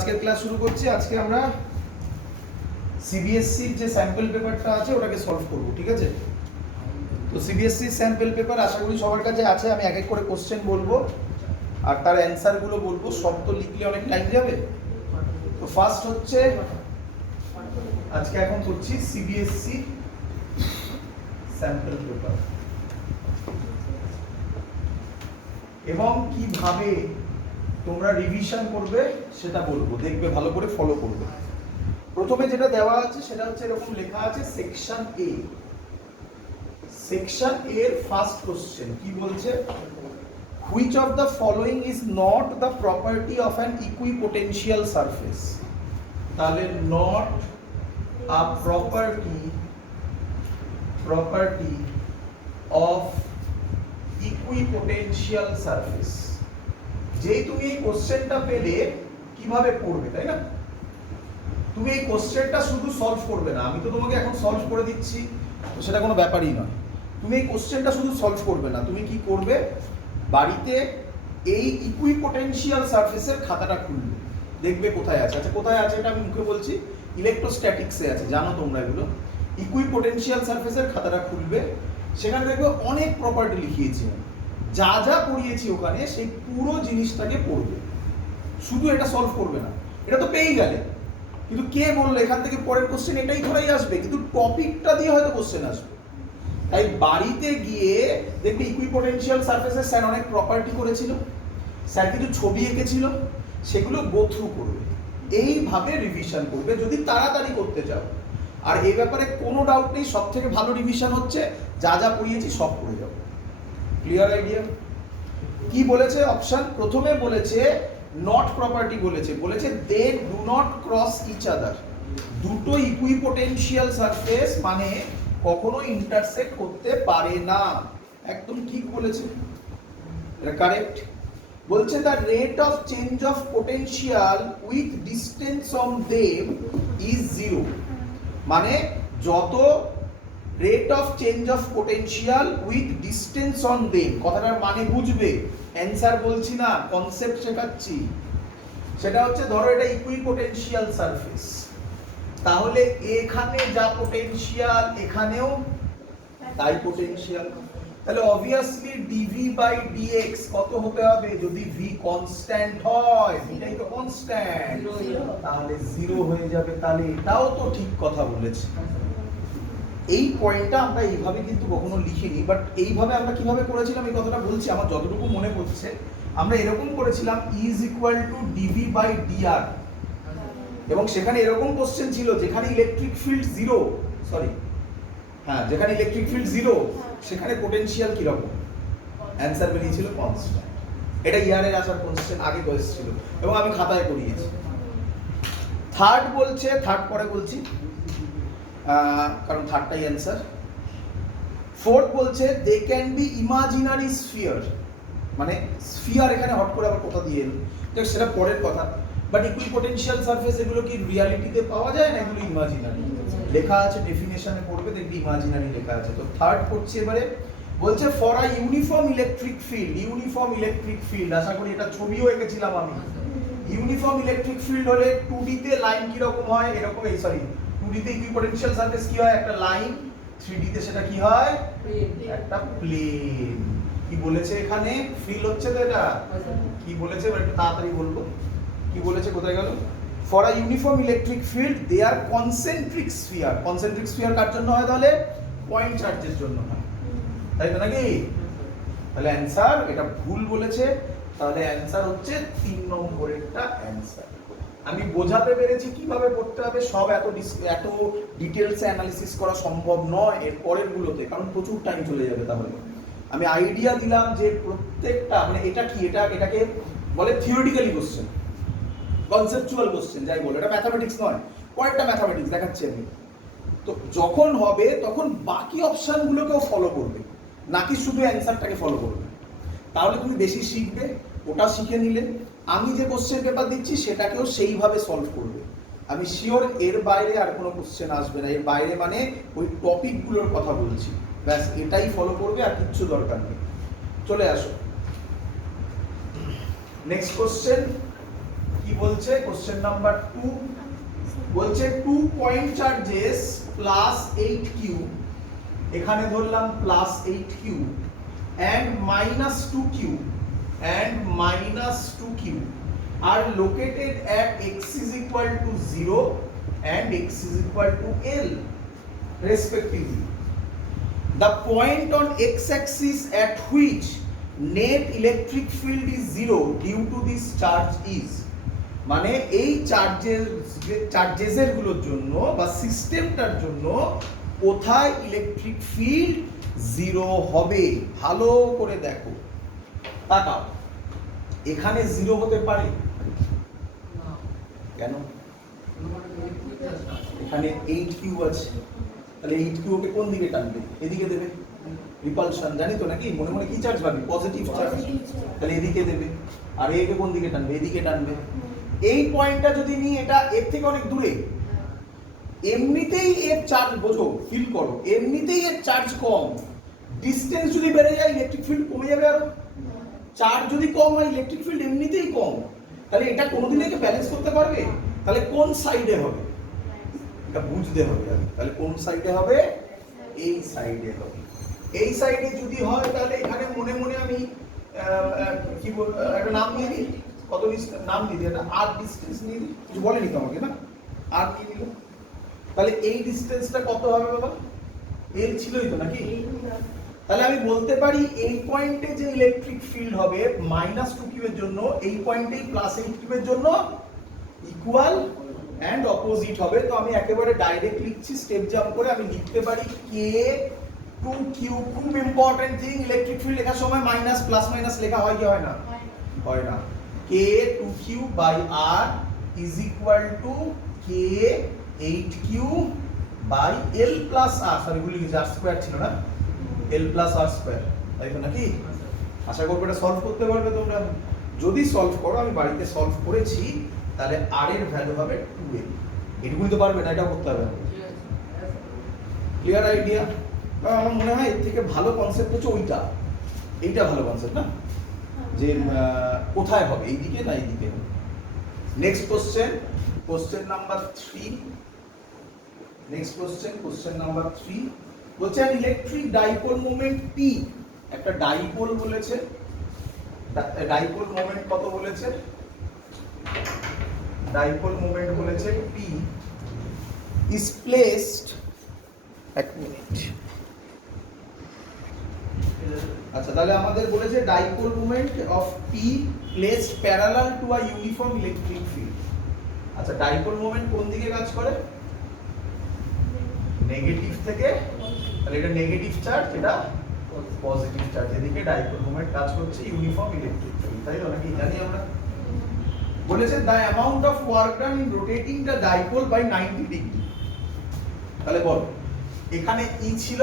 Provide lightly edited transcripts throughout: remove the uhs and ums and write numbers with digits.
আজকের ক্লাস শুরু করছি। আজকে আমরা সিবিএসসির যে স্যাম্পল পেপারটা আছে ওটাকে সলভ করব, ঠিক আছে? তো সিবিএসসির স্যাম্পল পেপার আশা করি সবার কাছে আছে। আমি এক এক করে কোশ্চেন বলবো আর তার অ্যান্সারগুলো বলবো। সব তো লিখলে অনেক টাইম যাবে। তো ফার্স্ট হচ্ছে আজকে এখন করছি সিবিএসসি স্যাম্পল পেপার এবং কিভাবে তোমরা রিভিশন করবে সেটা বলবো, দেখবে ভালো করে ফলো করবে। প্রথমে যেটা দেওয়া আছে সেটা হচ্ছে এরকম লেখা আছে সেকশন এ। সেকশন এর ফার্স্ট কোশ্চেন কি বলছে? Which of the following is not the property of an equipotential surface. তাহলে not a property of equipotential surface. যেই তুমি এই কোশ্চেনটা পেলে কিভাবে পড়বে, তাই না? তুমি এই কোশ্চেনটা শুধু সলভ করবে না, আমি তো তোমাকে এখন সলভ করে দিচ্ছি, তো সেটা কোনো ব্যাপারই নয়। তুমি এই কোশ্চেনটা শুধু সলভ করবে না, তুমি কি করবে? বাড়িতে এই ইকুইপোটেনশিয়াল সারফেসের খাতাটা খুলবে, দেখবে কোথায় আছে। আচ্ছা, কোথায় আছে এটা আমি মুখে বলছি, ইলেকট্রোস্ট্যাটিক্সে আছে, জানো তোমরা এগুলো। ইকুইপোটেনশিয়াল সারফেসের খাতাটা খুলবে, সেখানে দেখবে অনেক প্রপার্টি লিখিয়েছি, যা যা পড়িয়েছি ওখানে সেই পুরো জিনিসটাকে পড়বে, শুধু এটা সলভ করবে না। এটা তো পেয়েই গেলে, কিন্তু কে বললো এখান থেকে পরের কোশ্চেন এটাই ধরেই আসবে, কিন্তু টপিকটা দিয়ে হয়তো কোশ্চেন আসবে। তাই বাড়িতে গিয়ে দেখবে ইকুইপোটেনশিয়াল সারফেসের স্যার অনেক প্রপার্টি করেছিল, স্যার কিছু ছবি এঁকেছিল, সেগুলো গো থ্রু করবে, এইভাবে রিভিশন করবে যদি তাড়াতাড়ি করতে চাও। আর এই ব্যাপারে কোনো ডাউট নেই, সব থেকে ভালো রিভিশন হচ্ছে যা যা পড়িয়েছি সব পড়ে যাও। Clear idea? কি বলেছে অপশন? প্রথমে বলেছে নট প্রপার্টি, বলেছে they do not cross each other. দুটো ইকুইপোটেনশিয়াল সারফেস মানে কখনো ইন্টারসেক্ট করতে পারে না। একদম ঠিক বলেছে, এটা কারেক্ট। বলছে the rate of change of potential with distance on them is zero. মানে যত rate of change of potential with distance on them, কথাটার মানে বুঝবে, অ্যান্সার বলছি না, কনসেপ্ট শেখাচ্ছি। সেটা হচ্ছে ধরো এটা ইকুইপোটেনশিয়াল সারফেস, তাহলে এখানে যা পোটেনশিয়াল এখানেও তাই পোটেনশিয়াল। তাহলে অবভিয়াসলি ডিভি বাই ডিএক্স কত হতে হবে? যদি ভি কনস্ট্যান্ট হয়, ভিটাই তো কনস্ট্যান্ট, তাহলে জিরো হয়ে যাবে। তাহলে এটাও তো ঠিক কথা বলেছে। এই পয়েন্টটা আমরা এইভাবে কিন্তু কখনো লিখিনি, বাট এইভাবে আমরা কিভাবে করেছিলাম এই কথাটা বলছি, আমার যতটুকু মনে পড়ছে আমরা এরকম করেছিলাম is equal to dv by dr, এবং সেখানে এরকম কোশ্চেন ছিল যেখানে ইলেকট্রিক ফিল্ড জিরো, যেখানে ইলেকট্রিক ফিল্ড জিরো সেখানে পোটেনশিয়াল কিরকম? অ্যান্সার বেরিয়েছিল কনস্ট্যান্ট। এটা ইয়ারের আসার কোশ্চেন আগে ছিল এবং আমি খাতায় করিয়েছি। থার্ড বলছে, থার্ড পরে বলছি কারণ থার্ডটাই অ্যান্সার। ফোর্থ বলছে they can be imaginary sphere, মানে স্ফিয়ার এখানে হট করে আবার কোথা দিয়ে এলো, সেটা পরের কথা। বাট ইকুইপোটেনশিয়াল সারফেস এগুলো কি রিয়ালিটিতে পাওয়া যায় না, এগুলো ইমাজিনারি। লেখা আছে ডেফিনেশনে পড়বে, দেখবি ইমাজিনারি লেখা আছে। তো থার্ড করছি এবারে, বলছে for a uniform electric field. Uniform electric field, আশা করি এটা ছবিও এঁকেছিলাম আমি। ইউনিফর্ম ইলেকট্রিক ফিল্ড হলে 2D তে লাইন কি রকম হয়? এরকম, এই সরি 2D তে ইকুইপোটেনশিয়াল সারফেস কি হয়? একটা লাইন। 3D তে সেটা কি হয়? একটা প্লেন। কি বলেছে এখানে? ফিল হচ্ছে তো এটা? কি বলেছে একটু তাড়াতাড়ি বলবো, কি বলেছে, কোথায় গেল? For a uniform electric field they are concentric sphere. Concentric sphere কার জন্য হয় তাহলে? পয়েন্ট চার্জের জন্য হয়, তাই তো নাকি? তাহলে অ্যান্সার এটা ভুল বলেছে, তাহলে অ্যান্সার হচ্ছে 3 নম্বরেরটা অ্যান্সার। আমি বোঝাতে পেরেছি কিভাবে পড়তে হবে, সব এত ডিটেলসে অ্যানালিসিস করা সম্ভব নয় এর পরের গুলোতে, কারণ প্রচুর টাইম চলে যাবে। তাহলে আমি আইডিয়া দিলাম যে প্রত্যেকটা, মানে এটা কি, এটাকে বলে থিওরিটিক্যালি কোশ্চেন, কনসেপচুয়াল কোশ্চেন, যাই বলে, এটা ম্যাথামেটিক্স নয়। কয়েকটা ম্যাথামেটিক্স দেখাচ্ছি আমি। তো যখন হবে তখন বাকি অপশনগুলোকেও ফলো করবে, নাকি শুধু অ্যান্সারটাকে ফলো করবে, তাহলে তুমি বেশি শিখবে। ওটা শিখে নিলে আমি যে কোশ্চেন পেপার দিচ্ছি সেটাকেও সেইভাবে সলভ করবে। আমি শিওর এর বাইরে আর কোনো কোশ্চেন আসবে না। এর বাইরে মানে ওই টপিকগুলোর কথা বলছি, ব্যাস এটাই ফলো করবে, আর কিচ্ছু দরকার নেই। চলে আসো নেক্সট কোশ্চেন। কি বলছে কোশ্চেন নাম্বার 2 বলছে 2 পয়েন্ট চার্জেস প্লাস 8q, এখানে ধরলাম plus 8q and minus 2q and minus 2q are located at x is equal to 0 and x is equal to L respectively. The point on x-axis at which net electric field is 0 due to this charge is, মানে এই চার্জেসের গুলোর জন্য বা সিস্টেমটার জন্য কোথায় electric field 0 হবে, ভালো করে দেখো, তাকাও। এখানে 0 হতে পারে কেন? এখানে 8q আছে, তাহলে 8q কে কোন দিকে টানবে? এদিকে দেবে। রিপালশন জানি তো নাকি, মনে মনে কি চার্জ পাবে? পজিটিভ চার্জ, তাহলে এদিকে দেবে। আর একে কোন দিকে টানবে? এদিকে টানবে। এই পয়েন্টটা যদি নিই, এটা এর থেকে অনেক দূরে, এমনিতেই এর চার্জ, বোঝো, ফিল করো, এমনিতেই এর চার্জ কম। ডিসটেন্স যদি বেড়ে যায় ইলেকট্রিক ফিল্ড কমে যাবে, আরো চার্জ যদি কম হয় ইলেকট্রিক ফিল্ড এমনিতেই কম, তাহলে এটা কোনোদিন একে ব্যালেন্স করতে পারবে? তাহলে কোন সাইডে হবে এটা বুঝতে হবে। তাহলে কোন সাইডে হবে? এই সাইডে হবে। এই সাইডে যদি হয় তাহলে এখানে মনে মনে আমি কি বল, একটা নাম দিয়ে দিই, কত নাম দিয়ে দিই, একটা আর ডিসটেন্স নিয়ে দিই, কিছু বলেনি তো আমাকে, না আর নিয়ে নিল। তাহলে এই ডিসটেন্সটা কত হবে বাবা? এল ছিলই তো নাকি? তাহলে আমি বলতে পারি এই পয়েন্টে যে ইলেকট্রিক ফিল্ড হবে -2q এর জন্য, এই পয়েন্টেই +8q এর জন্য ইকুয়াল এন্ড অপোজিট হবে। তো আমি একেবারে ডাইরেক্ট লিখছি, স্টেপ জাম্প করে আমি লিখতে পারি k2q। খুব ইম্পর্টেন্ট থিং, ইলেকট্রিক ফিল্ড লেখার সময় মাইনাস প্লাস মাইনাস লেখা হয় কি হয় না? হয় না। k2q by r is equal to k8q by l plus r, sorry ভুলে গেছি, r স্কয়ার ছিল না, l প্লাস r স্কয়ার, তাই তো নাকি? আশা করব এটা সলভ করতে পারবে তোমরা। যদি সলভ করো, আমি বাড়িতে সলভ করেছি, তাহলে r এর ভ্যালু হবে 2l। এটুকুই তো পারবে না, এটাও করতে হবে। Clear idea? আমার মনে হয় এর থেকে ভালো কনসেপ্ট হচ্ছে ওইটা, এইটা ভালো কনসেপ্ট না, যে কোথায় হবে, এইদিকে না এইদিকে। Next question, question number 3। Next question, question number 3 বলছে an electric dipole moment p, একটা ডাইপোল বলেছে, ডাইপোল মোমেন্ট কত বলেছে? ডাইপোল মোমেন্ট বলেছে p is placed, এক মিনিট, আচ্ছা তাহলে আমাদের বলেছে dipole moment of p placed parallel to a uniform electric field। আচ্ছা ডাইপোল মোমেন্ট কোন দিকে কাজ করে? নেগেটিভ থেকে, তাহলে এটা নেগেটিভ চার্জ, এটা পজিটিভ চার্জ, এদিকে ডাইপোল মোমেন্ট কাজ করছে ইউনিফর্ম ইলেকট্রিক ফিল্ড, তাই তো নাকি? জানি আমরা। বলেছে the amount of work done in rotating the dipole by 90 degree। তাহলে বল, এখানে E ছিল,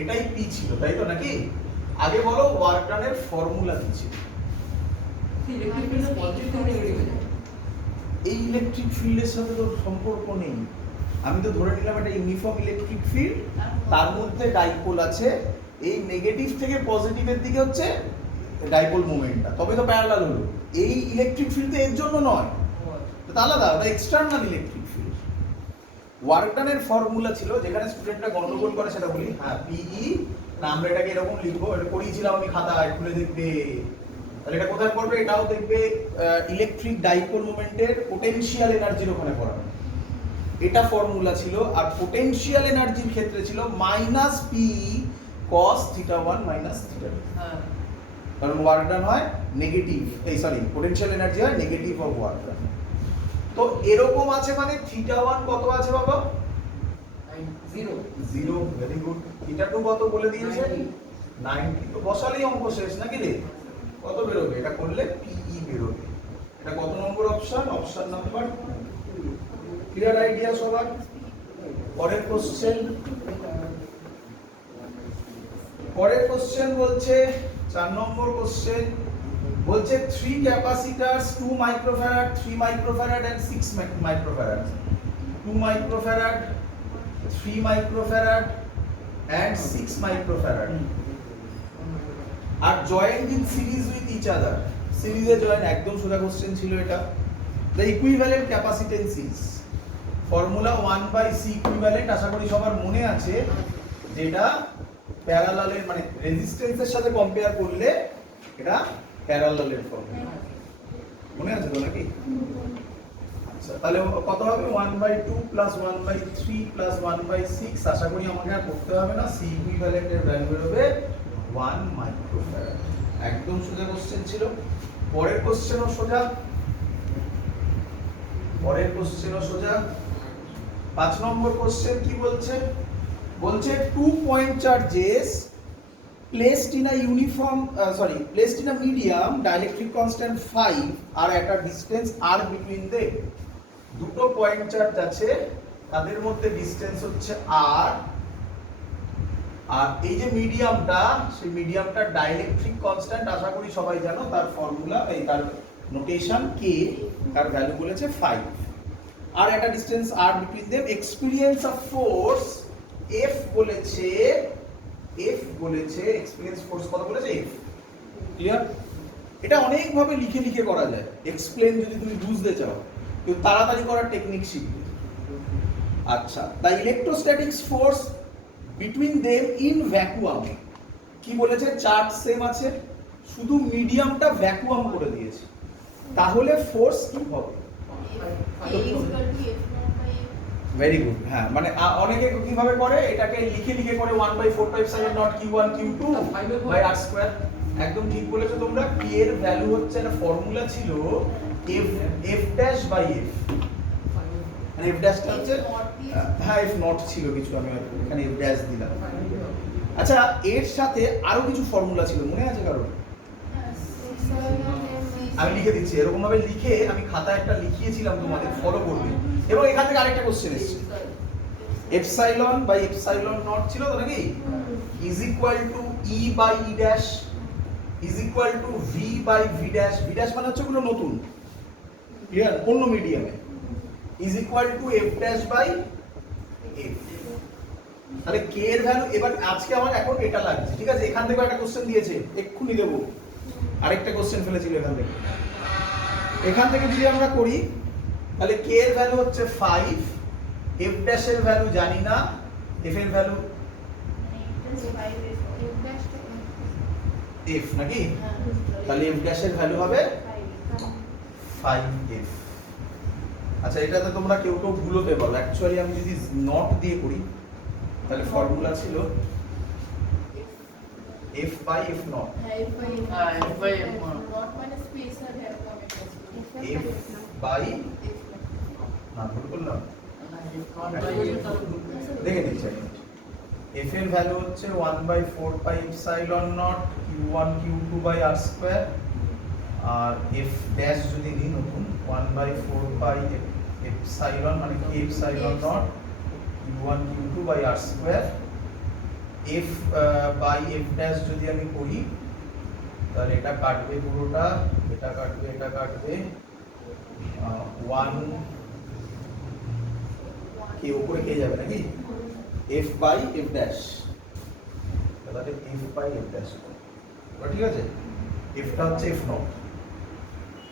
এটাই P ছিল, তাই তো নাকি? আগে বলো ওয়ার্ক ডানের ফর্মুলা কি ছিল? এই ইলেকট্রিক ফিল্ডের সাথে তো সম্পর্ক নেই, আমি তো ধরে নিলাম এটা ইউনিফর্ম ইলেকট্রিক ফিল্ড, তার মধ্যে ডাইপোল আছে, এই নেগেটিভ থেকে পজিটিভের দিকে হচ্ছে ডাইপোল মোমেন্টটা, তবে তো প্যারালাল হলো। এই ইলেকট্রিক ফিল্ড তো এর জন্য নয়, এটা আলাদা, ওটা এক্সটার্নাল ইলেকট্রিক ফিল্ড। ওয়ার্ক ডানের ফর্মুলা ছিল, যেখানে স্টুডেন্টরা গন্ডগোল করে সেটা বলি, হ্যাঁ পিই, না আমরা এটাকে এরকম লিখবো, এটা করিয়েছিলাম আমি খাতায়, খুলে দেখবে। তাহলে এটা কোথায় পড়বে? এটাও দেখবে ইলেকট্রিক ডাইপোল মোমেন্টের পোটেনশিয়াল এনার্জির ওখানে পড়ানো, এটা ফর্মুলা ছিল। আর পোটেনশিয়াল এনার্জির ক্ষেত্রে ছিল -p cos θ1 θ2, কারণ ওয়ার্ক ডান হয় নেগেটিভ, এই সরি পোটেনশিয়াল এনার্জি হয় নেগেটিভ অফ ওয়ার্ক ডান। তো এরকম আছে, মানে θ1 কত আছে বাবা? 0। Very good. θ2 কত বলে দিয়েছে? 90। তো বসালেই অঙ্ক শেষ নাকি রে? কত বেরোবে? এটা করলে পিই বেরোবে। এটা কত নম্বর option? Option number 2। Clear idea সবার? পরের কোশ্চেন, পরের কোশ্চেন বলছে 4 নম্বর কোশ্চেন, বলছে 3 capacitors 2 microfarad, 3 microfarad and 6 microfarad, 2 microfarad, 3 microfarad and 6 microfarad are joined in series with each other. সিরিজে জয়েন্ট, একদম সোজা কোশ্চেন ছিল এটা। The equivalent capacitance is formula 1/c equivalent, আশা করি সবার মনে আছে, যেটা প্যারালালের মানে রেজিস্ট্যান্সের সাথে কম্পেয়ার করলে এটা প্যারালালের ফর্মুলা, মনে আছে তো নাকি? আচ্ছা, তাহলে কত হবে? 1/2 প্লাস 1/3 প্লাস 1/6। আশা করি আমাকে আর করতে হবে না, সি ইকুইভ্যালেন্টের ভ্যালু হবে 1 মাইক্রোফ্যারাড। একদম সোজা কোশ্চেন ছিল। পরের কোশ্চেনও সোজা, 5 নম্বর কোশ্চেন কি বলছে? বলছে 2 point charges placed in a medium dielectric constant 5 are at a distance r between them. দুটো পয়েন্ট চার্জ আছে, তাদের মধ্যে ডিসটেন্স হচ্ছে r, আর এই যে মিডিয়ামটা, সেই মিডিয়ামটা ডাইলেকট্রিক কনস্ট্যান্ট, আশা করি সবাই জানো, তার ফর্মুলা এই তার নোটেশন k, তার ভ্যালু বলেছে 5, আর একটা distance r between them. Experience of force f বলেছে, এক্সপেরিয়েন্স ফোর্স কত বলেছে? f। ক্লিয়ার? এটা অনেক ভাবে লিখে করা যায়, এক্সপ্লেন যদি তুমি বুঝতে চাও, কিন্তু তাড়াতাড়ি করার টেকনিক শিখবে। আচ্ছা, the electrostatics force between them in vacuum, কি বলেছে? চার্জ সেম আছে, শুধু মিডিয়ামটা ভ্যাকুয়াম করে দিয়েছে, তাহলে ফোর্স কি হবে? Very good. হ্যাঁ, মানে অনেকে কিভাবে করে, এটাকে লিখে করে 1/4πε0 q1 q2 r²। একদম ঠিক বলেছো তোমরা। p এর ভ্যালু হচ্ছে, একটা ফর্মুলা ছিল f ড্যাশ বাই f, মানে f ড্যাশটা হচ্ছে, হ্যাঁ f নট ছিল কিছু, আমি এখানে f ড্যাশ দিলাম। আচ্ছা, এর সাথে আরো কিছু ফর্মুলা ছিল, মনে আছে কারো? আমি লিখে দিচ্ছি, এরকম ভাবে লিখে আমি খাতায় একটা লিখিয়েছিলাম, তোমাদের ফলো করবে। এবং এখান থেকে আরেকটা কোশ্চেন এসেছে, এপসাইলন বাই এপসাইলন নট ছিল তো নাকি, is equal to E by E dash is equal to V by V dash, V dash মানে হচ্ছে কোনো নতুন, ক্লিয়ার, অন্য মিডিয়ামে, is equal to F dash by F. তাহলে কে এর ভ্যালু, এবার আজকে আমার এখন এটা লাগছে, ঠিক আছে? এখান থেকে একটা কোশ্চেন দিয়েছে, এক্ষুনি দেবো, আরেকটা কোশ্চেন ফেলেছিল এখান থেকে যদি আমরা করি, তাহলে কে এর ভ্যালু হচ্ছে 5, এফ ড্যাশ এর ভ্যালু জানি না, এফ এর ভ্যালু এফ নাকি, তাহলে এফ ড্যাশ এর ভ্যালু হবে 5f। আচ্ছা, এটাতে তোমরা কেউ ভুলতে পারো, অ্যাকচুয়ালি আমি যদি নট দিয়ে করি, তাহলে ফর্মুলা ছিল f by f naught, f by না ভুল করলাম, দেখে নিচ্ছি। f এর ভ্যালু হচ্ছে 1/4πε0 q1 q2 by r², R f dash যদি নিই নতুন 1/4πε মানে k epsilon naught q1 q2 by r², f by f dash যদি আমি করি, তাহলে এটা কাটবে পুরোটা, এটা কাটবে 1 কে উপরে কে যাবে নাকি, f বাই f ড্যাশ, তাহলে f বাই f ড্যাশ, ঠিক আছে? f টা হচ্ছে f নট,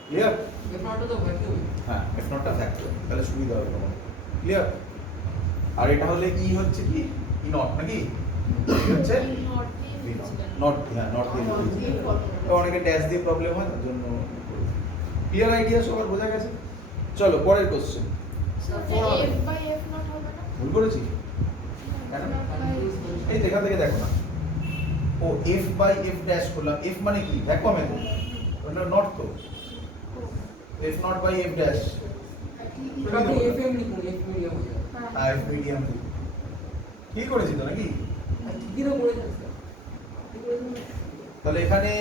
ক্লিয়ার? f নটটা তো ভ্যাকুয়াম, হ্যাঁ f নটটা ভ্যাকুয়াম, তাহলে সুবিধা হবে তোমার, ক্লিয়ার? আর এটা হলে e হচ্ছে কি, e নট নাকি, হচ্ছে নট, হ্যাঁ নট দিয়ে, অনেকে ড্যাশ দিয়ে প্রবলেম হয়, তার জন্য। ক্লিয়ার আইডিয়া সবার বোঝা গেছে? চলো পরের কোশ্চেন। ভুল করেছি কেন? এই দেখা থেকে দেখো না, ও f বাই f ড্যাশ করলাম, f মানে কি ভ্যাকুয়ামে তো, ওটা নট তো, f not by f dash, ওটাকে f এম লিখুন, f মিডিয়াম হয়ে যাবে, হ্যাঁ f মিডিয়াম কি করেছি তো নাকি, কি না করে যাচ্ছে। তাহলে এখানে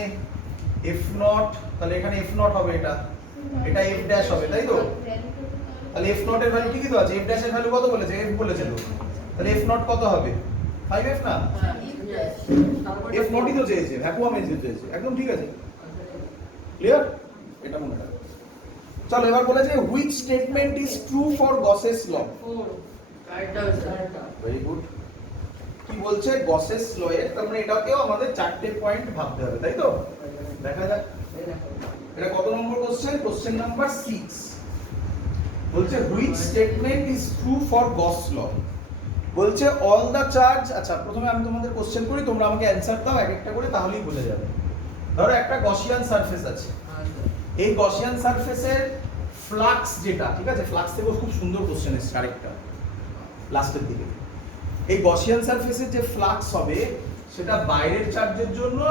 f নট, তাহলে এখানে f নট হবে, এটা f ড্যাশ হবে, তাই তো? তাহলে f নট এর ভ্যালু ঠিকই তো আছে, f ড্যাশ এর ভ্যালু কত বলেছে, f বলেছে তো, তাহলে f নট কত হবে, 5f না, f নটই তো চেয়েছে, ভ্যাকুয়ামে চেয়েছে, একদম ঠিক আছে, ক্লিয়ার? এটা মনে রাখো। চলো এবার বলেছে which statement is true for Gauss's law, very good. কি বলছে গসেস ল এর, তার মানে এটাকেও আমাদের 4টে পয়েন্ট ভাবতে হবে, তাই তো? দেখা যাক এটা কত নম্বর কোশ্চেন, কোশ্চেন নাম্বার 6। বলছে which statement is true for Gauss law. বলছে অল দ্য চার্জ, আচ্ছা প্রথমে আমি তোমাদের কোশ্চেন করি, তোমরা আমাকে অ্যানসার দাও এক একটা করে, তাহলেই বোঝা যাবে। ধরো একটা গসিয়ান সারফেস আছে, এই গসিয়ান সারফেসের ফ্লাক্স যেটা, ঠিক আছে, ফ্লাক্স থেকেও খুব সুন্দর কোশ্চেন এসেছে আরেকটা লাস্টের দিকে। এই গসিয়ান সারফেসের যে ফ্লাক্স হবে সেটা বাইরের চার্জের জন্য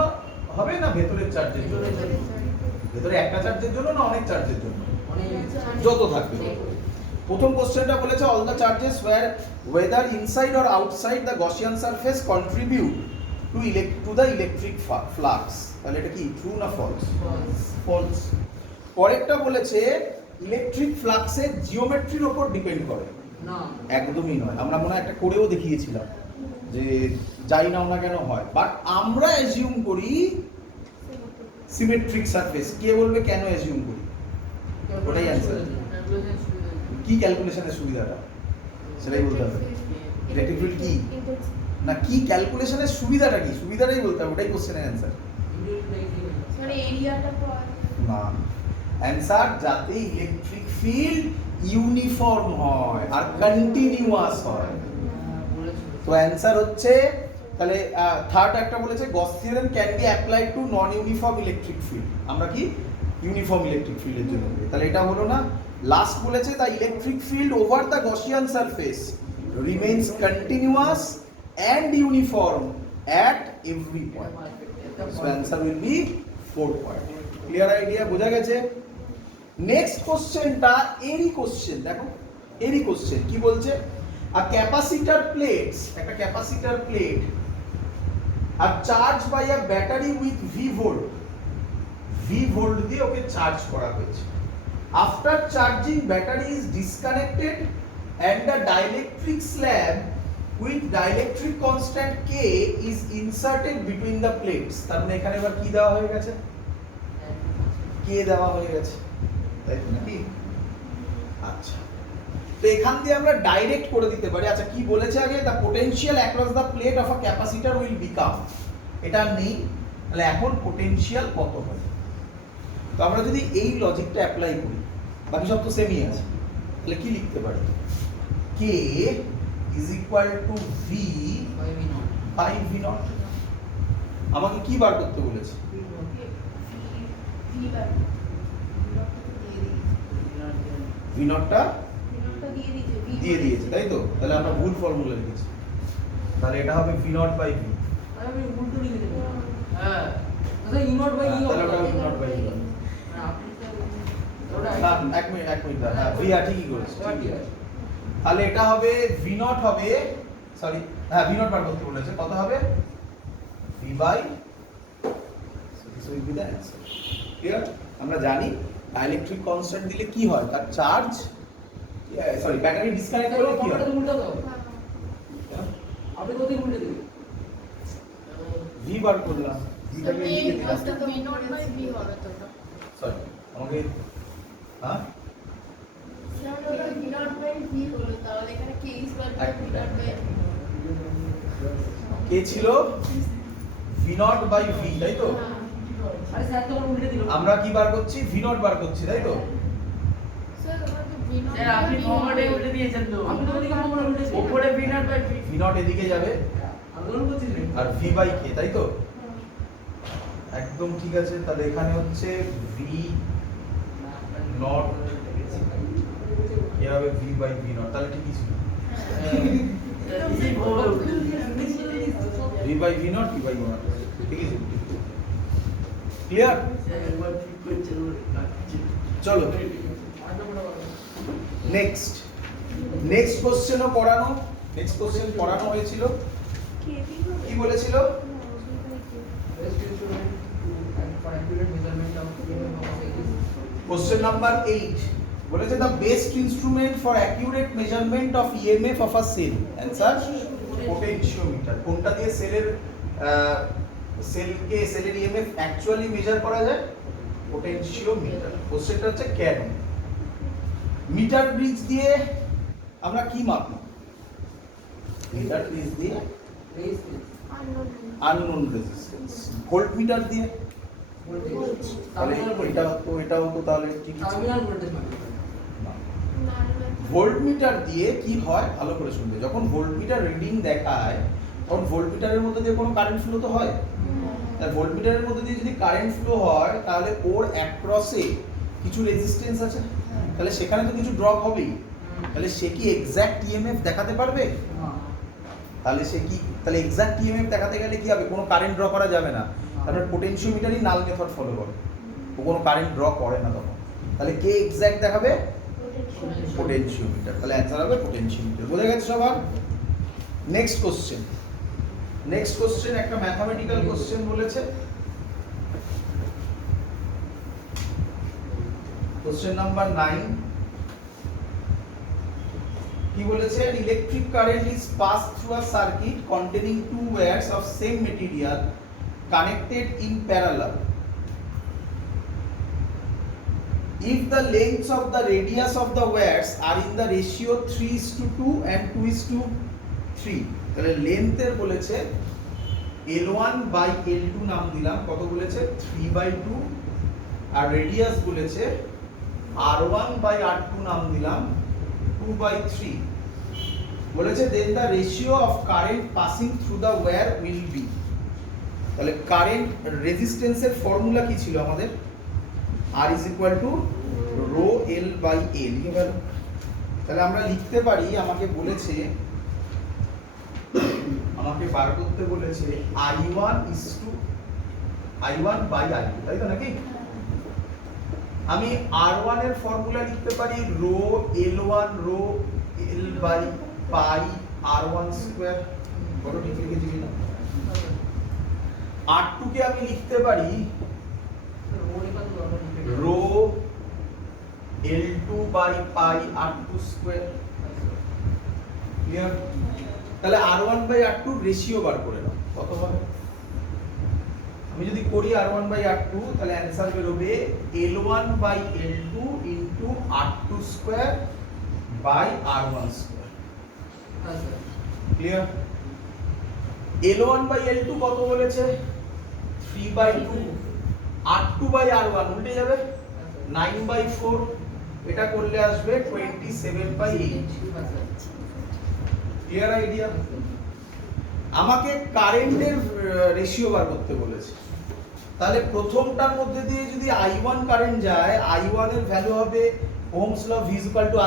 হবে না ভেতরের চার্জের জন্য? ভেতরে একটা চার্জের জন্য না অনেক চার্জের জন্য? যত থাকবে। প্রথম কোশ্চেনটা বলেছে all the charges whether inside or outside the Gaussian surface contribute to the electric flux। তাহলে এটা কি ট্রু না ফলস? ফলস। পরেরটা বলেছে ইলেকট্রিক ফ্লাক্সের জিওমেট্রির উপর ডিপেন্ড করে না, একদমই নয়। আমরা মনে হয় একটা করেও দেখিয়েছিলাম যে যাই নাও না কেন হয়, বাট আমরা অ্যাজিউম করি সিমেট্রিক সারফেস। কে বলবে কেন অ্যাজিউম করি? ওটাই অ্যানসার। কি ক্যালকুলেশনের সুবিধাটা সেটাই বলতে হবে। ইলেকট্রিক ফিল্ড কি না, কি ক্যালকুলেশনের সুবিধাটা কি, সুবিধাটাই বলতে হবে, ওটাই কোশ্চেনের অ্যানসার। মানে এরিয়াটা না, অ্যানসার যাতে ইলেকট্রিক ফিল্ড ইউনিফর্ম হয় আর কন্টিনিউয়াস হয়। তো অ্যানসার হচ্ছে তাহলে থার্ড একটা বলেছে Gauss theorem can be applied to non uniform electric field. আমরা কি ইউনিফর্ম ইলেকট্রিক ফিল্ডের জন্য, তাহলে এটা হলো না। লাস্ট বলেছে the electric field over the Gaussian surface remains continuous and uniform at every point. So answer will B 4 point. Clear idea? বোঝা গেছে? নেক্সট কোশ্চেনটা এরই কোশ্চেন, দেখো এরই কোশ্চেন কি বলছে, আ ক্যাপাসিটর প্লেটস, একটা ক্যাপাসিটর প্লেট আর charge by a battery with V volt দিয়ে ওকে চার্জ করা হয়েছে। After charging battery is disconnected and the dielectric slab with dielectric constant K is inserted between the plates। তার মানে এখানে এবার কি দেওয়া হয়ে গেছে? K দেওয়া হয়ে গেছে, তাই তো নাকি? আচ্ছা, তো এখান দিয়ে আমরা ডাইরেক্ট করে দিতে পারি। আচ্ছা কি বলেছে আগে? the potential across the plate of a capacitor will become, এটা নেই, তাহলে এখন পোটেনশিয়াল কত হবে? তো আমরা যদি এই লজিকটা অ্যাপ্লাই করি, বাকি সব তো সেমই আছে, তাহলে কি লিখতে পারি? K is equal to V by V naught। আমাকে কি বার করতে বলেছে? V naught-টা দিয়ে দিয়েছে, তাই তো? তাহলে আমরা ভুল ফর্মুলা লিখেছি, তাহলে এটা হবে V naught by V। আমি উল্টো লিখে দেব। হ্যাঁ, আচ্ছা E naught by E হবে। তাহলে ওটা V naught by V। না এক মিনিট হ্যাঁ V ঠিকই করেছে, ঠিকই আছে। তাহলে এটা হবে V naught হবে, সরি হ্যাঁ V naught বার করতে বলেছে, কত হবে? V by, so this will be the answer। Clear? আমরা জানি ডাইলেকট্রিক কনস্ট্যান্ট দিলে কি হয়, তার চার্জ, সরি ব্যাটারি ডিসকানেক্ট করলে কি হয়? উল্টো দাও। আপনি কোথায় উল্টে দিবেন? V বার করলাম, ভিটাকে লিখে দিলাম। V naught by V হবে তো। সরি আমাকে হ্যাঁ V naught by V হলো, তাহলে এখানে K is equal to V naught by কে ছিল? V naught by V, তাই তো? আরে স্যার তো উল্টে দিল। আমরা কি বার করছি? V naught বার করছি, তাই তো? স্যার ওটা তো V naught স্যার আপনি ফর্মুলাটা উল্টে দিয়েছেন তো। আপনি তো ওদিকে ফর্মুলা উল্টে দিয়েছেন। উপরে V naught by V। V naught এদিকে যাবে আন্দোলন করছিলেন। আর V by K, তাই তো? একদম ঠিক আছে। তাহলে এখানে হচ্ছে V naught এ হবে V by V naught, তাহলে ঠিকই ছিল। এই বড় V by V naught, V by V naught, ঠিকই ছিল। ক্লিয়ার? স্যার একবার ঠিক করছেন কাটছে। চলো নেক্সট কোশ্চেনও পড়ানো, নেক্সট কোশ্চেন পড়ানো হয়েছিল। কি বলেছিল? কোশ্চেন নাম্বার 8 বলেছে the best instrument for accurate measurement of EMF of a cell. Answer potentiometer. কোনটা দিয়ে সেলের ইএমএফ অ্যাকচুয়ালি মেজার করা যায়? পোটেনশিওমিটার। কোশ্চেনটা হচ্ছে কেন? মিটার ব্রিজ দিয়ে আমরা কি মাপবো? মিটার ব্রিজ দিয়ে আননোন রেজিস্ট্যান্স। ভোল্ট মিটার দিয়ে তাহলে এটাও তো তাহলে ঠিক আছে টার্মিনাল ভোল্টেজ না। না ভোল্টমিটার দিয়ে কি হয় ভালো করে শুনবে, যখন ভোল্টমিটার রিডিং দেখায় তখন ভোল্টমিটারের মধ্যে দিয়ে কোনো কারেন্ট ফ্লো তো হয়, তাই ভোল্টমিটারের মধ্যে দিয়ে যদি কারেন্ট ফ্লো হয় তাহলে ওর অ্যাক্রসে কিছু রেজিস্ট্যান্স আছে, তাহলে সেখানে তো কিছু ড্রপ হবেই, তাহলে সে কি এক্স্যাক্ট ইএমএফ দেখাতে পারবে? তাহলে এক্স্যাক্ট ইএমএফ দেখাতে গেলে কি হবে, কোনো কারেন্ট ড্র করা যাবে না, তারপরে পোটেনশিওমিটারই নাল মেথড ফলো করে, ও কোনো কারেন্ট ড্র করে না তখন, তাহলে কে এক্স্যাক্ট দেখাবে? পোটেনশিওমিটার। তাহলে অ্যান্সার হবে পোটেনশিওমিটার। বোঝা গেছে সবার? নেক্সট কোশ্চেন একটা ম্যাথমেটিক্যাল কোশ্চেন বলেছে। কোশ্চেন নাম্বার 9 কি বলেছে? Electric current is pass through a circuit containing two wires of same material connected in parallel if the lengths of the radius of the wires are in the ratio 3:2 and 2:3, তাহলে লেন্থের বলেছে L1 by L2 নাম দিলাম, কত বলেছে 3/2, আর radius বলেছে R1 by R2 নাম দিলাম 2/3, বলেছে then the ratio of current passing through the wire will be, তাহলে কারেন্ট রেজিস্ট্যান্সের ফর্মুলা কি ছিল আমাদের? R is equal to rho L by A, লিখে ফেলো। তাহলে আমরা লিখতে পারি, আমাকে বার করতে বলেছে I1 by I2, তাই তো নাকি? আমি R1 এর ফর্মুলা লিখতে পারি rho L1 rho L by pi R1 square, কত ঠিক লিখেছি কিনা? R2 কে আমি লিখতে পারি rho L2 by pi R2 square, clear? তাহলে R1 by R2 রেশিও বার করে নাও, কত হবে? আমি যদি করি R1 by R2 তাহলে অ্যানসার বেরোবে L1 by L2 into R2 square by R1 square, clear? L1 by L2 কত বলেছে? 3/2, R2 by R1 উল্টে যাবে 9/4, এটা করলে আসবে 27/8, ক্লিয়ার আইডিয়া? আমাকে কারেন্টের রেশিও বার করতে বলেছে, তাহলে প্রথমটার মধ্যে দিয়ে যদি I1 কারেন্ট যায়, I1 এর ভ্যালু হবে ওহমস ল V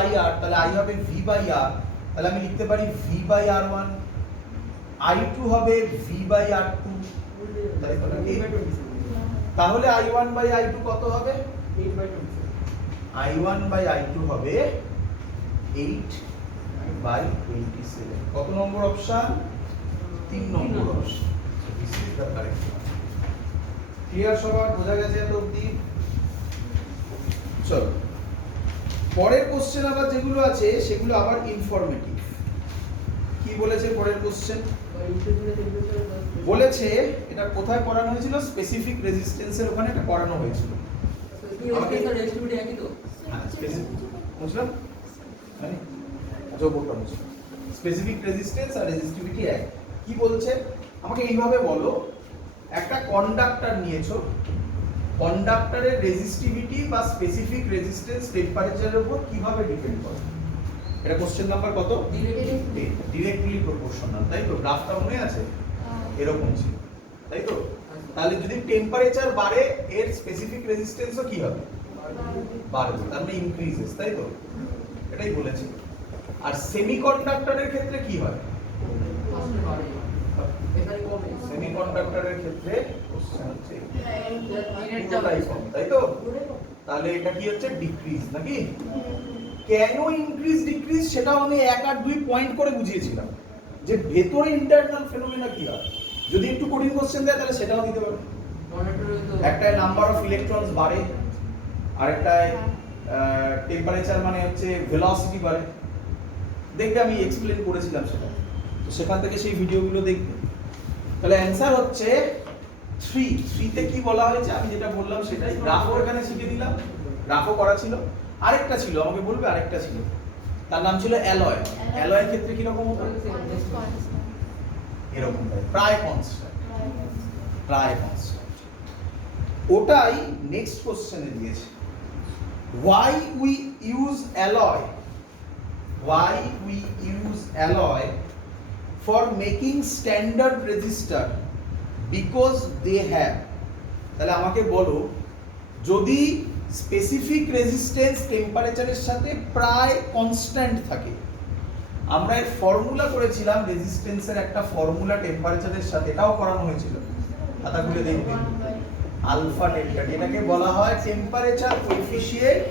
IR, তাহলে I হবে V by R, তাহলে আমি লিখতে পারি V by R1, I2 হবে V by R2, তাই তো নাকি? তাহলে I1 by I2 কত হবে? I1 by I2 হবে 8/27, কত নম্বর অপশন? 3 নম্বর option. This is the correct. Clear সবার? বোঝা গেছে এত অবধি? চলো পরের কোশ্চেন আবার যেগুলো আছে সেগুলো আবার ইনফরমেটিভ। কি বলেছে পরের কোশ্চেন? বলেছে এটা কোথায় পড়ানো হয়েছিল? স্পেসিফিক রেজিস্ট্যান্সের ওখানে এটা পড়ানো হয়েছিল। বুঝলাম? মানে যোগটা বুঝলাম। স্পেসিফিক রেজিস্ট্যান্স আর রেজিস্টিভিটি এক। কি বলছে? আমাকে এইভাবে বলো, একটা কন্ডাক্টর নিয়েছো, কন্ডাক্টরের রেজিস্টিভিটি বা স্পেসিফিক রেজিস্ট্যান্স টেম্পারেচারের উপর কিভাবে ডিপেন্ড করে? এটা কোশ্চেন নাম্বার কত? ডিরেক্টলি প্রপোর্শনাল, তাই তো? গ্রাফটা মনে আছে? এরকম ছিল, তাই তো? তাহলে যদি টেম্পারেচার বাড়ে এর স্পেসিফিক রেজিস্ট্যান্সও কি হবে? বাড়বে, তার মানে ইনক্রিজেস, তাই তো? এটাই বলেছি। আর সেমিকন্ডাক্টরের ক্ষেত্রে কি হয়? সেমিকন্ডাক্টরের ক্ষেত্রে কোশ্চেন হচ্ছে তাই তো? তাহলে এটা কি হচ্ছে? ডিক্রিজ নাকি? কেন ইনক্রিজ ডিক্রিজ সেটাও আমি 1 আর 2 পয়েন্ট করে বুঝিয়েছিলাম, যে ভেতরে ইন্টারনাল ফেনোমেনা কি হয়। যদি একটু কঠিন কোশ্চেন দেয় তাহলে সেটাও দিতে পারবে। একটায় নাম্বার অফ ইলেকট্রনস বাড়ে, আরেকটায় টেম্পারেচার মানে হচ্ছে ভেলোসিটি বাড়ে। দেখবে আমি এক্সপ্লেন করেছিলাম সেটা, তো সেখান থেকে সেই ভিডিওগুলো দেখবে। তাহলে অ্যান্সার হচ্ছে 3 তে কি বলা হয়েছে আমি যেটা বললাম সেটাই। গ্রাফও এখানে শিখে দিলাম, গ্রাফও করা ছিল। আরেকটা ছিল, আমাকে বলবে আরেকটা ছিল, তার নাম ছিল অ্যালয়। অ্যালয়ের ক্ষেত্রে কি রকম হতো? এরকম প্রায় কনস্ট্যান্ট, প্রায় কনস্ট্যান্ট। ওটাই নেক্সট কোশ্চেনে দিয়েছে। Why we use alloy why we use alloy for making standard resistor because they have, তাহলে আমাকে বলো যদি স্পেসিফিক রেজিস্ট্যান্স টেম্পারেচারের সাথে প্রায় কনস্ট্যান্ট থাকে, আমরা এর ফর্মুলা করেছিলাম রেজিস্ট্যান্সের একটা ফর্মুলা টেম্পারেচারের সাথে, এটাও করানো হয়েছিল, খাতা খুলে দেখবেন, আলফা ডেল্টা, এটাকে বলা হয় টেম্পারেচার কোএফিসিয়েন্ট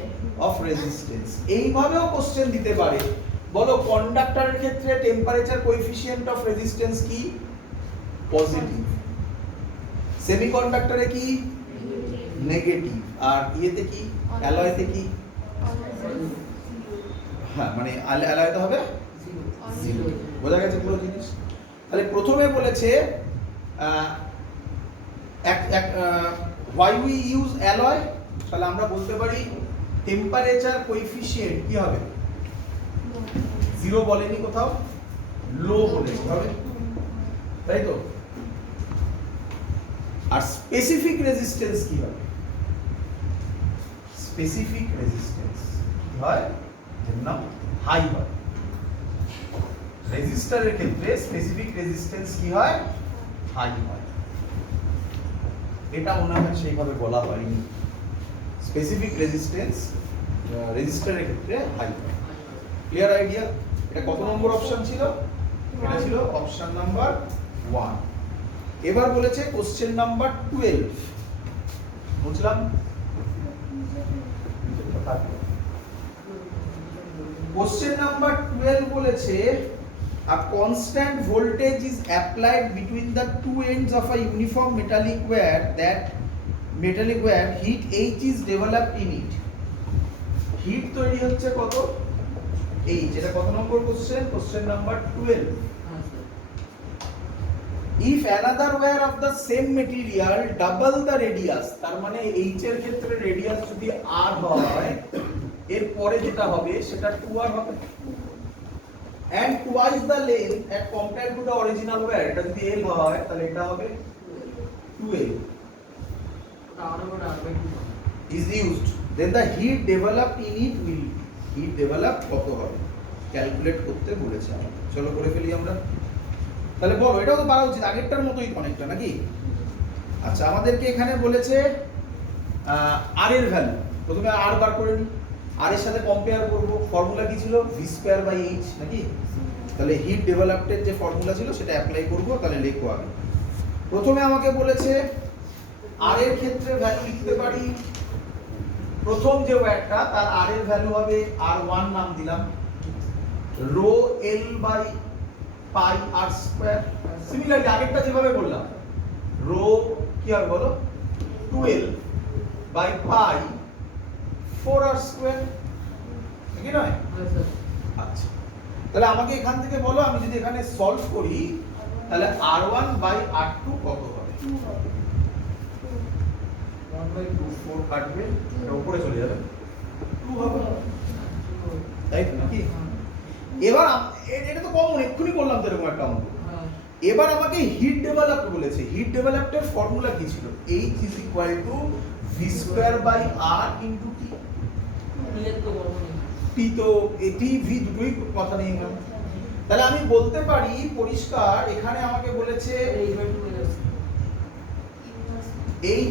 অফ রেজিস্ট্যান্স। এইভাবেও কোশ্চেন দিতে পারে, বলো কন্ডাক্টরের ক্ষেত্রে টেম্পারেচার কোএফিসিয়েন্ট অফ রেজিস্ট্যান্স কি? পজিটিভ। সেমিকন্ডাক্টরে কি? নেগেটিভ। আর ইয়েতে কি? অ্যালয়তে কি? হ্যাঁ, মানে অ্যালয়তে হবে জিরো। বোঝা গেছে পুরো জিনিস? তাহলে প্রথমে বলেছে why we use alloy, তাহলে আমরা বলতে পারি টেম্পারেচার কোএফিসিয়েন্ট কি হবে? জিরো বলেনি কোথাও, লো বলেছে, হবে তাই তো? আর স্পেসিফিক রেজিস্ট্যান্স কি হবে? স্পেসিফিক রেজিস্ট্যান্স কি হয়? এর নাম হাই হয়। রেজিস্টারের ক্ষেত্রে স্পেসিফিক রেজিস্ট্যান্স কি হয়? হাই হয়। এটা মনে হয় সেইভাবে বলা হয়নি। স্পেসিফিক রেজিস্ট্যান্স রেজিস্টারের ক্ষেত্রে হাই হয়। Clear idea? এটা কত নম্বর অপশন ছিল? এটা ছিল অপশন নাম্বার 1। এবার বলেছে কোশ্চেন নাম্বার 12, বুঝলাম? কোশ্চেন নাম্বার 12 বলেছে a constant voltage is applied between the two ends of a uniform metallic wire heat H is developed in it. Heat তৈরি হচ্ছে কত? H। এটা কত নম্বর question? Question number 12। If another wire of the same material double the radius, তার মানে H এর ক্ষেত্রে রেডিয়াস যদি R হয়, এর পরে যেটা হবে সেটা 2R হবে, and twice the length as compared to the original wire, এটা যদি L হয় তাহলে এটা হবে 2L is used, then the heat developed in it will be, heat developed কত হবে ক্যালকুলেট করতে বলেছে আমাদের। চলো করে ফেলি আমরা। তাহলে বলো, এটাও তো পারা উচিত, আগেরটার মতোই তো অনেকটা নাকি? আচ্ছা, আমাদেরকে এখানে বলেছে আর এর ভ্যালু, প্রথমে আর বার করে নিই, আর এর সাথে কম্পেয়ার করব। ফর্মুলা কি ছিল? v²/h নাকি? তাহলে হিট ডেভেলপডের যে ফর্মুলা ছিল সেটা অ্যাপ্লাই করব। তাহলে লিখো আগে। প্রথমে আমাকে বলেছে আর এর ক্ষেত্রে ভ্যালু লিখতে পারি, প্রথম যে ওয়্যারটা তার আর এর ভ্যালু হবে r1 নাম দিলাম, rho l by pi r square. Similarly আগেরটা যেভাবে বললাম, রো কি হবে বলো? 2l by pi 4r square, ঠিক নয়? আচ্ছা, তাহলে আমাকে এখান থেকে বলো, আমি যদি এখানে সলভ করি তাহলে r1 বাই r2 কত হবে? 1/2, 4 কাটবে, এটা উপরে চলে যাবে, 2 হবে, তাই তো নাকি? এবার এটা তো কমন, এক্ষুনি বললাম তো এরকম একটা অঙ্ক। এবার আমাকে হিট ডেভেলপড বলেছে। হিট ডেভেলপডের ফর্মুলা কি ছিল? H is equal to v²/r into T। T তো T V দুটোই কথা নেই এখানে। তাহলে আমি বলতে পারি পরিষ্কার, এখানে আমাকে বলেছে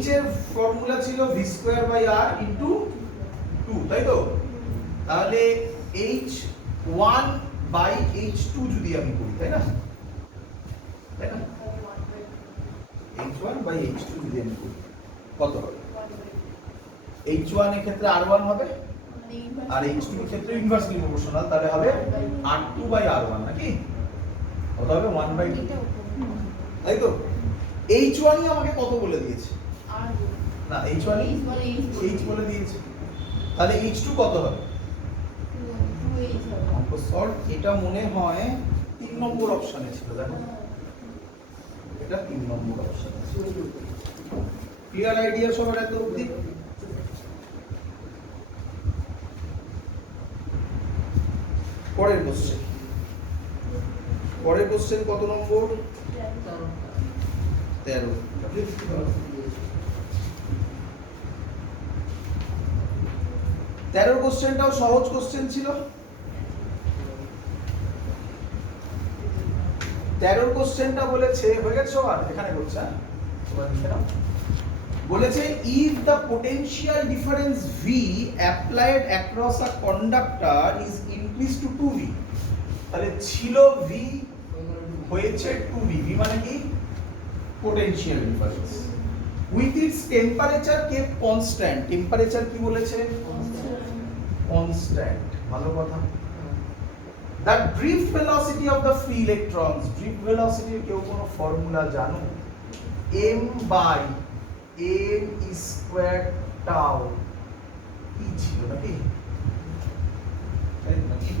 H এর ফর্মুলা ছিল v²/r into 2, তাই তো? তাহলে H1/H2 যদি আমি করি, তাই না? তাই না? H1/H2 যদি আমি করি কত হবে? H1 এর ক্ষেত্রে R1 হবে, আর H2 এর ক্ষেত্রে ইনভার্সলি প্রপোর্শনাল, তাহলে হবে R2/R1 নাকি? কত হবে? 1/2, তাই তো? H1 ই আমাকে কত বলে দিয়েছে? না, H1 ই H বলে দিয়েছে, তাহলে H2 কত হবে? সল্ট, এটা মনে হয় 3 নম্বর অপশনে ছিল, দেখো এটা 3 নম্বর অপশন। ক্লিয়ার আইডিয়া সবার এত অবধি? পরের কোশ্চেন, পরের কোশ্চেন কত নম্বর? 13। 13 কোশ্চেনটাও সহজ কোশ্চেন ছিল। 13 কোশ্চেনটা বলেছে হয়ে গেছে সবার, এখানে বলছে হ্যাঁ সবার লিখে নাও। বলেছে if the potential difference V applied across a conductor is increased to 2V, তাহলে ছিল V হয়েছে 2V, V মানে কি potential difference with its temperature kept constant, temperature কি বলেছে constant, ভালো কথা। The drift velocity of the free electrons, drift velocity কেউ কোনো ফর্মুলা জানো? m by m squared tau কি ছিল নাকি? নাকি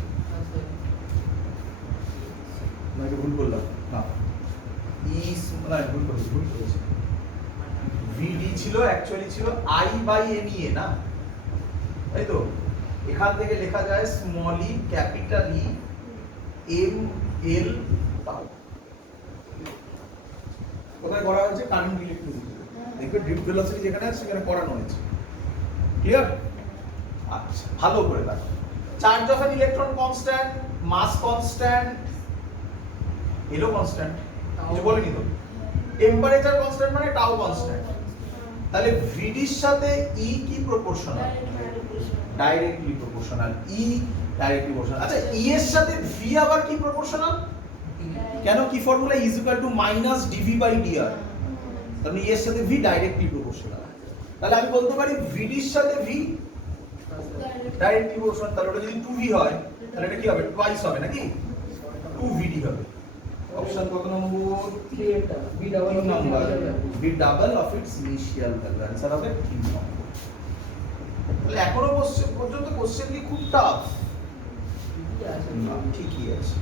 নাকি ভুল করলাম? না না ভুল করেছি। vd ছিল অ্যাকচুয়ালি ছিল I by mea না, তাই তো? এখান থেকে লেখা যায় small E capital E M L tau. কোথায় করা হয়েছে? Current electricity. দেখবে ড্রিফট ভেলোসিটি যেখানে আছে সেখানে পড়ানো হয়েছে। ক্লিয়ার? আচ্ছা ভালো করে দেখো। Charge of an electron constant, mass constant, L constant, কিছু বলেনি তো। টেম্পারেচার কনস্ট্যান্ট মানে টাউ কনস্ট্যান্ট। তাহলে ভিডির সাথে ই কি proportional? Directly proportional. E directly proportional. আচ্ছা ই এর সাথে ভি আবার কি প্রপোর্শনাল? কেন কি formula is equal to minus DV by dr, তাহলে ই এর সাথে ভি ডাইরেক্টলি প্রপোর্শনাল। তাহলে আমি বলতে পারি ভিডির সাথে ভি ডাইরেক্টলি প্রপোর্শনাল, তাহলে ওটা যদি 2v হয় তাহলে এটা কি হবে? টুয়াইস হবে নাকি? 2vd হবে। অপশন কত নম্বর? 3 নম্বর। v double of its initial value, answer হবে 3 নম্বর। তাহলে এখনো পর্যন্ত কোশ্চেন কি খুব টাফ? না ঠিকই আছে।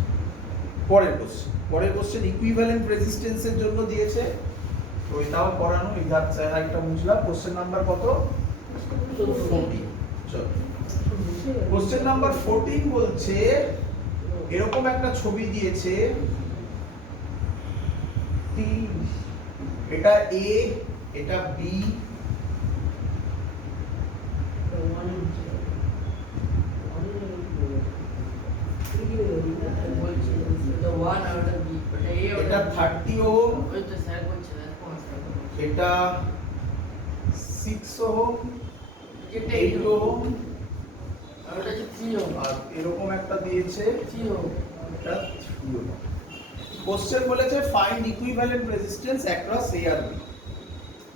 পরের কোশ্চেন ইকুইভ্যালেন্ট রেজিস্ট্যান্সের জন্য দিয়েছে, তো এটাও পড়ানো, ইধার একটা বুঝলাম। কোশ্চেন নাম্বার কত? 14। চলো কোশ্চেন নাম্বার 14 বলছে এরকম একটা ছবি দিয়েছে, এটা এ, এটা বি, এটা 30 ওহম, এটা 6 ওহম, 8 ওহম, আর এরকম একটা দিয়েছে এটা 3 ওহম। কোশ্চেন বলেছে ফাইন্ড ইকুইভ্যালেন্ট রেজিস্ট্যান্স অ্যাক্রস এ আর বি।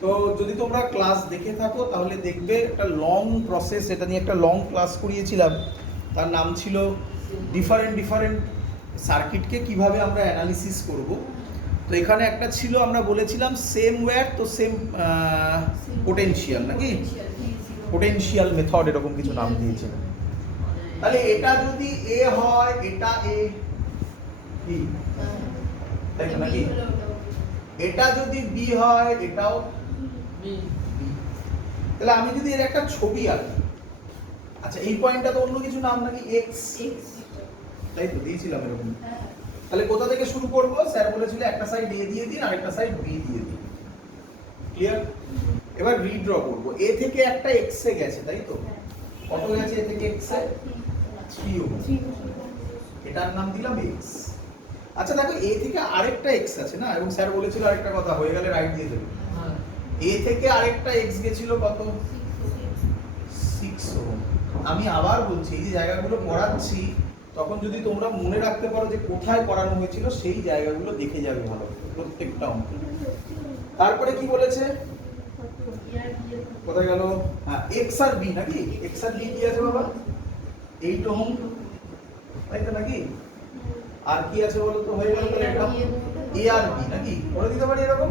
তো যদি তোমরা ক্লাস দেখে থাকো তাহলে দেখবে একটা লং প্রসেস, এটা নিয়ে একটা লং ক্লাস করিয়েছিলাম, তার নাম ছিল ডিফারেন্ট সার্কিটকে কিভাবে আমরা অ্যানালিসিস করব। তো এখানে একটা ছিল, আমরা বলেছিলাম সেম ওয়্যার তো সেম পোটেনশিয়াল নাকি, পোটেনশিয়াল মেথড এরকম কিছু নাম দিয়েছিলাম। তাহলে এটা যদি এ হয়, এটা এ কি, তাই তো নাকি? এটা যদি বি হয়, এটাও বি। তাহলে আমি যদি এর একটা ছবি আঁকি, আচ্ছা এই পয়েন্টটা তো অন্য কিছু নাম নাকি? এক্স, তাই তো দিয়েছিলাম এরকম। তাহলে কোথা থেকে শুরু করব? স্যার বলেছিল একটা সাইড এ দিয়ে দিন আর একটা সাইড বি দিয়ে দিন। ক্লিয়ার? এবার রিড্র করব। এ থেকে একটা এক্স এ গেছে, তাই তো? কত গেছে এ থেকে এক্স এ? 3 ওহম। এটার নাম দিলাম এক্স। আচ্ছা দেখো এ থেকে আরেকটা এক্স আছে না, এবং স্যার বলেছিল আরেকটা কথা, হয়ে গেলে রাইট দিয়ে দেবে। এ থেকে আরেকটা এক্স গেছিল কত? 6 ওহম। আমি আবার বলছি এই যে জায়গাগুলো পড়াচ্ছি তখন যদি তোমরা মনে রাখতে পারো যে কোথায় পড়ানো হয়েছিল সেই জায়গাগুলো দেখে যাবে ভালো প্রত্যেকটা অঙ্ক। তারপরে কি বলেছে? কোথায় গেল? হ্যাঁ এক্স আর বি নাকি? এক্স আর বি কি আছে বাবা? 8 ওহম, তাই তো নাকি? আর কি আছে বলো তো? হয়ে গেল তাহলে এটা এ আর বি নাকি? করে দিতে পারি এরকম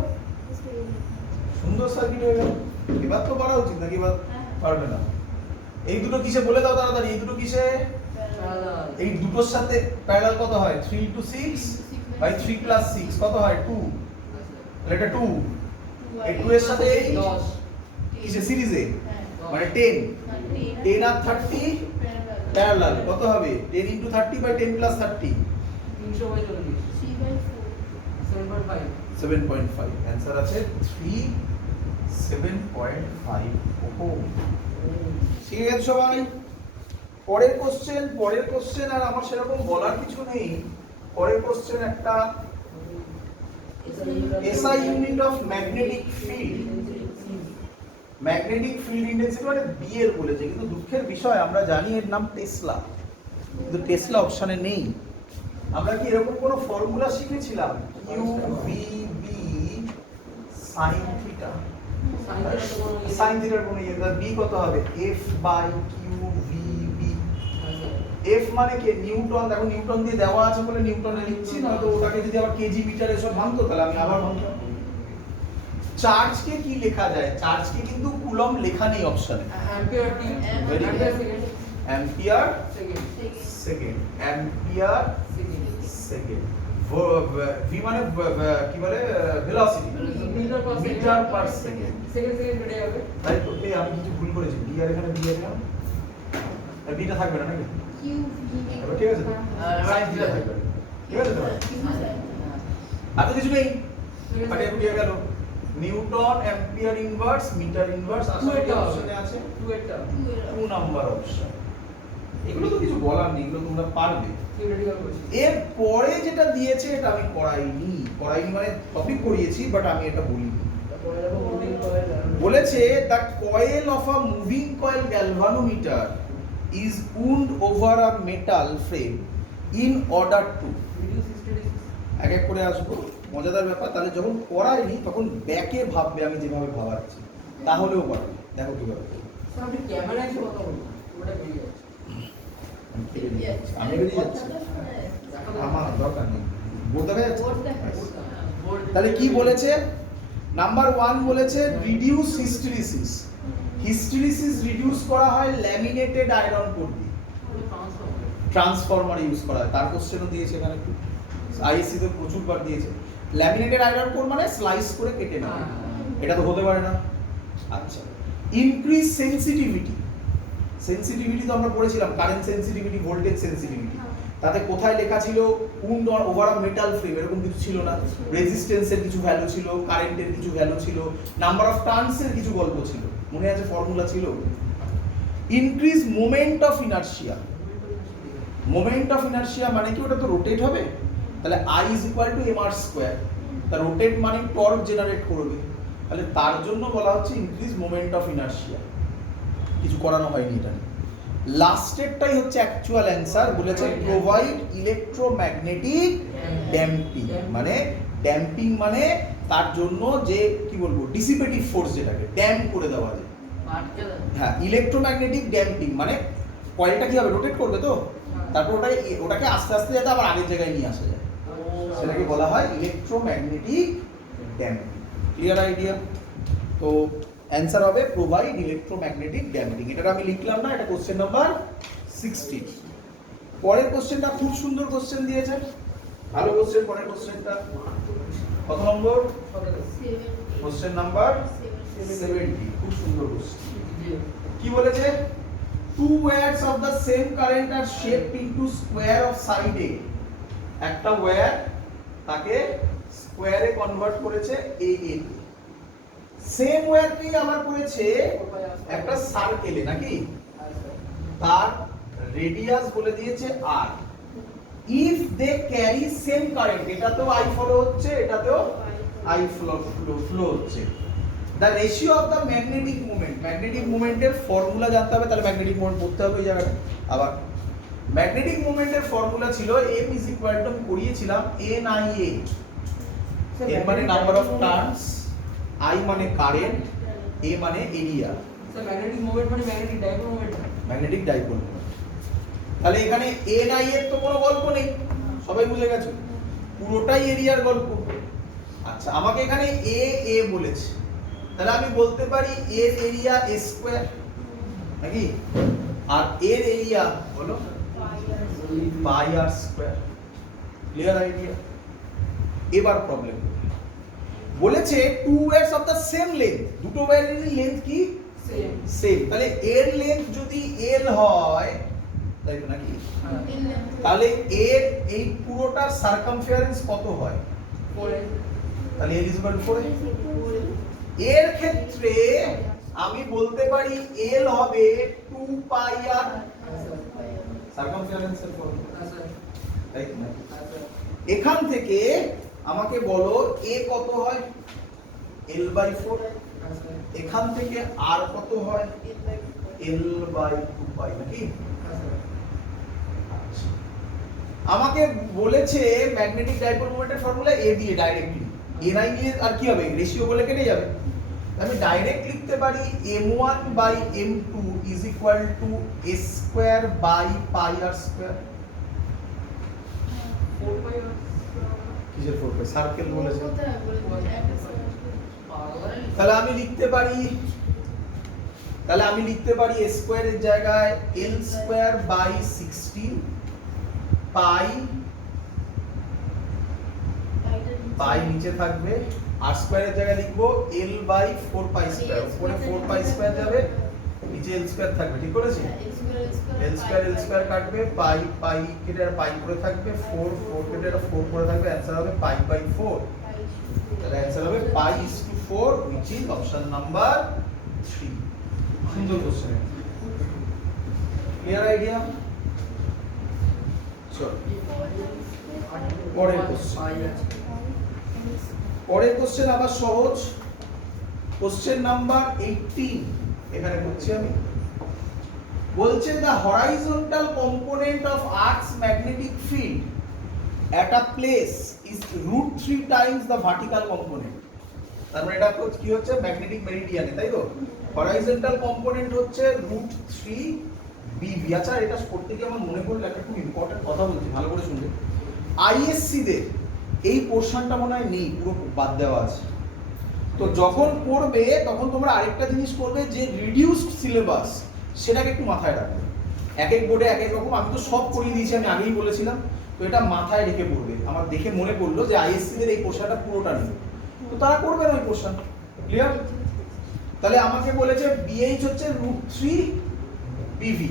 সুন্দর সার্কিট হয়ে গেল। এবার তো করা উচিত নাকি? এবার পারবে না। এই দুটো কিসে বলে দাও তাড়াতাড়ি, এই দুটো কিসে? এই দুটোর সাথে প্যারালাল কত হয়? 3 to 6 বাই 3 plus 6 কত হয়? 2। তাহলে এটা 2, এই 2 এর সাথে এই কিসে? সিরিজে, মানে 10। 10 আর 30 প্যারালাল কত হবে? 10 into 30 by 10 plus 30 7.5। অ্যানসার আছে 3 7.5 ওহম। ঠিক আছে সবাই? পরের কোশ্চেন আর আমার সেরকম বলার কিছু নেই। পরের কোশ্চেন একটা SI unit of magnetic field, magnetic field intensity মানে বি এর বলেছে, কিন্তু দুঃখের বিষয় আমরা জানি এর নাম টেসলা, কিন্তু টেসলা অপশনে নেই। আমরা কি এরকম কোনো ফর্মুলা শিখেছিলাম? Q V B sine theta, sine থিটার কোনো ইয়ে, বি কত হবে? F by Q V B. F মানে কি? নিউটন। দেখো নিউটন দিয়ে দেওয়া আছে বলে নিউটনে লিখছি, নয়তো ওটাকে যদি আবার কেজি মিটার এসব ভাঙতো তাহলে আমি আবার ভাঙতাম। চার্জকে কি লেখা যায়? চার্জকে কিন্তু কুলম লেখা নেই অপশনে। Ampere T, Very good. Ampere second, ampere second, second, ampere second. Second. V মানে কি বলে? Velocity, metre per second, metre per second. Second second কেটে যাবে। তাই তো? এই আমি কিছু ভুল করেছি, বি আর এখানে বি আর এখানে বিটা থাকবে না নাকি? কিউ ভি এবার ঠিক আছে তো? সাইন থিটা থাকবে, ঠিক আছে তো? আর তো কিছু নেই, আগে উঠে গেল। Newton, ampere inverse, metre inverse আসলে কি অপশনে আছে? 2 একটা 2 নাম্বার অপশন। এগুলো তো কিছু বলার নেই, এগুলো তোমরা পারবে। থিওরিটিক্যাল করছি। এর পরে যেটা দিয়েছে এটা আমি করাইনি মানে টপিক করিয়েছি, বাট আমি এটা বলিনি। তারপরে দেখো মুভিং কয়েল, বলেছে the coil of a moving coil galvanometer is wound over a metal frame in order to. Reduce hysteresis. এক এক করে আসবো, মজাদার ব্যাপার। তাহলে যখন করাইনি তখন ব্যাকে ভাববে আমি যেভাবে ভাবাচ্ছি, তাহলেও পারবে। দেখো কিভাবে করবে। স্যার আপনি ক্যামেরায় কি কথা বলুন, ওটা বেরিয়ে যাচ্ছে। আমি বেরিয়ে যাচ্ছি, আমার দরকার নেই। বোর্ড দেখা যাচ্ছে? তাহলে কি বলেছে? নাম্বার 1 বলেছে রিডিউস হিস্টেরিসিস। হিস্টেরিসিস রিডিউস করা হয় ল্যামিনেটেড আয়রন কোর দিয়ে, ট্রান্সফরমার ইউজ করা হয়। তার কোশ্চেনও দিয়েছে এখানে, একটু আইএসসি তে প্রচুর বার দিয়েছে। ল্যামিনেটেড আয়রন কোর মানে স্লাইস করে কেটে নেওয়া, এটা তো হতে পারে না। আচ্ছা, ইনক্রিজ সেনসিটিভিটি। সেনসিটিভিটি তো আমরা পড়েছিলাম, কারেন্ট সেনসিটিভিটি, ভোল্টেজ সেনসিটিভিটি। তাতে কোথায় লেখা ছিল? wound ওভার আ মেটাল ফ্রেম, এরকম কিছু ছিল না। রেজিস্ট্যান্সের কিছু ভ্যালু ছিল, কারেন্টের কিছু ভ্যালু ছিল, নাম্বার অফ টার্নসের কিছু গল্প ছিল, মনে আছে? ফর্মুলা ছিল। Increase moment of inertia. Moment of inertia মানে কি? ওটা তো রোটেট হবে, তাহলে I is equal to mr square. তা রোটেট মানে টর্ক জেনারেট করবে, তাহলে তার জন্য বলা হচ্ছে ইনক্রিজ মোমেন্ট অফ ইনারশিয়া। কিছু করানো হয়নি এটা। লাস্টেরটাই হচ্ছে অ্যাকচুয়াল অ্যান্সার। বলেছে প্রোভাইড ইলেকট্রোম্যাগনেটিক ড্যাম্পিং। মানে ড্যাম্পিং মানে তার জন্য যে কি বলবো, ডিসিপেটিভ ফোর্স, যেটাকে ড্যাম্প করে দেওয়া যায়। হ্যাঁ, ইলেকট্রোম্যাগনেটিক ড্যাম্পিং মানে কয়েলটা কি হবে? রোটেট করবে তো, তারপর ওটাকে আস্তে আস্তে যাতে আবার আগের জায়গায় নিয়ে আসা যায়, সেটাকে বলা হয় ইলেকট্রোম্যাগনেটিক ড্যাম্পিং। Clear idea? তো অ্যান্সার হবে প্রোভাইড ইলেকট্রোম্যাগনেটিক ড্যাম্পিং। এটা আমি লিখলাম না, এটা কোশ্চেন নাম্বার 16। পরের কোশ্চেনটা খুব সুন্দর কোশ্চেন দিয়েছে, ভালো কোশ্চেন। পরের কোশ্চেনটা কত নম্বর? Question number 70। খুব সুন্দর কোশ্চেন। কি বলেছে? Two wires of the same current are shaped into square of side A. একটা ওয়্যার তাকে স্কোয়ারে কনভার্ট করেছে এ এ। সেম ওয়্যারকেই আবার করেছে একটা সার্কেলে, নাকি? তার রেডিয়াস বলে দিয়েছে আর। If they carry same current, এটাতেও আই ফলো হচ্ছে, এটাতেও আই ফ্লো হচ্ছে। The ratio of the magnetic moment. Magnetic মোমেন্টের ফর্মুলা জানতে হবে, তাহলে ম্যাগনেটিক মোমেন্ট পড়তে হবে এই জায়গাটা। আবার ম্যাগনেটিক মোমেন্টের ফর্মুলা ছিল M is equal to, আমি পড়িয়েছিলাম, NIA। M মানে নাম্বার অফ টার্নস, I মানে কারেন্ট, A মানে এরিয়া। স্যার ম্যাগনেটিক মোমেন্ট মানে magnetic dipole moment. Magnetic dipole moment. তাহলে এখানে NI এর তো কোনো গল্প নেই, সবাই বুঝে গেছো, পুরোটাই এরিয়ার গল্প। আচ্ছা, আমাকে এখানে A বলেছে, তাহলে আমি বলতে পারি এর এরিয়া a স্কয়ার, নাকি? আর এর এরিয়া হলো pi r square. Clear idea? এবার প্রবলেম বলেছে two wires of the same length. দুটো ওয়্যারের লেন্থ কি? সেম। তাহলে এর লেন্থ যদি l হয়, তাই তো নাকি? তাহলে এর এই পুরোটার সারকামফারেন্স কত হয়? 4 তাহলে l is equal to 4a। এর ক্ষেত্রে আমি বলতে পারি l হবে 2 পাই আর সারকামফারেন্সের ফর্মুলা, তাই না? এখান থেকে আমাকে বলো এ কত হয় L/4, এখান থেকে আর কত হয় L/2 পাই নাকি? আমাকে বলেছে ম্যাগনেটিক ডাইপোল মোমেন্টের ফর্মুলা এ দিয়ে ডাইরেক্টলি, এনআই নিয়ে আর কি হবে, রেশিও বলে কেটে যাবে। আমি ডাইরেক্ট লিখতে পারি m1/m2 is equal to a square by pi r square। কিসের 4 পাই? সার্কেল বলেছে। কোথায় বলে একটা সময় তাহলে আমি লিখতে পারি a স্কয়ার এর জায়গায় l স্কয়ার বাই 16 পাই নিচে থাকবে, r স্কয়ার এর জায়গায় লিখবো l বাই 4 পাই স্কয়ার, উপরে 4 পাই স্কয়ার যাবে, নিচে l স্কয়ার থাকবে, ঠিক করেছি? l স্কয়ার কাটবে, পাই কেটে আর পাই পড়ে থাকবে, 4 কেটে আর 4 পড়ে থাকবে, অ্যানসার হবে পাই বাই 4। তাহলে অ্যানসার হবে pi is to 4, which is option number 3। সুন্দর কোশ্চেন, ক্লিয়ার আইডিয়া? চলো পরের কোশ্চেন আবার সহজ, কোশ্চেন নাম্বার 18 এখানে করছি আমি। বলছে the horizontal component of Earth's magnetic field at a place is √3 times the vertical component। তার মানে এটা কি হচ্ছে, ম্যাগনেটিক মেরিডিয়ানে, তাই তো? হরাইজন্টাল কম্পোনেন্ট হচ্ছে √3 BV। আচ্ছা, এটা করতে গিয়ে আমার মনে পড়লো একটা খুব ইম্পর্টেন্ট কথা বলছি, ভালো করে শুনবে। আইএসসি দের এই পোরশনটা মনে হয় নেই, পুরো বাদ দেওয়া আছে। তো যখন পড়বে তখন তোমরা আরেকটা জিনিস করবে, যে রিডিউসড সিলেবাস সেটাকে একটু মাথায় রাখবে। এক এক বোর্ডে এক এক রকম, আমি তো সব করিয়ে দিয়েছি, আমি আগেই বলেছিলাম। তো এটা মাথায় রেখে পড়বে। আমার দেখে মনে পড়লো যে আইএসসি দের এই পোরশনটা পুরোটা নেই, তো তারা করবে না ওই পোরশন। ক্লিয়ার? তাহলে আমাকে বলেছে BH হচ্ছে √3 BV।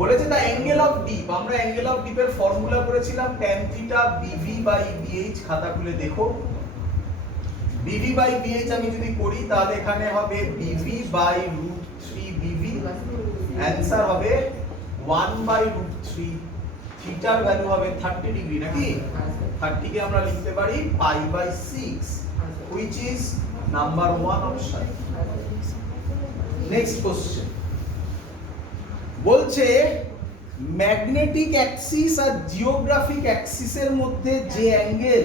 বলেছে দা অ্যাঙ্গেল অফ ডিপ, আমরা অ্যাঙ্গেল অফ ডিপের ফর্মুলা করেছিলাম tan theta BV by BH। খাতা খুলে দেখো, BV বাই BH আমি যদি করি তাহলে এখানে হবে BV বাই √3 BV, অ্যানসার হবে 1/√3। থিটার ভ্যালু হবে 30 ডিগ্রি নাকি? 30 কে আমরা লিখতে পারি π/6, which is number 1 option। Next question বলছে ম্যাগনেটিক অ্যাক্সিস আর জিওগ্রাফিক অ্যাক্সিসের মধ্যে যে অ্যাঙ্গেল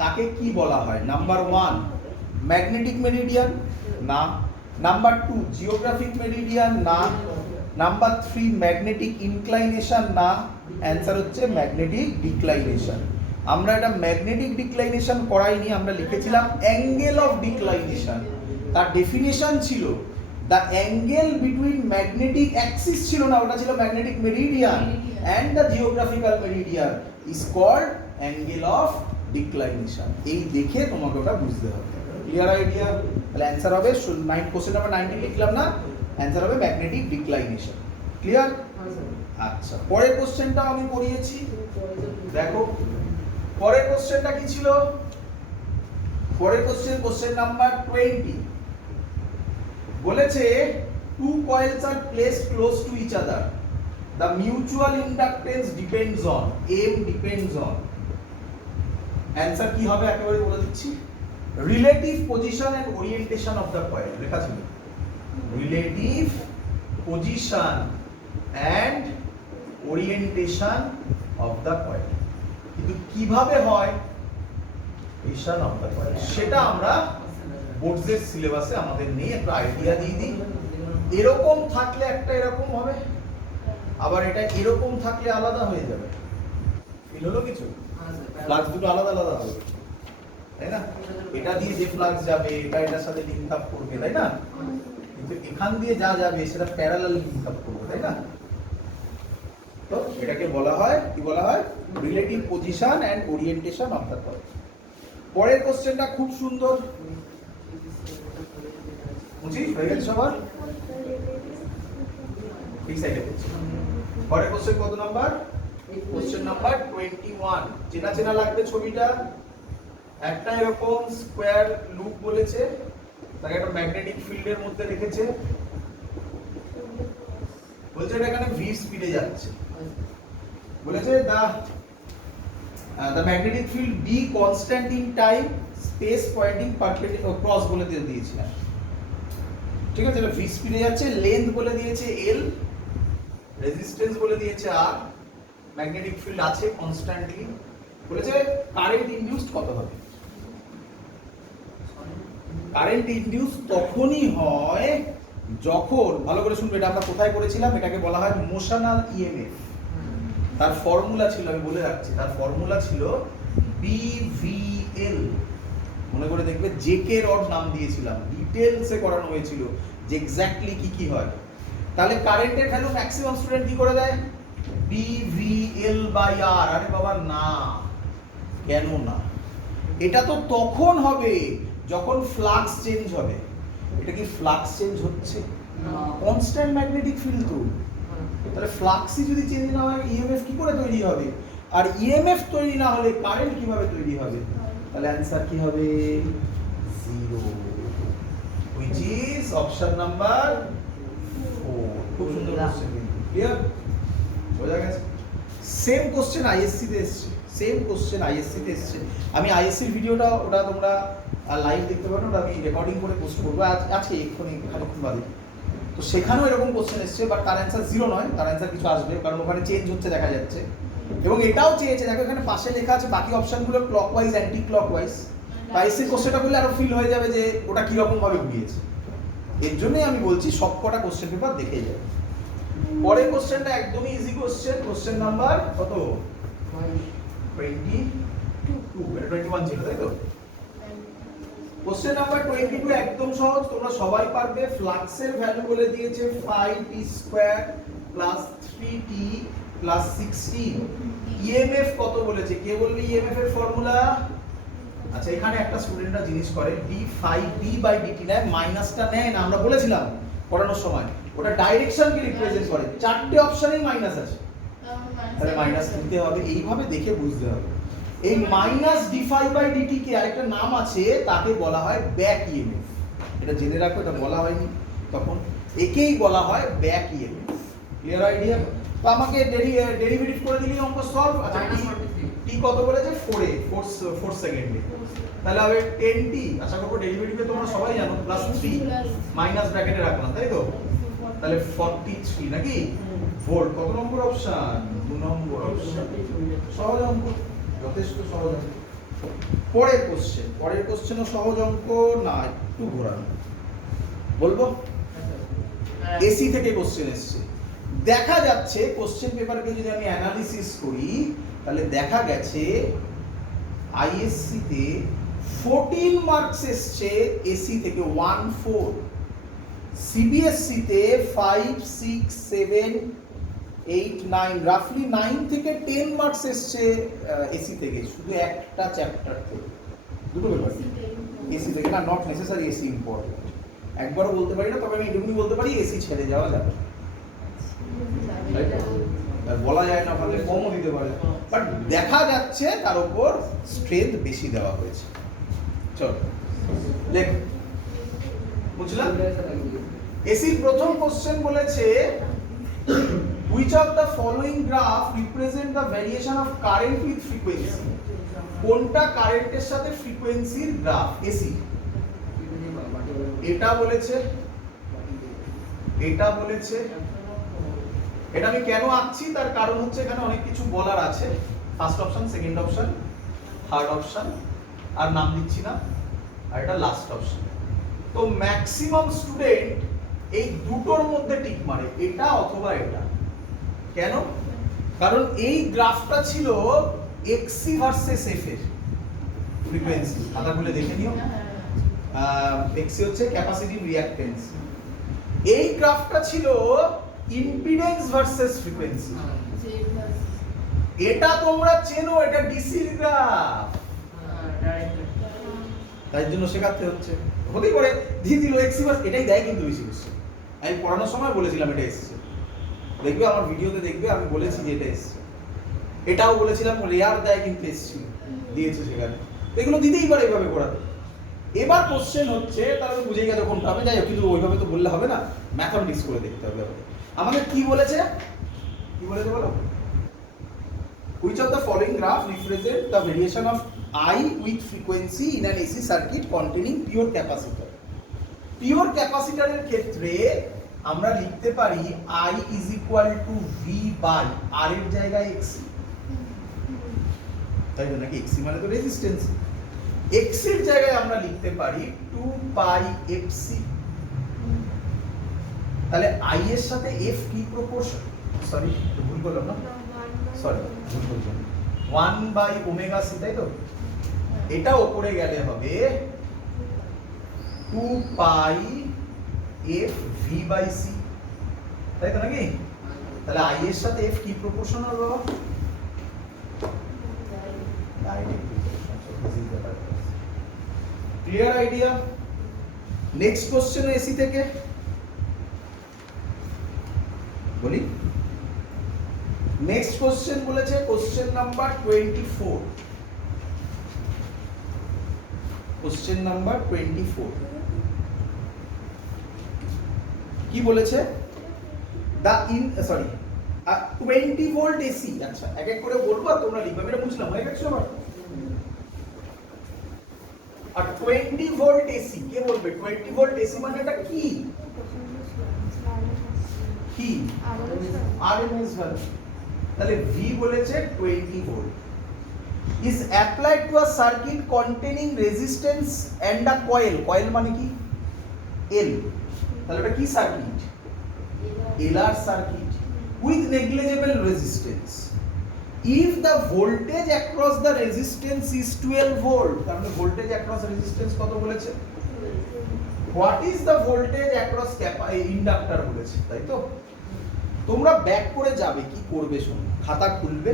তাকে কি বলা হয়? নাম্বার 1 ম্যাগনেটিক মেরিডিয়ান, না। নাম্বার 2 জিওগ্রাফিক মেরিডিয়ান, না। নাম্বার 3 ম্যাগনেটিক ইনক্লাইনেশন, না। অ্যানসার হচ্ছে ম্যাগনেটিক ডিক্লাইনেশন। আমরা এটা ম্যাগনেটিক ডিক্লাইনেশন করাইনি, আমরা লিখেছিলাম অ্যাঙ্গেল অফ ডিক্লাইনেশন। তার ডেফিনিশন ছিল the angle between magnetic axis, ছিল না, ওটা ছিল magnetic meridian, and the geographical meridian is called angle of declination. এই দেখে তোমাকে ওটা বুঝতে হবে। Clear idea? তাহলে অ্যানসার হবে কোশ্চেন নাম্বার 19 লিখলাম না, অ্যানসার হবে ম্যাগনেটিক ডিক্লাইনেশন। ক্লিয়ার? আচ্ছা, পরের কোশ্চেনটাও আমি করিয়েছি, দেখো পরের কোশ্চেনটা কি ছিল। পরের কোশ্চেন নাম্বার 20 বলেছে two coils are placed close to each other, the mutual inductance depends on, M depends on, answer কি হবে একেবারে বলে দিচ্ছি, relative position and orientation of the coil. লেখা ছিল relative position and orientation of the coil, কিন্তু কিভাবে হয় পজিশন অফ দ্য কয়েল সেটা আমরা বোর্ডসের সিলেবাসে আমাদের নিয়ে একটা আইডিয়া দিয়ে দিই। এরকম থাকলে একটা এরকম হবে, আবার এটা এরকম থাকলে আলাদা হয়ে যাবে। ফিল হলো কিছু? ফ্লাক্স দুটো আলাদা আলাদা হবে, তাই না? এটা দিয়ে যে ফ্লাক্স যাবে এটা এটার সাথে লিংক আপ করবে, তাই না? কিন্তু এখান দিয়ে যা যাবে সেটা প্যারালাল লিংক আপ করবে, তাই না? তো এটাকে বলা হয় কি বলা হয়? Relative position and orientation of the coil. পরের কোশ্চেনটা খুব সুন্দর, বুঝিস হয়ে গেছে সবার? এই সাইডে করছি। পরের কোশ্চেন কত নাম্বার? Question number 21। চেনা চেনা লাগবে ছবিটা। একটা এরকম স্কয়ার লুপ বলেছে, তাকে একটা ম্যাগনেটিক ফিল্ডের মধ্যে রেখেছে, বলছে এটা এখানে v স্পিডে যাচ্ছে। বলেছে the magnetic field B constant in time space pointing perpendicular cross বলে দিয়েছিলাম, ঠিক আছে? এটা ভি স্পিডে যাচ্ছে, লেন্থ বলে দিয়েছে এল, রেজিস্ট্যান্স বলে দিয়েছে আর, ম্যাগনেটিক ফিল্ড আছে কনস্ট্যান্টলি, বলেছে কারেন্ট ইনডিউসড কত হবে। কারেন্ট ইনডিউস তখনই হয় যখন, ভালো করে শুনবে, এটা আমরা কোথায় করেছিলাম, এটাকে বলা হয় মোশনাল ইএমএফ। তার ফর্মুলা ছিল, আমি বলে রাখছি, তার ফর্মুলা ছিল বিভিএল। মনে করে দেখবে জেকে রড নাম দিয়েছিলাম, ডিটেলসে করানো হয়েছিল যে এক্স্যাক্টলি কি কি হয়। তাহলে কারেন্টের ভ্যালু ম্যাক্সিমাম স্টুডেন্ট কি করে দেয়, বিভিএল বাই আর। আরে বাবা না, কেন না? এটা তো তখন হবে যখন ফ্লাক্স চেঞ্জ হবে। এটা কি ফ্লাক্স চেঞ্জ হচ্ছে? কনস্ট্যান্ট ম্যাগনেটিক ফিল্ড তো, তাহলে ফ্লাক্সই যদি চেঞ্জ না হয় ইএমএফ কি করে তৈরি হবে? আর ইএমএফ তৈরি না হলে কারেন্ট কিভাবে তৈরি হবে? তাহলে অ্যানসার কি হবে? 0, which is অপশন নাম্বার 4। খুব সুন্দর কোশ্চেন, ক্লিয়ার? বোঝা গেছে? সেম কোশ্চেন আইএসসি তে এসেছে, সেম কোশ্চেন আইএসসি তে এসেছে। আমি আইএসসির ভিডিওটা ওটা তোমরা লাইভ দেখতে পারো, ওটা আমি রেকর্ডিং করে পোস্ট করবো আজকে এক্ষুনি খানিকক্ষণ বাদে। তো সেখানেও এরকম কোশ্চেন এসেছে, বাট তার অ্যান্সার 0 নয়, তার অ্যান্সার কিছু আসবে, কারণ ওখানে চেঞ্জ হচ্ছে দেখা যাচ্ছে। এবং এটাও চেয়েছে, দেখো এখানে পাশে লেখা আছে বাকি অপশনগুলো ক্লকওয়াইজ অ্যান্টি ক্লকওয়াইজ। আইএসসি কোশ্চেনটা করলে আরো ফিল হয়ে যাবে যে ওটা কিরকম ভাবে ঘুরিয়েছে। এর জন্যই আমি বলছি সবকটা কোশ্চেন পেপার দেখে যাবে। পরের কোশ্চেনটা একদমই ইজি কোশ্চেন, কোশ্চেন নাম্বার কত? 22, এটা 21 ছিল তাই তো? কোশ্চেন নাম্বার 22 একদম সহজ, তোমরা সবাই পারবে। ফ্লাক্সের ভ্যালু বলে দিয়েছে 5t² + 3t + 16। ইএমএফ কত বলেছে? কে বলবে ইএমএফ এর ফর্মুলা? আচ্ছা, এখানে একটা স্টুডেন্টরা জিনিস করে d∅b/dt নেয়, মাইনাসটা নেয় না, আমরা বলেছিলাম পড়ানোর সময়, ওটা ডাইরেকশনকে রিপ্রেজেন্ট করে। চারটে অপশনেই মাইনাস আছে, তাহলে মাইনাস নিতে হবে। এইভাবে দেখে বুঝতে হবে। এই মাইনাস d∅/dt কে আরেকটা নাম আছে, তাকে বলা হয় ব্যাক ইএমএফ। এটা জেনে রাখো, এটা বলা হয়নি তখন। একেই বলা হয় ব্যাক ইএমএফ। Clear idea? তো আমাকে ডেরিভেটিভ করে দিলি অঙ্ক সলভ। আচ্ছা, টি কত বলেছে? 4 সেকেন্ডে। তাহলে হবে 10t, আশা করব ডেরিভেটিভে তোমরা সবাই জানো, +3 মাইনাস ব্র্যাকেটে রাখলাম, তাই তো? তাহলে 43 নাকি ভোল্ট। কত নম্বর অপশন? 2 নম্বর অপশন। সহজ অঙ্ক, যথেষ্ট সহজ অঙ্ক। পরের কোশ্চেনও সহজ অঙ্ক না, একটু ঘোরানো বলবো। এসি থেকে কোশ্চেন এসছে। দেখা যাচ্ছে কোশ্চেন পেপারকে যদি আমি অ্যানালিসিস করি, তাহলে দেখা গেছে আইএসসি তে 14 মার্কস এসছে এসি থেকে 14, সিবিএসসি তে 5, 6, 7, 8, 9, রাফলি 9 থেকে 10 মার্কস এসছে এসি থেকে, শুধু একটা চ্যাপ্টার থেকে। দুটো পেপার এসি থেকে না, নট নেসেসারি এসি ইম্পর্টেন্ট। একবারও বলতে পারি না, তবে আমি এটুকুনি বলতে পারি এসি ছেড়ে যাওয়া যাবে, বলা যায় না, ওখানে কমও দিতে পারে, বাট দেখা যাচ্ছে তার উপর স্ট্রেংথ বেশি দেওয়া হয়েছে। চলো দেখ, বুঝলাম। এসির প্রথম কোশ্চেন বলেছে which of the following graph represent the variation of current with frequency? কোনটা কারেন্টের সাথে ফ্রিকোয়েন্সির গ্রাফ? এসি এটা বলেছে, এটা বলেছে। এটা আমি কেন আঁকছি তার কারণ হচ্ছে এখানে অনেক কিছু বলার আছে। First option, second option, third option, আর নাম দিচ্ছি না, আর এটা লাস্ট অপশন। তো ম্যাক্সিমাম স্টুডেন্ট এই দুটোর মধ্যে টিক মারে, এটা অথবা এটা। কেন? কারণ এই গ্রাফটা ছিল এক্সি ভার্সেস এফ এর ফ্রিকোয়েন্সি। খাতা খুলে দেখে নিও। এক্সি হচ্ছে ক্যাপাসিটিভ রিঅ্যাকট্যান্স, এই গ্রাফটা ছিল ইম্পিডেন্স ভার্সেস ফ্রিকোয়েন্সি। এটা তোমরা চেনো, এটা ডিসির গ্রাফ, তাই জন্য শেখাতে হচ্ছে। হতেই পারে দিয়ে দিল এক্সি ভার্সেস, এটাই দেয় কিন্তু বেশি বেশি। আমি পড়ানোর সময় বলেছিলাম এটা এসেছে, দেখবে আমার ভিডিওতে দেখবে আমি বলেছি যে এটা এসেছে। এটাও বলেছিলাম রেয়ার দেয় কিন্তু এসেছিল, দিয়েছে সেখানে। এগুলো দিতেই পারে এইভাবে করাতে। এবার কোশ্চেন হচ্ছে, তাহলে বুঝে গেছে কোনটা হবে, যাই হোক, কিন্তু ওইভাবে তো বললে হবে না, ম্যাথমেটিক্স করে দেখতে হবে। আমাদের কি বলেছে, কি বলেছে বলো? which of the following graph represent the variation of I with frequency in an AC circuit containing pure capacitor? Pure ক্যাপাসিটরের ক্ষেত্রে আমরা লিখতে পারি I is equal to V by R এর জায়গায় XC, তাই তো নাকি? XC মানে তো রেজিস্ট্যান্স, XC এর জায়গায় আমরা লিখতে পারি 2 পাই FC। তাহলে I এর সাথে F কি প্রপোর্শন? সরি ভুল বললাম না, সরি ভুল বললাম, 1 বাই ওমেগা সি, তাই তো? এটা উপরে গেলে হবে 2 পাই F V বাই C, তাই তো নাকি? তাহলে I এর সাথে F কি প্রপোর্শনাল বাবা? Direct proportional. So this is the purpose. Clear idea? Next question AC থেকে বলি। নেক্সট কোশ্চেন বলেছে কোশ্চেন নাম্বার 24। কোশ্চেন নাম্বার 24 কি বলেছে? The in sorry 20 volt AC. আচ্ছা এক এক করে বলবো আর তোমরা লিখবে, এটা বুঝলাম হয়ে গেছে আমার। আর 20 ভোল্ট এসি কে বলবে? 20 ভোল্ট এসি মানে এটা কি? কি আরএমএস ভ্যালু। তাহলে ভি বলেছে 20 volt is applied to a circuit containing resistance and a coil. coil মানে কি? L। তাহলে এটা কি circuit? LR circuit with negligible resistance. If the voltage across the resistance is 12 volt, তাহলে voltage across resistance কত বলেছে? What is the voltage across inductor বলেছে, তাই তো? তোমরা ব্যাক করে যাবে, কি করবে শোনো, খাতা খুলবে,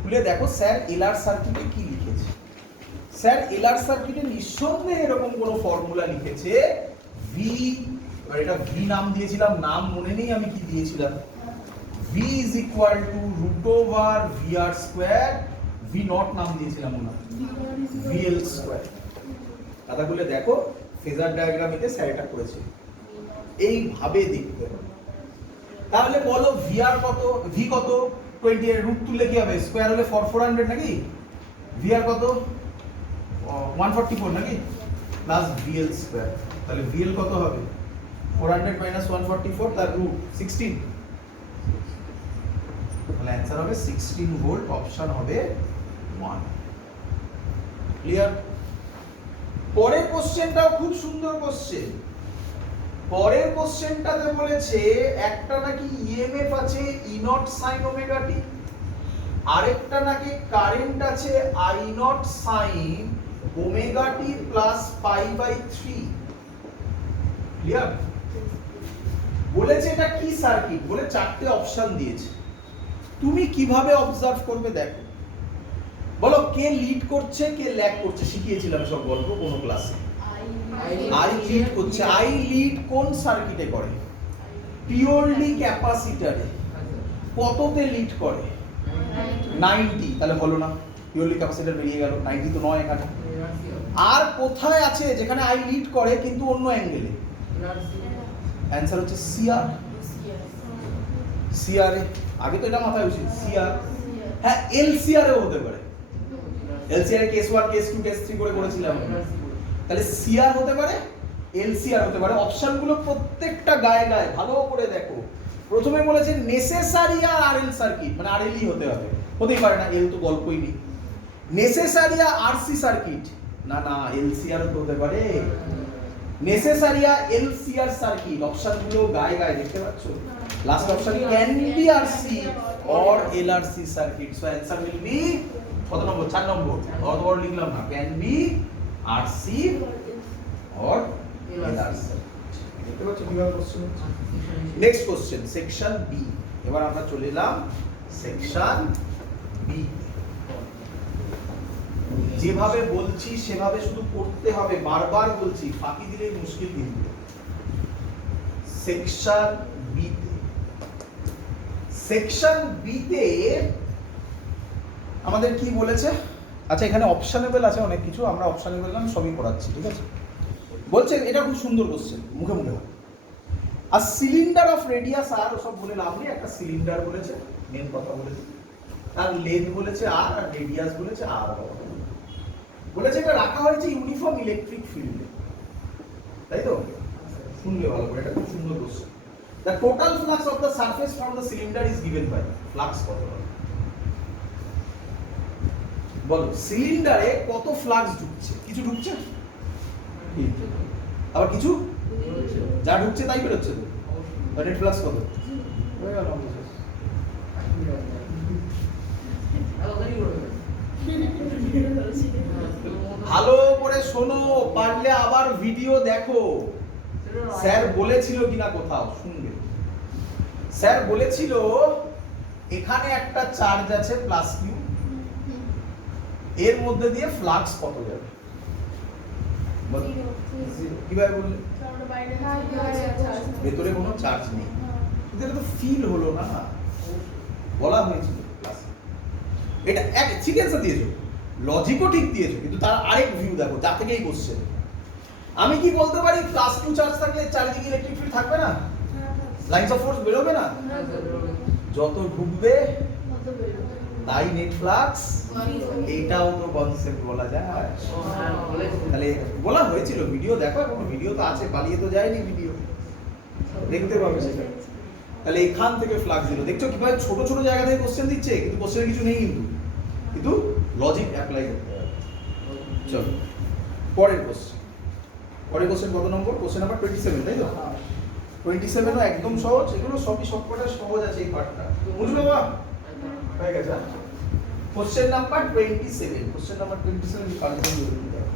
খুলে দেখো স্যার এলআর সার্কিটে কি লিখেছে। স্যার এলআর সার্কিটে নিঃসন্দেহে এরকম কোন ফর্মুলা লিখেছে, ভি, এটা ভি নাম দিয়েছিলাম, নাম মনে নেই আমি কি দিয়েছিলাম, V is equal to root over V R square, V not নাম দিয়েছিলাম মনে হয়, ভিএল স্কোয়ার। খাতা খুলে দেখো ফেজার ডায়াগ্রামেতে স্যার এটা করেছে, এইভাবে দেখতে হবে। তাহলে বলো ভি আর কত, ভি কত? 20 এর রুট তুললে কি হবে? স্কয়ার হলে 400 নাকি? ভি আর কত? 144 নাকি? Plus VL square. তাহলে ভিএল কত হবে? 400 মাইনাস 144 তার রুট 16। তাহলে অ্যানসার হবে 16 ভোল্ট, অপশন হবে 1। ক্লিয়ার? পরের কোশ্চেনটাও খুব সুন্দর কোশ্চেন। পরের কোশ্চেনটাতে বলেছে একটা নাকি ইএমএফ আছে E not sine omega T, আরেকটা নাকি কারেন্ট আছে I not sine omega T plus pi by 3। Clear? বলেছে এটা কি সার্কিট, বলে চারটে অপশন দিয়েছে। তুমি কিভাবে অবজার্ভ করবে দেখো। বলো কে লিড করছে কে ল্যাগ করছে, শিখিয়েছিলাম সব গল্প কোন ক্লাসে। আই লিড করছে। আই লিড কোন সার্কিটে করে? পিওরলি ক্যাপাসিটরে। কততে লিড করে? 90। তাহলে হলো না, পিওরলি ক্যাপাসিটর বেরিয়ে গেল, 90 তো নয় এখানে। আর কোথায় আছে যেখানে আই লিড করে কিন্তু অন্য অ্যাঙ্গেলে? অ্যানসার হচ্ছে সিআর। সিআর এ আগে তো এটা মাথায় উচিত, সিআর। হ্যাঁ এলসিআর এও হতে পারে, এলসিআর এ কেস 1 কেস 2 কেস 3 করে করেছিলাম। তাহলে সিআর হতে পারে, এলসিআর হতে পারে। অপশনগুলো প্রত্যেকটা গায়ে গায়ে ভালো করে দেখো। প্রথমে বলেছে নেসেসারি আর আরএল সার্কিট, মানে আরএলই হতে হবে, হতেই পারে না, এল তো গল্পই নেই। নেসেসারি আর আরসি সার্কিট, না না এলসিআর তো হতে পারে। নেসেসারি আর এলসিআর সার্কিট, অপশনগুলো গায়ে গায়ে দেখতে পাচ্ছো। Last option can be RC or LRC circuit. So answer will be কত নম্বর? 4 নম্বর। অত বড় লিখলাম না, can be RC or LRC. দেখতে পাচ্ছ কিভাবে কোশ্চেন হচ্ছে। Next question section B. এবার আমরা চলে এলাম সেকশন বি। যেভাবে বলছি সেভাবে শুধু করতে হবে, বারবার বলছি, ফাঁকি দিলেই মুশকিল কিন্তু। সেকশন বি তে, সেকশন বি তে আমাদের কি বলেছে? আচ্ছা এখানে অপশনেবল আছে অনেক কিছু, আমরা অপশনেবল না সবই পড়াচ্ছি, ঠিক আছে? বলছে এটা খুব সুন্দর কোশ্চেন, মুখে মুখে হয়। আর সিলিন্ডার অফ রেডিয়াস আর সব বলে লাভ নেই, একটা সিলিন্ডার বলেছে, মেন কথা বলেছে। তার লেন্থ বলেছে আর রেডিয়াস বলেছে আর বলেছে এটা রাখা হয়েছে ইউনিফর্ম ইলেকট্রিক ফিল্ডে, তাই তো? শুনলে ভালো করে, এটা খুব সুন্দর question. The total flux of the surface from the cylinder is given by, flux কত হবে বলো? সিলিন্ডারে কত ফ্লাক্স ঢুকছে? কিছু ঢুকছে, আবার কিছু যা ঢুকছে তাই বেরোচ্ছে তো। নেট ফ্লাক্স কত? হয়ে গেল আমাদের শেষ। এতটাই করে দেবে। ভালো করে শোনো, পারলে আবার ভিডিও দেখো। স্যার বলেছিল কিনা কোথাও শুনবে। স্যার বলেছিল এখানে একটা চার্জ আছে প্লাস কিউ, এর মধ্যে দিয়ে ফ্লাক্স কত যাবে? বলো। কিভাবে বললে? ভেতরে কোনো চার্জ নেই, কিন্তু এটা তো ফিল হলো না, বলা হয়েছিল ক্লাসে। এটা এক ঠিক অ্যান্সার দিয়েছো, লজিকও ঠিক দিয়েছো, কিন্তু তার আরেক ভিউ দেখো, যা থেকে এই কোশ্চেন। আমি কি বলতে পারি, প্লাস কিউ চার্জ থাকলে চারিদিকে ইলেকট্রিক ফিল্ড থাকবে না, লাইনস অফ ফোর্স বেরোবে না, যত ঢুকবে তাই নেট ফ্লাক্স। এইটাও তো কনসেপ্ট বলা যায়। তাহলে বলা হয়েছিল, ভিডিও দেখো, এবং ভিডিও তো আছে, পালিয়ে তো যায়নি ভিডিও, দেখতে পাবে সেটা। তাহলে এখান থেকে ফ্লাক্স দিল, দেখছো কিভাবে ছোট ছোট জায়গা থেকে কোশ্চেন দিচ্ছে, কিন্তু কোশ্চেনে কিছু নেই, কিন্তু লজিক অ্যাপ্লাই করতে হবে। চলো পরের কোশ্চেন। পরের কোশ্চেন কত নম্বর? কোশ্চেন নাম্বার 27, তাই তো? 27ও একদম সহজ, এগুলো সবই সবকটা সহজ আছে এই পার্টটা, বুঝলো বাবা? হয়ে গেছে। Question number 27, question number 27 confirm করে দিতে হবে।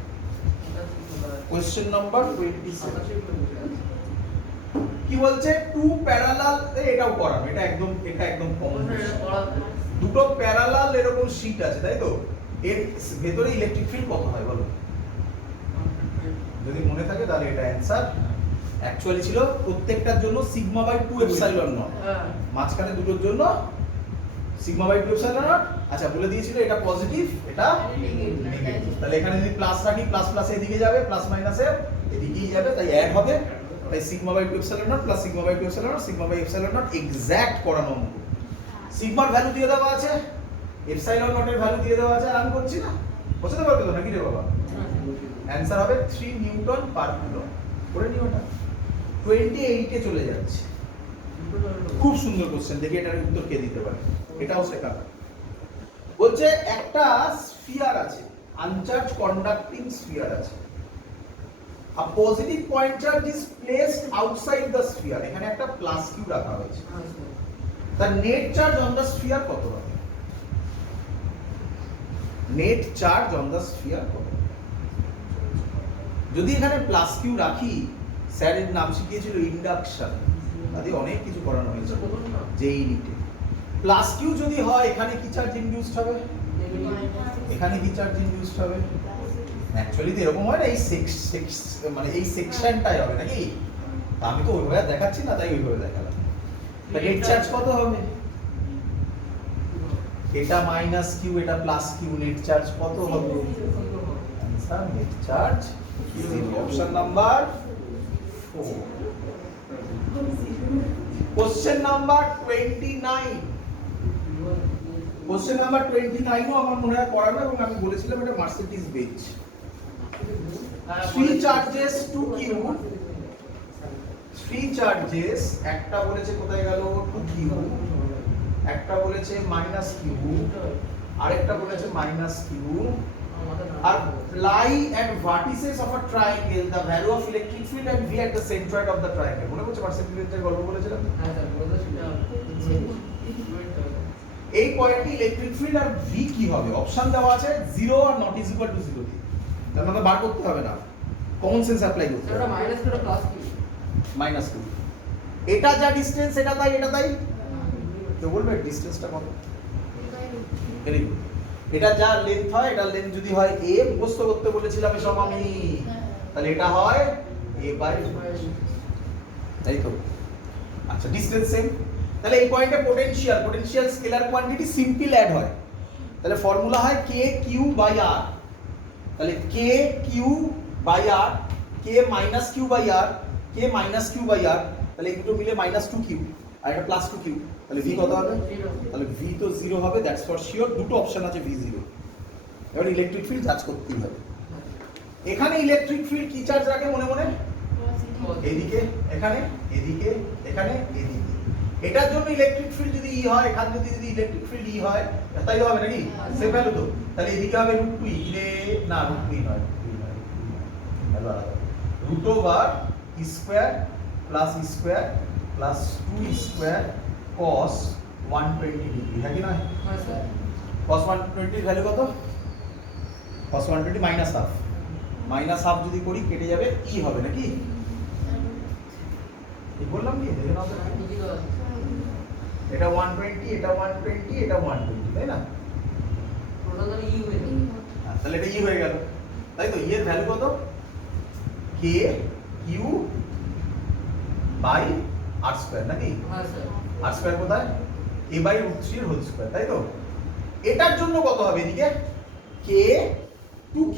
কোশ্চেন নাম্বার 27 কি বলছে? টু প্যারালাল, এটাও করানো, এটা একদম কমন। দুটো প্যারালাল এরকম শীট আছে, তাই তো? এর ভেতরে ইলেকট্রিক ফিল্ড কত হয় বলো? যদি মনে থাকে তাহলে এটা অ্যানসার অ্যাকচুয়ালি ছিল প্রত্যেকটার জন্য সিগমা বাই 2 এপসাইলন নট, মাঝখানে দুটোর জন্য সিগমা বাই 2 এপসাইলন নট। আচ্ছা বলে দিয়েছিল এটা পজিটিভ, এটা নেগেটিভ। তাহলে এখানে যদি প্লাস রাখি, প্লাস প্লাস এদিকে যাবে, প্লাস মাইনাসে এদিকেই যাবে, তাই অ্যাড হবে। তাই sigma by 2 epsilon not plus sigma by 2 epsilon not, sigma by epsilon not exact করানো অঙ্ক। সিগমার ভ্যালু দিয়ে দেওয়া আছে, এপসাইলন নটের ভ্যালু দিয়ে দেওয়া আছে, আর আমি করছি না, বুঝতে পারবে তো নাকি রে বাবা? অ্যানসার হবে 3 নিউটন পার কুলম। করে নিও ওটা। 28 এ চলে যাচ্ছে। খুব সুন্দর কোশ্চেন, দেখি এটার উত্তর কে দিতে পারে, এটাও শেখা। বলছে একটা স্ফিয়ার আছে, আনচার্জ কন্ডাক্টিং স্ফিয়ার আছে। A positive point charge is placed outside the sphere. এখানে একটা প্লাস কিউ রাখা হয়েছে। The net charge on the sphere কত হবে? Net charge on the sphere কত? যদি এখানে প্লাস কিউ রাখি, স্যারের নাম শিখিয়েছিল ইন্ডাকশন, তাতে অনেক কিছু করানো হয়েছে যেই নিটে। প্লাস কিউ যদি হয়, এখানে কি চার্জ ইনডিউসড হবে? এখানে কি চার্জ ইনডিউসড হবে? অ্যাকচুয়ালি তো এরকম হয় না, মানে এই সেকশনটাই হবে নাকি? আমি তো ওইভাবে দেখাচ্ছি না, তাই ওইভাবে দেখালাম। নেট চার্জ কত হবে? এটা মাইনাস কিউ, এটা প্লাস কিউ, নেট চার্জ কত হবে? Answer net charge option number 4। Question number 29, question number 29 ও আমার মনে হয় পড়ানো, এবং আমি বলেছিলাম এটা Mercedes Benz. 3 charges 2 Q, 3 charges, একটা বলেছে কোথায় গেল 2 কিউ, একটা বলেছে মাইনাস কিউ, আরেকটা বলেছে মাইনাস কিউ। আর lie at vertices of a triangle, the value of electric field and V at the centroid of the triangle. মনে পড়ছে মার্সেল বেঞ্চের গল্প বলেছিলাম? হ্যাঁ স্যার বলেছিল। এই পয়েন্টে ইলেকট্রিক ফিল্ড আর V কি হবে? অপশন দেওয়া আছে 0 are not is equal two 0 দিয়ে। তার মানে বার করতে হবে না, কমন সেন্স অ্যাপ্লাই করতে হবে। এটা মাইনাস করে প্লাস কি? মাইনাস কিউ, এটা যা ডিসটেন্স এটা তাই, এটা তাই। তো বলবে ডিসটেন্সটা কত? Very good. এটা যা লেন্থ হয়, এটা লেন্থ যদি হয় a, মুখস্থ করতে বলেছিলাম এসব আমি, তাহলে এটা হয় a বাই, তাই তো? আচ্ছা ডিসটেন্স সেম। তাহলে এই পয়েন্টে potential scalar quantity simple add হয়, তাহলে ফর্মুলা হয় k q বাই r। তাহলে k q by r, k minus q by r, k minus q by r, তাহলে এই দুটো মিলে -2q, আর এটা প্লাস টু কিউ, তাহলে ভি কত হবে? তাহলে ভি তো 0 হবে, দ্যাটস ফর শিওর। দুটো অপশন আছে ভি 0। এবার ইলেকট্রিক ফিল্ড জাজ করতেই হবে। এখানে ইলেকট্রিক ফিল্ড কি চার্জ রাখে মনে মনে? এদিকে, এখানে, এদিকে, এখানে, এদিকে। এটার জন্য ইলেকট্রিক ফিল্ড যদি ই হয়, এখানে যদি ইলেকট্রিক ফিল্ড ই হয়, তাই হবে নাকি? সেম ভ্যালু তো। তাহলে এদিকে হবে √2 ই রে, না √2 ই নয়, ভ্যালু আলাদা। √/e square plus e square plus 2e square cos 120 degree, হ্যাঁ কি নয়? হ্যাঁ স্যার। cos 120 এর ভ্যালু কত? cos 120 minus half, minus half যদি করি কেটে যাবে, ই হবে নাকি? এই বললাম কি দেখে নাও তো। এটা 120, এটা 120, এটা 120, তাই না? টোটাল ই হয়ে গেল। হ্যাঁ, তাহলে এটা ই হয়ে গেল, তাই তো। ই এর ভ্যালু কত? k q by r square নাকি? হ্যাঁ স্যার। r স্কয়ার কোথায়? a বাই √3 এর হোল স্কয়ার, তাই তো। এটার জন্য কত হবে এদিকে? k 2q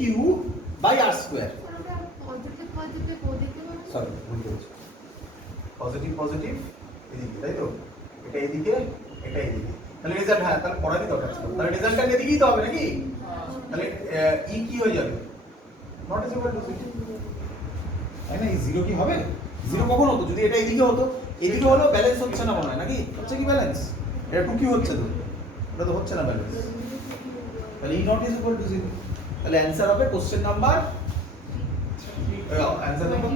by r square. Sorry, ভুল করেছি। পজিটিভ পজিটিভ এদিকে, তাই তো। এটা এদিকে, এটা এদিকে। তাহলে রেজাল্ট, হ্যাঁ তাহলে পড়ারই দরকার ছিল। তাহলে রেজাল্টটা এদিকেই তো হবে নাকি? তাহলে ই কি হয়ে যাবে? নট ইজ ইকুয়াল টু 0, তাই না? এই 0 কি হবে? 0 কখন হতো? যদি এটা এদিকে হতো। এদিকে হলো ব্যালেন্স হচ্ছে না মনে হয় নাকি? হচ্ছে কি ব্যালেন্স? এটা 2q হচ্ছে তো, এটা তো হচ্ছে না ব্যালেন্স। তাহলে ই নট ইজ ইকুয়াল টু 0। তাহলে অ্যানসার হবে কোশ্চেন নাম্বার, অ্যানসার নাম্বার।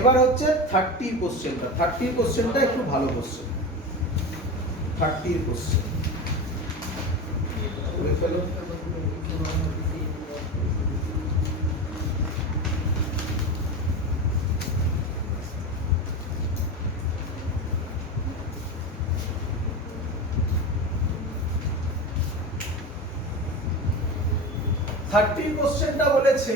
এবার হচ্ছে 30 কোশ্চেনটা। 30 কোশ্চেনটা একটু ভালো কোশ্চেন। 30 কোশ্চেন করে ফেলো। থার্টির কোশ্চেনটা বলেছে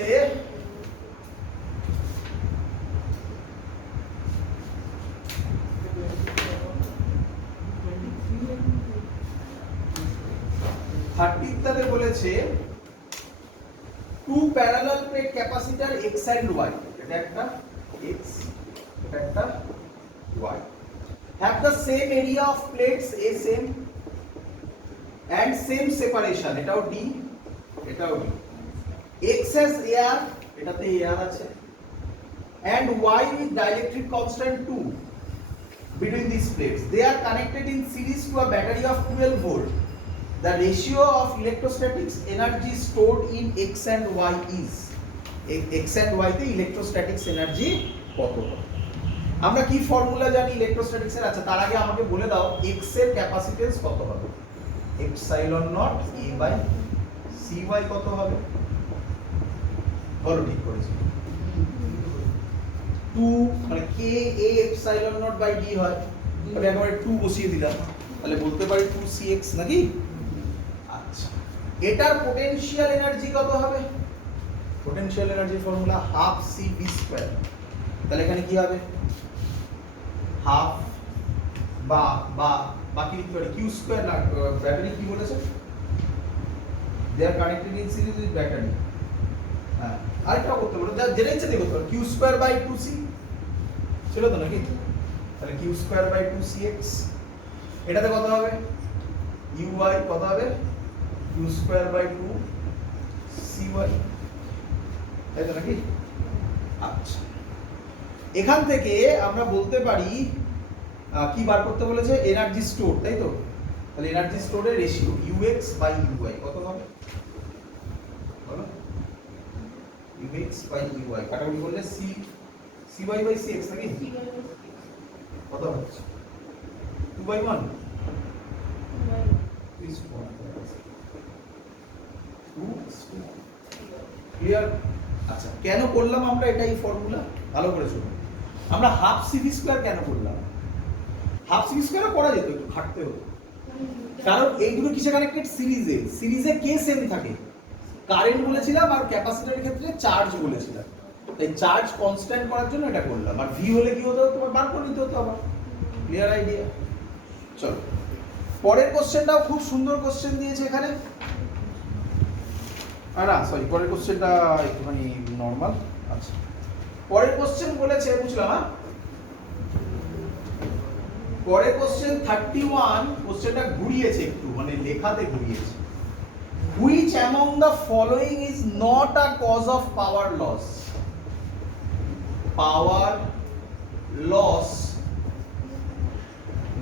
two parallel plate capacitor x and y, এটা একটা x, এটা একটা y, have the same area of plates a same and same separation, এটাও d, এটাও d, x has air, এটাতে air আছে, and y with dielectric constant 2 between these plates. They are connected in series to a battery of 12 volt. The ratio of electrostatics energy stored in x and y is, x and y তে electrostatics energy কত হবে? আমরা কি formula জানি electrostatics এর? আচ্ছা তার আগে আমাকে বলে দাও x এর ক্যাপাসিট্যান্স কত হবে? Epsilon not a by cy কত হবে? বলো ঠিক করেছি। 2 মানে k a epsilon not by d হয়, তাহলে একবারে 2 বসিয়ে দিলাম, তাহলে বলতে পারি 2cx নাকি? আচ্ছা, এটার পোটেনশিয়াল এনার্জি কত হবে? পোটেনশিয়াল এনার্জির formula half C V square. তাহলে এখানে কি হবে? হাফ বাকি লিখতে পারি কিউ স্কয়ার, না ব্যাটারি কি বলেছে? They are connected in series with battery. হ্যাঁ, আরেকটা করতে পারো, যা যেটা ইচ্ছে দিয়ে করতে পারো, কিউ স্কয়ার বাই 2c ছিল তো নাকি? তাহলে কিউ স্কয়ার বাই 2cx, এটাতে কত হবে? uy কত হবে? কিউ স্কয়ার বাই 2cy, তাই তো নাকি? আচ্ছা, এখান থেকে আমরা বলতে পারি কি বার করতে বলেছে? এনার্জি স্টোর, তাই তো। তাহলে এনার্জি স্টোরের রেশিও ux বাই uy কত হবে? বলো, ux বাই uy কাটাকুটি করলে cy বাই cx নাকি? কত হচ্ছে? 2/1 ক্লিয়ার? আচ্ছা, কেন করলাম আমরা এটা এই ফর্মুলা? ভালো করে শুনুন। আমরা হাফ সিভি স্কয়ার কেন করলাম? হাফ সিভি স্কয়ার করা যেত, একটু খাটতে হতো, কারণ এইগুলো কিসে কানেক্টেড? সিরিজে। সিরিজে কে সেম থাকে? কারেন্ট বলেছিলাম, আর ক্যাপাসিটরের ক্ষেত্রে চার্জ বলেছিলাম। তাই চার্জ কনস্ট্যান্ট করার জন্য এটা করলাম। আর ভি হলে কি হতো? তোমার বার করে নিতে হতো আবার। Clear idea? চলো, পরের কোশ্চেনটাও খুব সুন্দর কোশ্চেন দিয়েছে এখানে। না সরি, পরের কোশ্চেনটা একটুখানি নরমাল। আচ্ছা, পরের কোশ্চেন বলেছে, বুঝলাম, হ্যাঁ পরে কোশ্চেন 31, কোশ্চেনটা ঘুরিয়েছে একটু, মানে লেখাতে ঘুরিয়েছে। Which among the following is not a cause of power loss? Power loss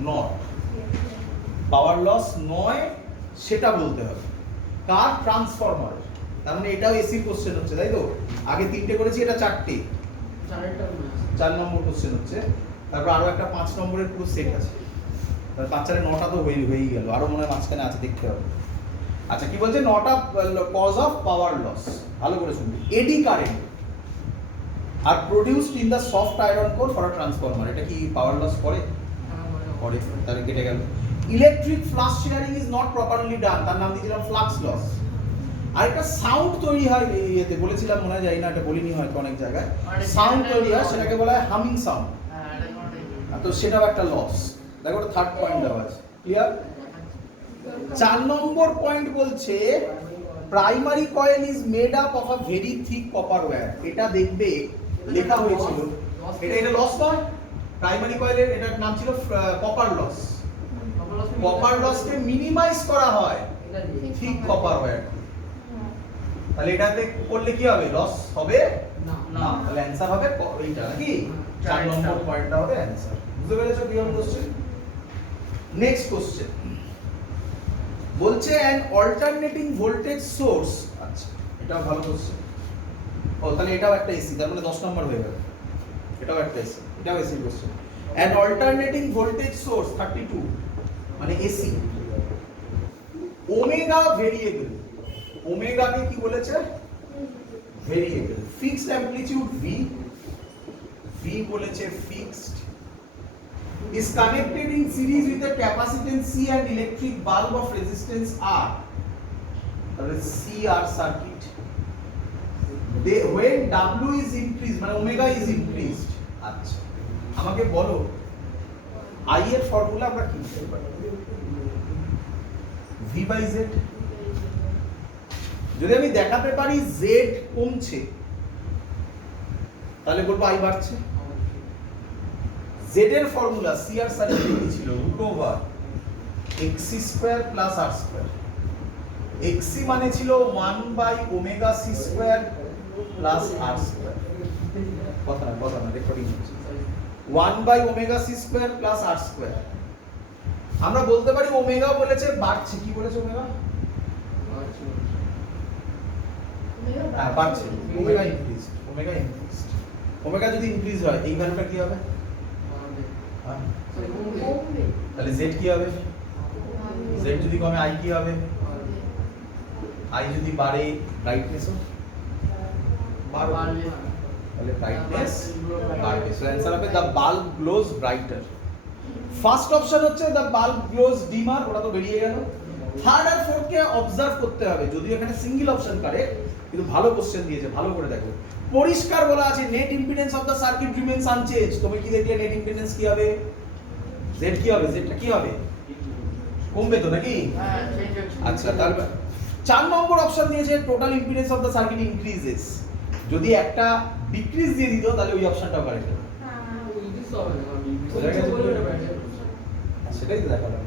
not, power loss নয় সেটা বলতে হবে। কার? ট্রান্সফরমার। তার মানে এটাও এসির কোশ্চেন হচ্ছে, তাই তো? আগে 3টে করেছি, এটা 4টে, চারটা মনে আছে। 4 নম্বর কোশ্চেন হচ্ছে। তারপর আরো একটা 5 নম্বরের পুরো সেট আছে। তার 5 আর 9টা তো হয়েই গেল, আরো মনে হয় মাঝখানে আছে, দেখতে হবে। আচ্ছা, কি বলছে? নটা কজ অফ পাওয়ার লস। ভালো করে শুনবি। Eddy current are produced in the soft iron core for a transformer, এটা কি পাওয়ার লস করে? করে, তাহলে কেটে গেল। Electric flux sharing is not properly done, তার নাম দিয়েছিলাম ফ্লাক্স লস। আর একটা সাউন্ড তৈরি হয় ইয়েতে, বলেছিলাম মনে হয়, জানি না, এটা বলিনি হয়তো অনেক জায়গায়। সাউন্ড তৈরি হয়, সেটাকে বলা হয় হামিং সাউন্ড। হ্যাঁ, এটা কোনটাই তো সেটাও একটা লস। দেখো, ওটা 3rd পয়েন্ট দেওয়া আছে। ক্লিয়ার? 4 নম্বর পয়েন্ট বলছে primary coil is made up of a very thick copper wire. এটা দেখবে লেখা হয়েছিল, এটা লস নয়। প্রাইমারি কয়েলের এটার নাম ছিল কপার লস। কপার লসকে মিনিমাইজ করা হয় থিক কপার ওয়্যার। তাহলে এটাতে করলে কি হবে? লস হবে না। না। তাহলে অ্যানসার হবে এইটা, নাকি? 4 নম্বর পয়েন্টটা হবে অ্যানসার। বুঝতে পেরেছো কি হবে কোশ্চেন? নেক্সট কোশ্চেন বলছে অ্যান অল্টারনেটিং ভোল্টেজ সোর্স। আচ্ছা, এটাও ভালো কোশ্চেন। ও, তাহলে এটাও একটা এসি, তার মানে 10 নম্বর হয়ে গেল। এটাও একটা এসি, এটাও AC question. An alternating voltage source 32, মানে এসি। ওমেগা ভেরিয়েবল, ওমেগাকে কি বলেছে? Variable. Fixed amplitude V, V বলেছে fixed, is connected in series with a capacitance C and electric bulb of resistance R. তাহলে CR circuit. They, when W is increased, মানে omega is increased. আচ্ছা, আমাকে বলো I এর formula আমরা কি লিখতে পারি? V by Z। যদি আমি দেখাতে পারি Z কমছে, তাহলে বলবো I বাড়ছে। Z এর ফর্মুলা CR সার্কিটে কি ছিল? √Over XC² plus R²। XC মানে ছিল 1/ωc² প্লাস R²। কথা না রেকর্ডিং হচ্ছে। 1/ωc² plus R²। আমরা বলতে পারি ওমেগা বলেছে বাড়ছে। কি বলেছে ওমেগা? হ্যাঁ, বাড়ছে। Omega increased, omega increased. Omega যদি ইনক্রিজ হয়, এই ভ্যালুটা কি হবে? হ্যাঁ, তাহলে Z কি হবে? Z যদি কমে I কি হবে? I যদি বাড়ে, ব্রাইটনেসও বাড়বে। তাহলে ব্রাইটনেস বাড়বে। সো অ্যানসার হবে the bulb gloss brighter. First option হচ্ছে দ্য বাল্ব গ্লোজ ডিমার, ওটা তো বেরিয়ে গেল। 3rd আর 4th কে অবজার্ভ করতে হবে, যদিও এখানে সিঙ্গেল অপশন কারেক্ট, কিন্তু ভালো কোশ্চেন দিয়েছে, ভালো করে দেখো। পরিষ্কার বলা আছে net impedance of the circuit remains unchange. তুমি কি দেখলে নেট ইম্পিডেন্স কি হবে? Z কি হবে? Zটা কি হবে? কমবে তো, নাকি? হ্যাঁ, চেঞ্জ হচ্ছে। আচ্ছা, তাহলে 4 নম্বর অপশন দিয়েছে total impedance of the circuit increases. যদি একটা ডিক্রিজ দিয়ে দিত, তাহলে ওই অপশনটাও কারেক্ট হবে। সেটাই তো দেখালাম।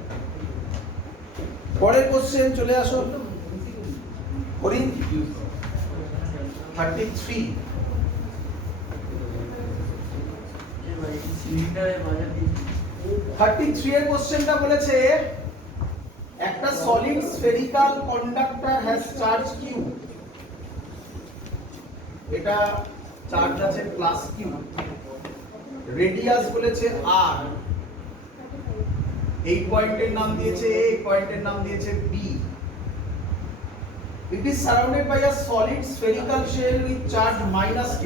পরের কোশ্চেন চলে আসো, করি 33। ভাই সিলিন্ডারে বাজার দিয়েছি। 33 এর কোশ্চেনটা বলেছে একটা solid spherical conductor has charge Q। এটা চার্জ আছে প্লাস Q। রেডিয়াস বলেছে R। এই পয়েন্টের নাম দিয়েছে A, এই পয়েন্টের নাম দিয়েছে B। It is surrounded by a solid spherical shell with charge -Q.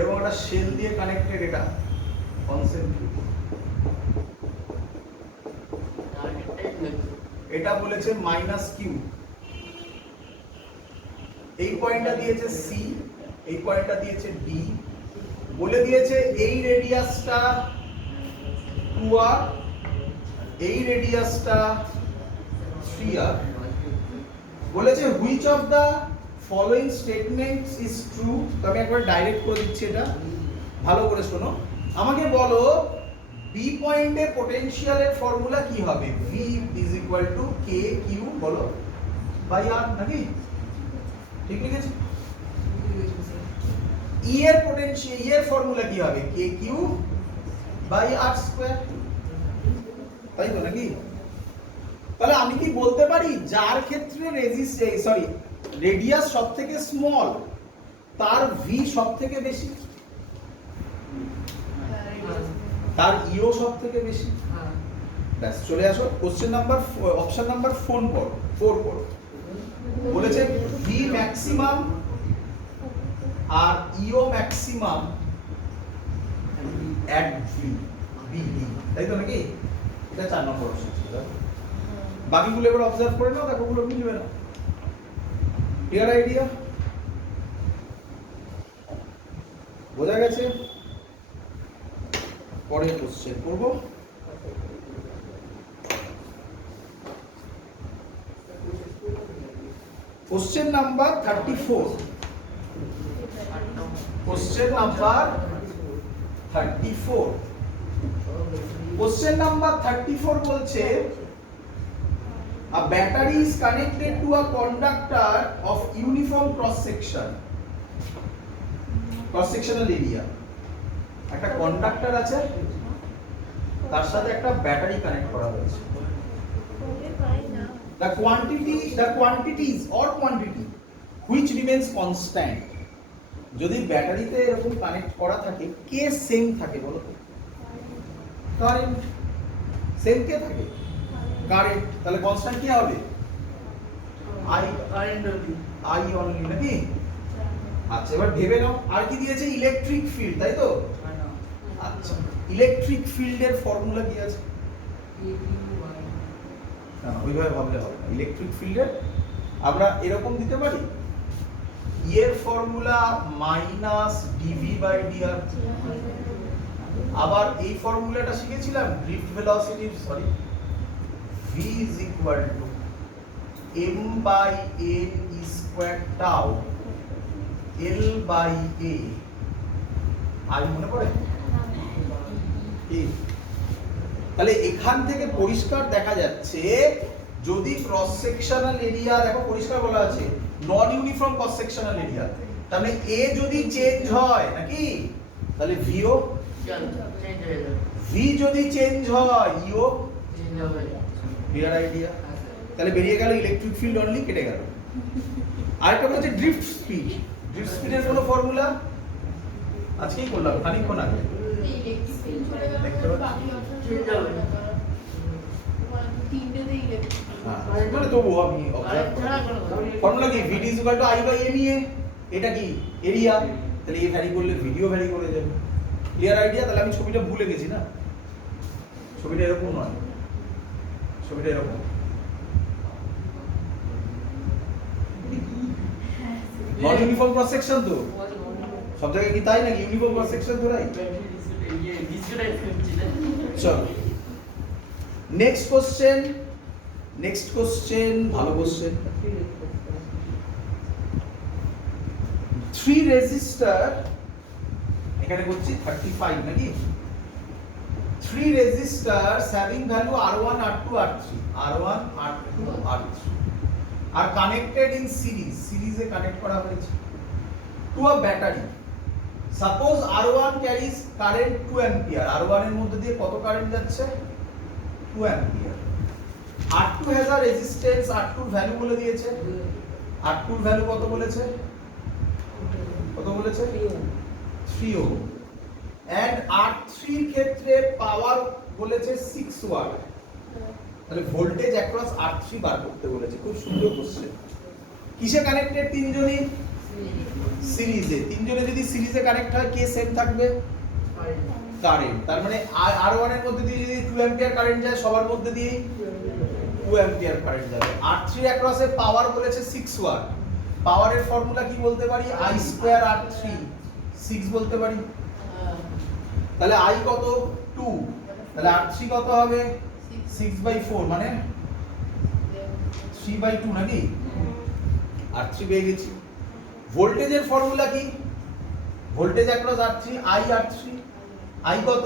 এবং একটা শেল দিয়ে কানেক্টেড, এটা কনসেন্ট্রিক। এটা বলেছে -Q। এই পয়েন্টটা দিয়েছে C, এই পয়েন্টটা দিয়েছে D। বলে দিয়েছে এই রেডিয়াসটা 2R, এই রেডিয়াসটা 3R। বলেছে which of the following statements is true. তো আমি একবার ডাইরেক্ট করে দিচ্ছি, এটা ভালো করে শোনো। আমাকে বলো বি পয়েন্টে পোটেনশিয়ালের ফর্মুলা কি হবে? V is equal to K Q বলো বাই R নাকি? ঠিক লিখেছি? E এর পোটেনশিয়াল E এর ফর্মুলা কি হবে? K Q by R square, তাই তো নাকি? তাহলে আমি কি বলতে পারি যার ক্ষেত্রে রেডিয়াস সবথেকে স্মল তার V সবথেকে বেশি, তার ইও সবথেকে বেশি? হ্যাঁ ব্যাস চলে আসো কোশ্চেন নাম্বার অপশন নাম্বার 4 পড়ো। বলেছে ভি ম্যাক্সিমাম আর ইও ম্যাক্সিমাম এট ভি বি, তাই তো নাকি? এটা 4 নম্বর অপশন ছিল। বাকিগুলো এবার অবজার্ভ করে নাও, দেখো ওগুলো মিলবে না। Clear idea? বোঝা গেছে? পরের কোশ্চেন করব। Question number 34। Question number 34। Question number 34 বলছে a battery is connected to a conductor of uniform cross sectional area। একটা কন্ডাক্টর আছে, তার সাথে একটা ব্যাটারি কানেক্ট করা হয়েছে। the quantities or quantity which remains constant, যদি ব্যাটারিতে এরকম কানেক্ট করা থাকে কে সেম থাকে বলো তো? কারেন্ট সেম কে থাকে? কারেন্ট। তাহলে কনস্ট্যান্ট কি হবে? I only নাকি? আচ্ছা এবার ভেবে নাও আর কি দিয়েছে? ইলেকট্রিক ফিল্ড, তাই তো? আচ্ছা ইলেকট্রিক ফিল্ডের ফর্মুলা কি আছে? না ওইভাবে ভাবলে হবে না। ইলেকট্রিক ফিল্ডের আমরা এরকম দিতে পারি, এর formula minus DV by DR. আবার এই ফর্মুলাটা শিখেছিলাম ড্রিফট ভেলোসিটির, sorry, v is equal to m by n square tau l by a। আর মনে পড়ে? তাহলে এখান থেকে পরিষ্কার দেখা যাচ্ছে যদি ক্রস সেকশনাল এরিয়া, দেখো পরিষ্কার বলা আছে নন ইউনিফর্ম ক্রস সেকশনাল এরিয়া, তাহলে এ যদি চেঞ্জ হয় নাকি, তাহলে ভিও ভি যদি চেঞ্জ হয় ইও ক্লিয়ার আইডিয়া? তাহলে বেরিয়ে গেল ইলেকট্রিক ফিল্ড অনলি, কেটে গেল। আরেকটা হচ্ছে ড্রিফট স্পিড। ড্রিফট স্পিডের কোনো ফর্মুলা আজকেই করলাম খানিকক্ষণ আগে। মানে তবু আমি ফর্মুলা কি? VD is equal to I by M E A. এটা কি? এরিয়া। তাহলে এ ভ্যারি করলে ভিডিও ভ্যারি করে যাবে। Clear idea? তাহলে আমি ছবিটা ভুলে গেছি না, ছবিটা এরকম নয়, ছবিটা এরকম। নন ইউনিফর্ম ক্রস সেকশন তো সব জায়গায় কি তাই নাকি? ইউনিফর্ম ক্রস সেকশন তো নাই। চলো নেক্সট কোশ্চেন, ভালো কোশ্চেন। 3 রেজিস্টার, এখানে করছি 35 নাকি? 3 register having value R1 R2 R3 R1 R2 R3 are connected in সিরিজে কানেক্ট করা হয়েছে to a battery. Suppose R1 carries current 2 ampere, R1 এর মধ্যে দিয়ে কত কারেন্ট যাচ্ছে? 2 ampere. R2 has a resistance, R2 এর ভ্যালু বলে দিয়েছে। R2 এর ভ্যালু কত বলেছে? কত বলেছে? 3 ওহম। and R3 এর ক্ষেত্রে পাওয়ার বলেছে 6 ওয়াট। তাহলে ভোল্টেজ অ্যাক্রস R3 বার করতে বলেছে। খুব সুন্দর কোশ্চেন। কিসে কানেক্টেড তিনজনই? সিরিজে। তিনজনে যদি সিরিজে কানেক্ট হয় কে সেম থাকবে? কারেন্ট। তার মানে R1 এর মধ্যে দিয়ে যদি 2 অ্যাম্পিয়ার কারেন্ট যায় সবার মধ্যে দিয়ে 2 অ্যাম্পিয়ার কারেন্ট যাবে। R3 অ্যাক্রসে পাওয়ার বলেছে 6 ওয়াট। পাওয়ারের ফর্মুলা কি বলতে পারি? I স্কয়ার R3 6 বলতে পারি। তাহলে I কত? 2। তাহলে R3 কত হবে? 6/4 মানে 3/2 নাকি? R3 পেয়ে গেছি। ভোল্টেজের ফর্মুলা কি? Voltage across R3 I R3 I কত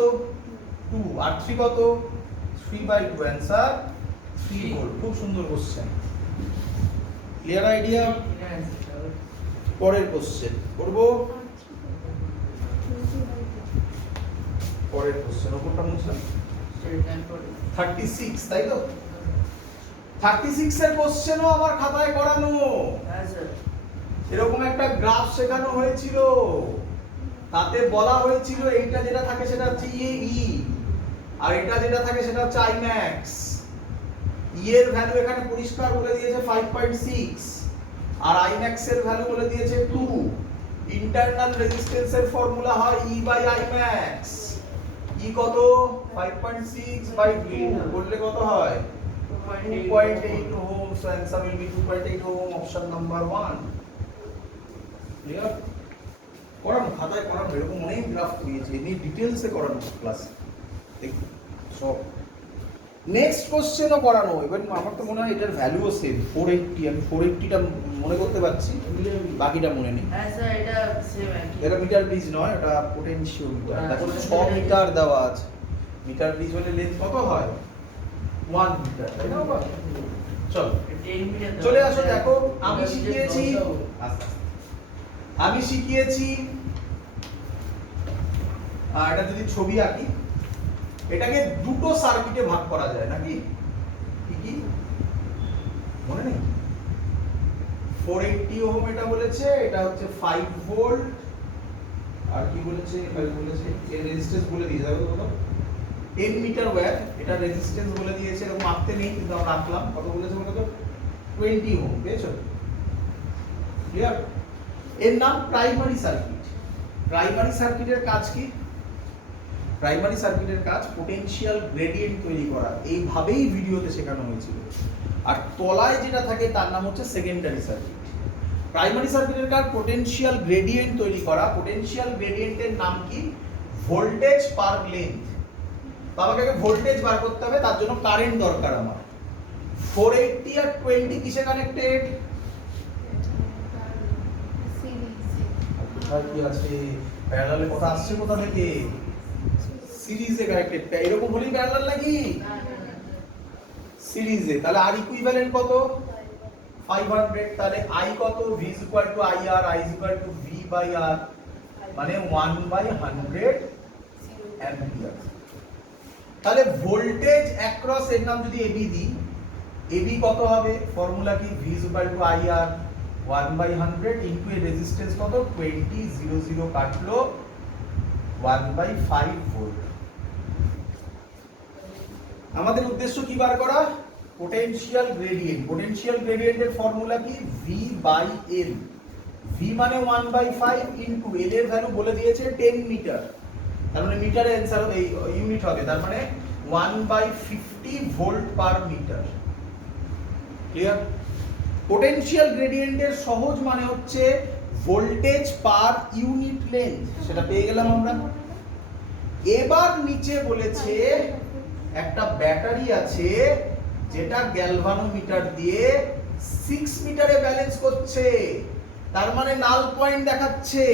2 আর 3 কত 3/2 অ্যানসার 3 ভোল্ট। খুব সুন্দর কোশ্চেন, ক্লিয়ার আইডিয়া। পরের কোশ্চেন করব, পরের কোশ্চেন ওপরটা মুছলাম 36, তাই তো 36 এর কোশ্চেনও আমার খাতায় করানো। হ্যাঁ স্যার। এরকম একটা গ্রাফ শেখানো হয়েছিল, তাতে বলা হয়েছিল এইটা যেটা থাকে সেটা হচ্ছে ই আর এটা যেটা থাকে সেটা হচ্ছে আই ম্যাক্স। ই এর ভ্যালু এখানে পরিষ্কার বলে দিয়েছে 5.6 আর আই ম্যাক্স এর ভ্যালু বলে দিয়েছে 2। ইন্টারনাল রেজিস্ট্যান্সের ফর্মুলা হয় ই বাই আই ম্যাক্স। ই কত 5.6 বাই 2 করলে কত হয় 2.8 ohm, so answer will be 2.8 ohm, option number 1. Clear? করানো খাতায় করানো, এরকম অনেক গ্রাফ দিয়েছে, এমনি ডিটেইলসে করানো ক্লাস দেখুন সব। নেক্সট কোশ্চেনও করানো, এবার আমার তো মনে হয় এটার ভ্যালুও সেম 480। আমি 480টা মনে করতে পারছি, বাকিটা মনে নেই। হ্যাঁ স্যার, এটা সেম একই। এটা মিটার ব্রিজ নয়, এটা পোটেনশিয়াল মিটার। হ্যাঁ, দেখো potential 6 মিটার দেওয়া আছে। মিটার ব্রিজ হলে লেন্থ কত হয় 1 মিটার, তাই না বাবা? চলো 10 মিটার চলে আসো, দেখো আমি শিখিয়েছি এটা যদি ছবি আঁকি, এটাকে দুটো সার্কিটে ভাগ করা যায় নাকি? কি কি মনে নেই? 480 ওহম এটা বলেছে, এটা হচ্ছে 5 ভোল্ট, আর কি বলেছে এখানে বলেছে এর রেজিস্ট্যান্স বলে দিয়েছে, দেখো কত 10 মিটার ওয়্যাট, এটা রেজিস্ট্যান্স বলে দিয়েছে। এরকম আঁকতে নেই কিন্তু আমরা আঁকলাম। কত বলেছে বলো তো 20 ওহম, পেয়েছো? ক্লিয়ার? এর নাম প্রাইমারি সার্কিট। প্রাইমারি সার্কিটের কাজ কি? প্রাইমারি সার্কিটের কাজ পোটেনশিয়াল গ্রেডিয়েন্ট তৈরি করা, এইভাবেই ভিডিওতে শেখানো হয়েছিল। আর তলায় যেটা থাকে তার নাম হচ্ছে সেকেন্ডারি সার্কিট। প্রাইমারি সার্কিটের কাজ পোটেনশিয়াল গ্রেডিয়েন্ট তৈরি করা। পোটেনশিয়াল গ্রেডিয়েন্টের নাম কি? ভোল্টেজ পার লেন্থ। তো আমাকে ভোল্টেজ বার করতে হবে, তার জন্য কারেন্ট দরকার আমার। 480 আর 20 কিসে কানেক্টেড? কোথায় কি আছে? প্যারালালে কথা আসছে কোথা থেকে? সিরিজে কানেক্টেড। এরকম হলেই প্যারালাল নাকি? সিরিজে। তাহলে আর ইকুইভ্যালেন্ট কত 500। তাহলে আই কত? v = IR, I = v by R, মানে 1/100 অ্যাম্পিয়ার। তাহলে ভোল্টেজ অ্যাক্রস এর নাম যদি এবি দিই, এবি কত হবে? ফর্মুলা কি? v = IR 1/100 ইনটু এর রেজিস্ট্যান্স কত 20, 0 0 কাটলো 1/5 ভোল্ট। আমাদের উদ্দেশ্য কি বার করা? Potential gradient. পোটেনশিয়াল গ্রেডিয়েন্টের ফর্মুলা কি? v/l। v মানে 1/5 ইনটু l এর ভ্যালু বলে দিয়েছে 10 মিটার, তার মানে মিটারে অ্যানসার এই ইউনিট হবে, তার মানে 1/50 volt per metre. Clear? Potential গ্রেডিয়েন্টের সহজ মানে হচ্ছে ভোল্টেজ পার ইউনিট লেন্থ, সেটা পেয়ে গেলাম আমরা। এবার নিচে বলেছে একটা ব্যাটারি আছে যেটা গ্যালভানোমিটার দিয়ে 6 মিটারে ব্যালেন্স করছে, তার মানে নাল পয়েন্ট দেখাচ্ছে।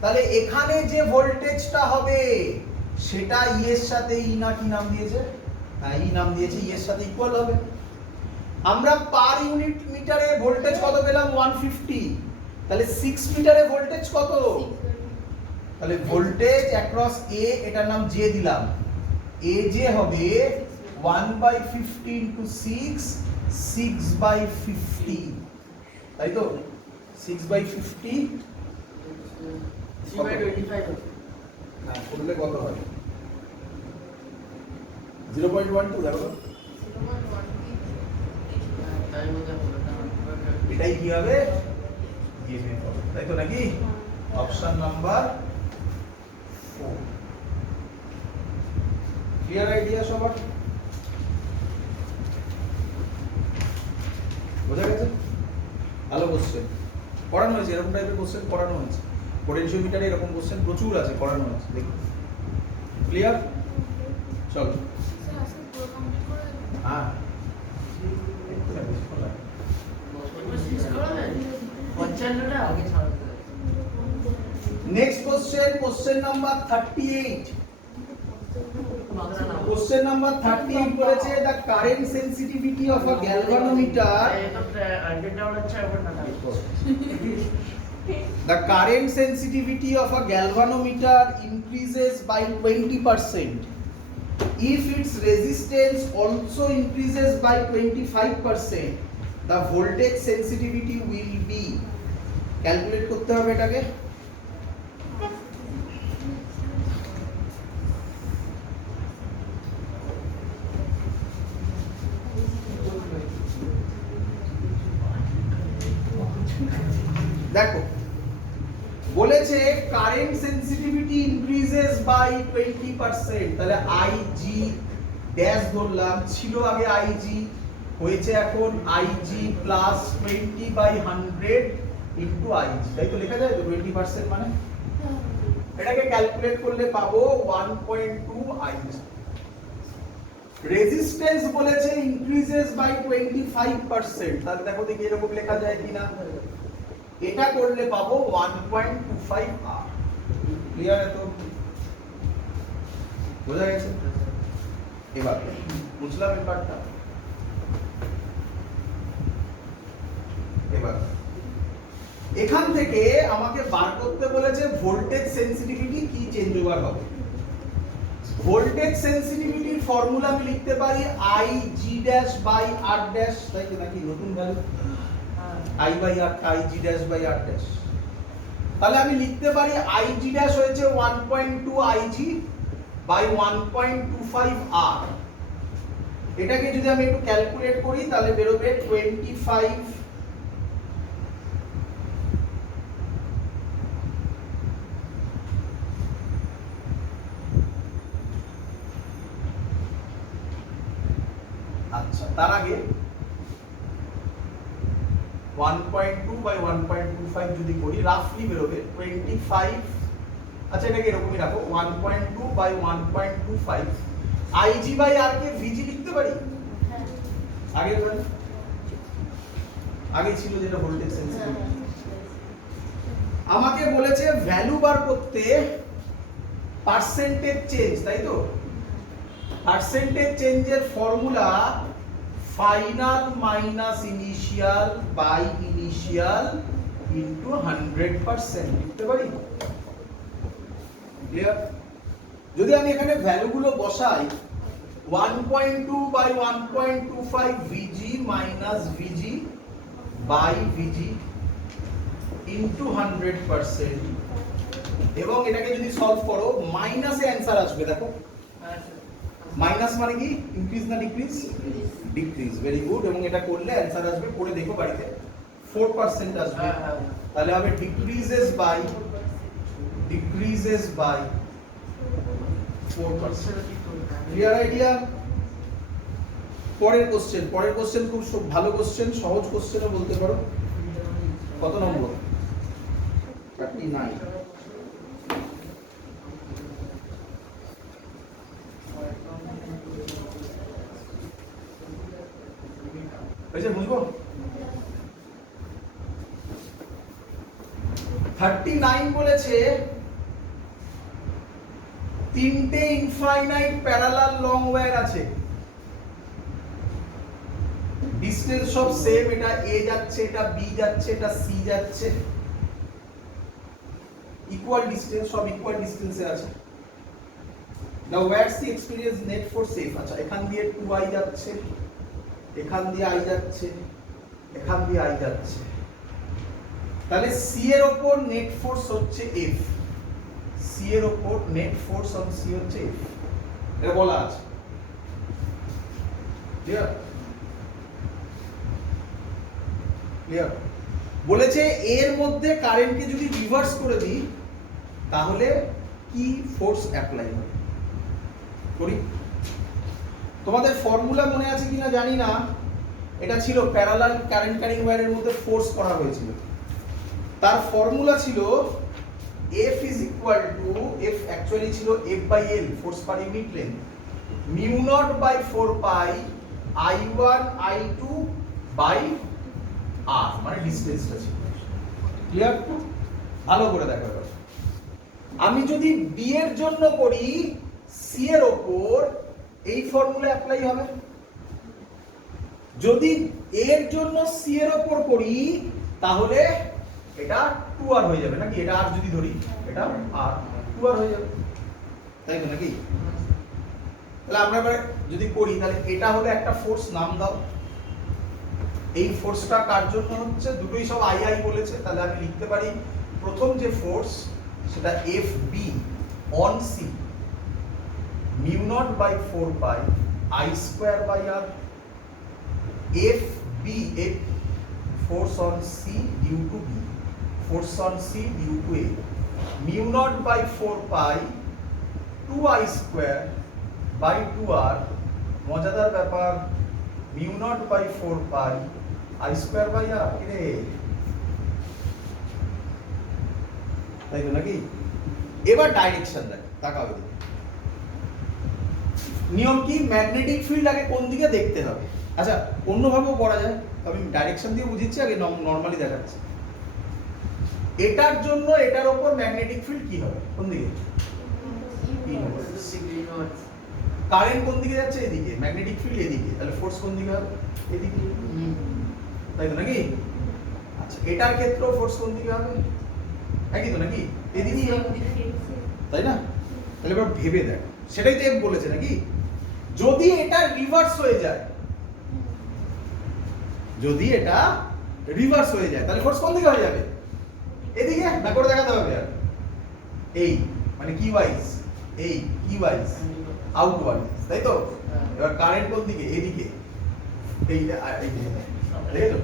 তাহলে এখানে যে ভোল্টেজটা হবে সেটা ই এর সাথে, ই না কি নাম দিয়েছে? হ্যাঁ ই নাম দিয়েছে, ই এর সাথে ইকুয়াল হবে। আমরা পার ইউনিট মিটারে ভোল্টেজ কত পেলাম? 150। তাহলে 6 মিটারে ভোল্টেজ কত? তাহলে ভোল্টেজ অ্যাক্রস এ, এটার নাম জে দিলাম। এ জে হবে 1/50 ইনটু 6, 6/50, তাই তো? 6/50 3/25 হ্যাঁ, করলে কত হয়? 0.12 দেখো। তাই বলতে হবে না। এটাই কি হবে? ইএমএফ হবে, তাই তো নাকি? Option number 4। ক্লিয়ার আইডিয়া সবার? বোঝা গেছে? ভালো কোশ্চেন পড়ানো হয়েছে, এরকম টাইপের কোশ্চেন পড়ানো হয়েছে। পোটেনশিওমিটারে এরকম কোশ্চেন প্রচুর আছে, পড়ানো হয়েছে, দেখুন। ক্লিয়ার? চলো হ্যাঁ next question, question number 38। Question number 38 বলেছে the current sensitivity of a galvanometer ये तो अंडर डाउन अच्छा है वरना the current sensitivity of a galvanometer increases by 20% if its resistance also increases by 25%. The voltage sensitivity will be calculate করতে হবে এটাকে দেখো বলেছে কারেন্ট সেনসিটিভিটি ইনক্রিজেস বাই 20%, তাহলে আইজি ড্যাশ ধরলাম, ছিল আগে আইজি, হয়েছে এখন আইজি প্লাস 20/100 ইনটু আইজি, তাই তো লেখা যায় তো 20% মানে এটাকে ক্যালকুলেট করলে পাবো 1.2 আইজি। রেজিস্ট্যান্স বলেছে ইনক্রিজেস বাই 25%, তাহলে দেখো দেখি এরকম লেখা যায় কিনা, এটা করলে পাবো 1.25 আর। ক্লিয়ার তো বোঝা গেছে? এবার বুঝলাম ব্যাপারটা। এবার এখান থেকে আমাকে বার করতে বলেছে ভোল্টেজ সেনসিটিভিটি কি চেঞ্জ ওভার হবে। ভোল্টেজ সেনসিটিভিটির ফর্মুলা আমি লিখতে পারি I G dash by R dash, তাই তো নাকি নতুন value I by R, I G dash by R dash, তাহলে আমি লিখতে পারি I G dash হয়েছে 1.2 IG by 1.25 R। এটাকে যদি আমি একটু ক্যালকুলেট করি তাহলে বেরোবে 25 আচ্ছা তার আগে 1.2 by 1.25 যদি করি রাফলি বেরোবে 25, আচ্ছা এটাকে এরকমই রাখো 1.2 by 1.25 IG by R K VG লিখতে পারি, আগে বলেন আগে ছিল যেটা ভোল্টেজ সেন্সিটিভিটি। আমাকে বলেছে ভ্যালু বার করতে পার্সেন্টেজ চেঞ্জ, তাই তো পার্সেন্টেজ চেঞ্জের formula final minus initial by initial into 100% লিখতে পারি। ক্লিয়ার? যদি আমি এখানে ভ্যালুগুলো বসাই 1.2 by 1.25 VG minus VG by VG into 100%, এবং এটাকে যদি সলভ করো মাইনাসে অ্যানসার আসবে। দেখো মাইনাস মানে কি ইনক্রিজ না ডিক্রিজ? ডিক্রিজ। Very good. এবং এটা করলে অ্যানসার আসবে, করে দেখো বাড়িতে 4% আসবে, তাহলে হবে ডিক্রিজেস বাই 4%। Clear idea? পরের কোশ্চেন খুব ভালো কোশ্চেন, সহজ কোশ্চেনও বলতে পারো। কত নম্বর? 39। বুঝবো? 39 বলেছে তিনটে ইনফাইনাইট প্যারালাল লং ওয়্যার আছে, ডিসটেন্স সব সেম, এটা এ যাচ্ছে, এটা বি যাচ্ছে, এটা সি যাচ্ছে, ইকুয়াল ডিসটেন্স, সব ইকুয়াল ডিসটেন্সে আছে। নাও হোয়াটস দি এক্সপেরিয়েন্স নেট ফোর্স এফ। আচ্ছা এখান দিয়ে 2i যাচ্ছে, এখান দিয়ে i যাচ্ছে, এখান দিয়ে i যাচ্ছে, তাহলে সি এর উপর নেট ফোর্স হচ্ছে এফ, সি এর উপর নেট ফোর্স অন সি হচ্ছে এফ, এটা বলা আছে। ক্লিয়ার? ক্লিয়ার? বলেছে এর মধ্যে কারেন্টকে যদি রিভার্স করে দিই তাহলে কি ফোর্স অ্যাপ্লাই হবে। করি? তোমাদের ফর্মুলা মনে আছে কিনা জানি না, এটা ছিল প্যারালাল কারেন্ট ক্যারিং ওয়্যারের মধ্যে ফোর্স করা হয়েছিল, তার ফর্মুলা ছিল F is equal to, F actually ছিল F by L, force per unit length, mu not by 4 pi I1 I2 by R, মানে ডিসটেন্সটা ছিল। ক্লিয়ার? ভালো করে দেখো এবার। আমি যদি B এর জন্য করি C এর উপর এই ফর্মুলা অ্যাপ্লাই হবে। যদি এর জন্য সি এর উপর করি তাহলে এটা 2r হয়ে যাবে নাকি, এটা আর যদি ধরি এটা আর 2r হয়ে যাবে, তাই তো নাকি? তাহলে আমরা এবার যদি করি তাহলে এটা হলো একটা ফোর্স, নাম দাও। এই ফোর্সটা কার জন্য হচ্ছে? দুটোই সব আই আই বলেছে, তাহলে আমি লিখতে পারি প্রথম যে ফোর্স সেটা F B on C mu not by 4 pi I square by R. F B F force on C due to B, force on C due to A, mu not by 4 pi 2i square by 2r। মজাদার ব্যাপার, mu not by 4 pi I square by R. কিরে, তাই তো নাকি? এবার direction দেখ, তাকাও এদিকে। নিয়ম কি? ম্যাগনেটিক ফিল্ড আগে কোন দিকে দেখতে হবে। আচ্ছা, অন্যভাবেও করা যায়, আমি ডাইরেকশন দিয়ে বুঝিয়েছি, আগে নরমালি দেখাচ্ছি। এটার জন্য এটার উপর ম্যাগনেটিক ফিল্ড কি হবে? কোন দিকে? কারেন্ট কোন দিকে যাচ্ছে? এদিকে। ম্যাগনেটিক ফিল্ড এদিকে, তাহলে ফোর্স কোন দিকে হবে? এদিকে, তাই তো নাকি? আচ্ছা, এটার ক্ষেত্রেও ফোর্স কোন দিকে হবে? একই তো নাকি? এদিকে, তাই না? তাহলে এবার ভেবে দেখ, সেটাই তো বলেছে নাকি? যদি এটা রিভার্স হয়ে যায়, যদি এটা রিভার্স হয়ে যায় তাহলে ফোর্স কোন দিকে হয়ে যাবে? এদিকে। না করে দেখাতে হবে আর। এই মানে কি ওয়াইজ, এই কি ওয়াইজ আউটওয়ার্ড, তাই তো? এবার কারেন্ট কোন দিকে? এদিকে। এই দেখো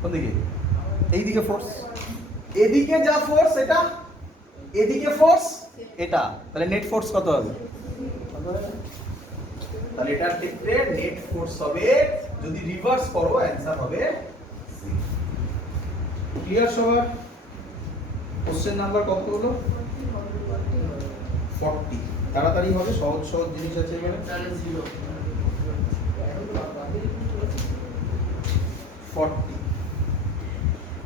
কোন দিকে? এই দিকে ফোর্স, এদিকে যা ফোর্স এটা, এদিকে ফোর্স এটা, তাহলে নেট ফোর্স কত হবে? তাহলে এটার ক্ষেত্রে নেট ফোর্স হবে, যদি রিভার্স করো অ্যানসার হবে ক্লিয়ার সবার? কোশ্চেন নাম্বার কত হলো? 40। তাড়াতাড়ি হবে, সহজ সহজ জিনিস আছে এখানে। 40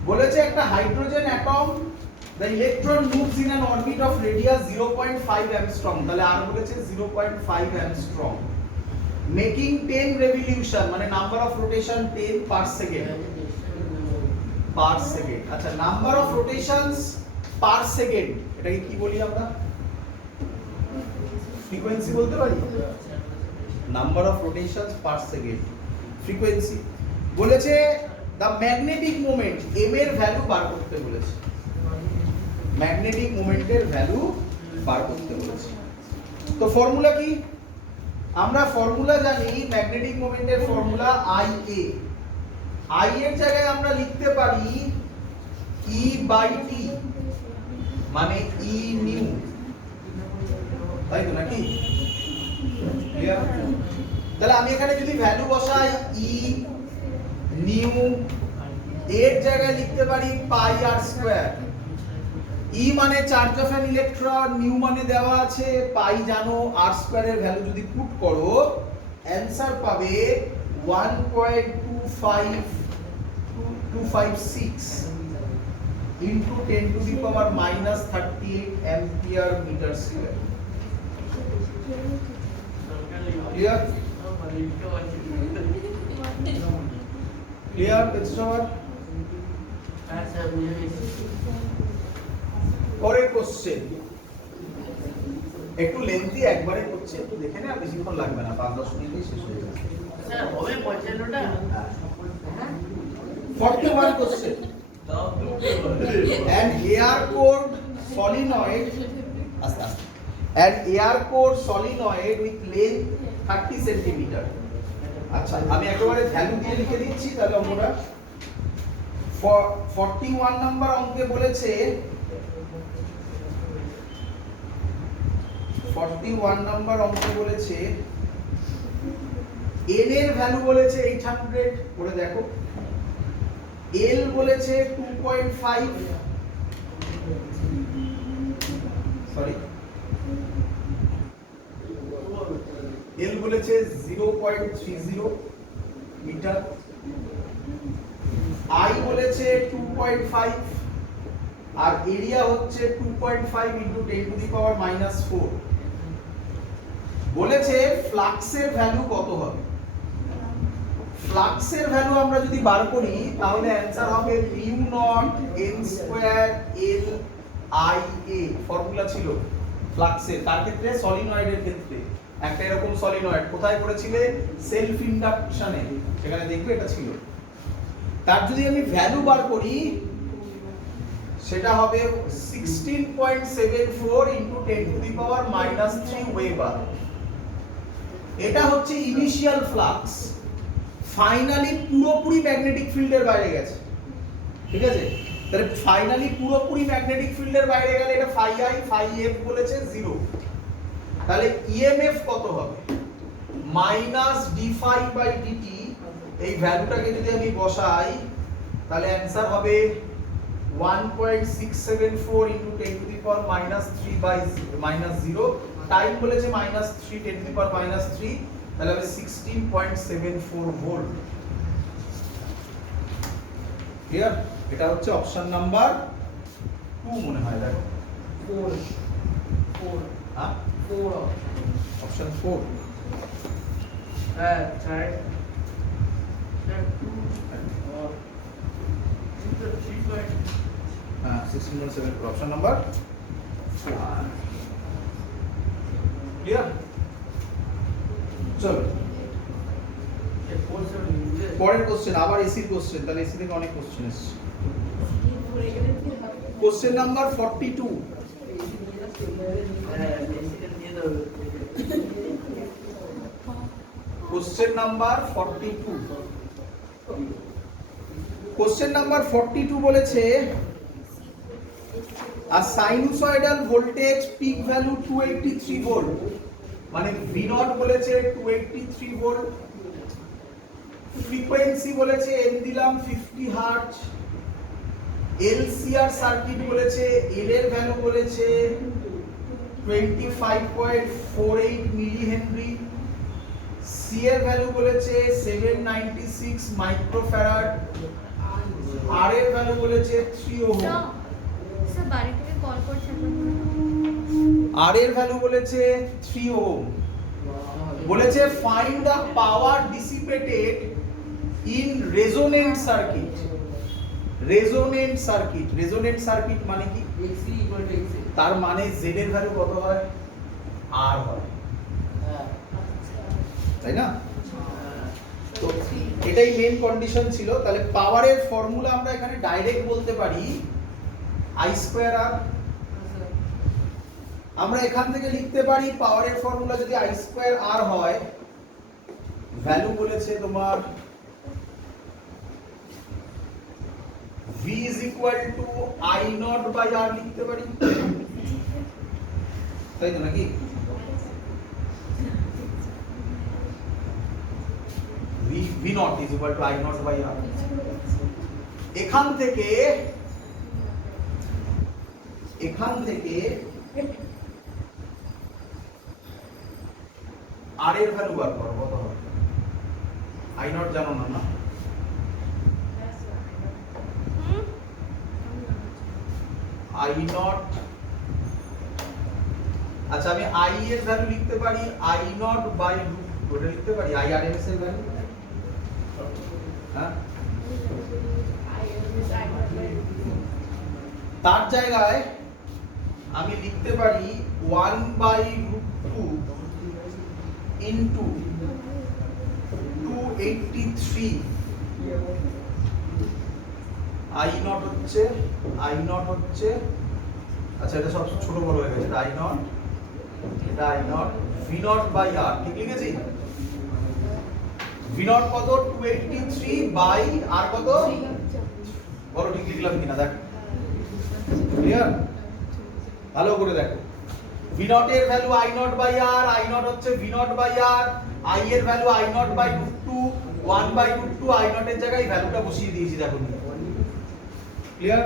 বলেছে একটা hydrogen atom, the electron moves in an orbit of radius 0.5 angstrom, তাহলে আর বলেছে 0.5 angstrom, making 10 revolution, মানে number of rotation 10 per second, per second. আচ্ছা, number of rotations per second এটাকে কি বলি আমরা? ফ্রিকোয়েন্সি বলতে পারি। Number of rotations per second, frequency. বলেছে দ্য ম্যাগনেটিক মোমেন্ট, এম এর ভ্যালু বার করতে বলেছে, ম্যাগনেটিক মোমেন্টের ভ্যালু বার করতে বলেছে। তো ফর্মুলা কি? আমরা ফর্মুলা জানি, ম্যাগনেটিক মোমেন্টের ফর্মুলা আই এ। আই এর জায়গায় আমরা লিখতে পারি ই বাই টি, মানে ই নিউ, তাই তো নাকি? ক্লিয়ার? তাহলে আমি এখানে যদি ভ্যালু বসাই ই নিউ, এর জায়গায় লিখতে পারি পাই আর স্কয়ার। ই মানে charge of an electron, new মানে দেওয়া আছে, পাই জানো, আর স্কয়ারের ভ্যালু যদি পুট করো অ্যানসার পাবে 1.256 into 10 to the power minus 38 ampere meter square. Clear? Clear, Christopher? পরের কোশ্চেন একটু লেন্থি, একবারে করছে, একটু দেখে নে, আর বেশিক্ষণ লাগবে না, 5-10 মিনিটেই শেষ হয়ে যাবে। স্যার হবে 55টা? 41 question. An air core solenoid, an air core solenoid with length 30 centimeter. আচ্ছা, আমি একেবারে ভ্যালু দিয়ে লিখে দিচ্ছি, তাহলে আমরা 41 নাম্বার অঙ্কে বলেছে, 41 নাম্বার অঙ্কে বলেছে n এর ভ্যালু বলেছে 800, করে দেখো। L বলেছে 2.5, সরি L বলেছে 0.30 মিটার, I বলেছে 2.5, আর এরিয়া হচ্ছে 2.5 into 10 to the power minus 4। বলেছে ফ্লাক্সের ভ্যালু কত হবে। ফ্লাক্সের ভ্যালু আমরা যদি বার করি তাহলে অ্যানসার হবে mu not n square l i a formula ছিল ফ্লাক্সের। তার ক্ষেত্রে সলিনয়েডের ক্ষেত্রে একটা এরকম সলিনয়েড কোথায় করেছিলে সেলফ ইন্ডাকশনে, সেখানে দেখবে এটা ছিল। তার যদি আমি ভ্যালু বার করি সেটা হবে 16.74 into 10 to the power -3 weber. এটা হচ্ছে ইনিশিয়াল ফ্লাক্স, ফাইনালি পুরোপুরি ম্যাগনেটিক ফিল্ডের বাইরে গেছে, ঠিক আছে। তাহলে ফাইনালি পুরোপুরি ম্যাগনেটিক ফিল্ডের বাইরে গেলে এটা ফাই আই ফাই এফ বলেছে 0। তাহলে ইএমএফ কত হবে minus d phi by dt. এই ভ্যালুটাকে যদি আমি বসাই তাহলে অ্যানসার হবে 1.674 into 10 to the power -3 by -0। Time বলেছে -3 10 টু দি পাওয়ার -3, তাহলে হবে 16.74 ভোল্ট। ক্লিয়ার? এটা হচ্ছে অপশন নাম্বার 2 মনে হয়, দেখো 4 হ্যাঁ 4 অপশন 4। হ্যাঁ 4 और इधर 3 হ্যাঁ 16.74 অপশন নাম্বার 4। ক্লিয়ার? চলো ये 47 পরের কোশ্চেন, আবার এসির কোশ্চেন। তাহলে এসি থেকে অনেক কোশ্চেন এসেছে। পড়ে গেলে কি হবে? Question number 42। Question number 42। Question number 42 বলেছে a sinusoidal voltage peak value 283 volt, মানে V নট বলেছে 283 ভোল্ট, ফ্রিকোয়েন্সি বলেছে n দিলাম 50 হার্টজ, এলসিআর সার্কিট বলেছে এল এর ভ্যালু বলেছে 25.48 মিলি হেনরি, সি এর ভ্যালু বলেছে 796 মাইক্রোফ্যারাড, আর এর ভ্যালু বলেছে 3 ওহম, স্যার বাড়ি থেকে কল করছে আর এর ভ্যালু বলেছে 3 ওহম। বলেছে find the power dissipated in resonant circuit. Resonant circuit, resonant circuit মানে কি? AC = AC তার মানে জেড এর ভ্যালু কত হয়? আর হয়, হ্যাঁ তাই না? তো এটাই মেন কন্ডিশন ছিল। তাহলে পাওয়ারের ফর্মুলা আমরা এখানে ডাইরেক্ট বলতে পারি I স্কয়ার আর। আমরা এখান থেকে লিখতে পারি পাওয়ারের ফর্মুলা যদি I স্কয়ার আর হয়, ভ্যালু বলেছে তোমার V is equal to I naught by R লিখতে পারি, তাই তো নাকি? V naught is equal to I naught by R। এখান থেকে আর এর ভ্যালু বার করো, কত হবে? I naught জানো না, না? I naught, আচ্ছা আমি I এর ভ্যালু লিখতে পারি I naught by root, ওটা লিখতে পারি I RMS এর ভ্যালু, হ্যাঁ? তার জায়গায় আমি লিখতে পারি 1/√2 ইনটু 283। I naught হচ্ছে আচ্ছা এটা সব ছোট বড় হয়ে গেছে। এটা I naught V naught by R, ঠিক লিখেছি? V naught কত? 283 বাই R কত? বড় ঠিক লিখলাম কিনা দেখ। ক্লিয়ার? ভালো করে দেখো। V naught এর value I naught by R, I naught হচ্ছে V naught by R, I এর value I naught by √2, 1/√2 I naught এর জায়গায় ভ্যালুটা বসিয়ে দিয়েছি, দেখো। ক্লিয়ার?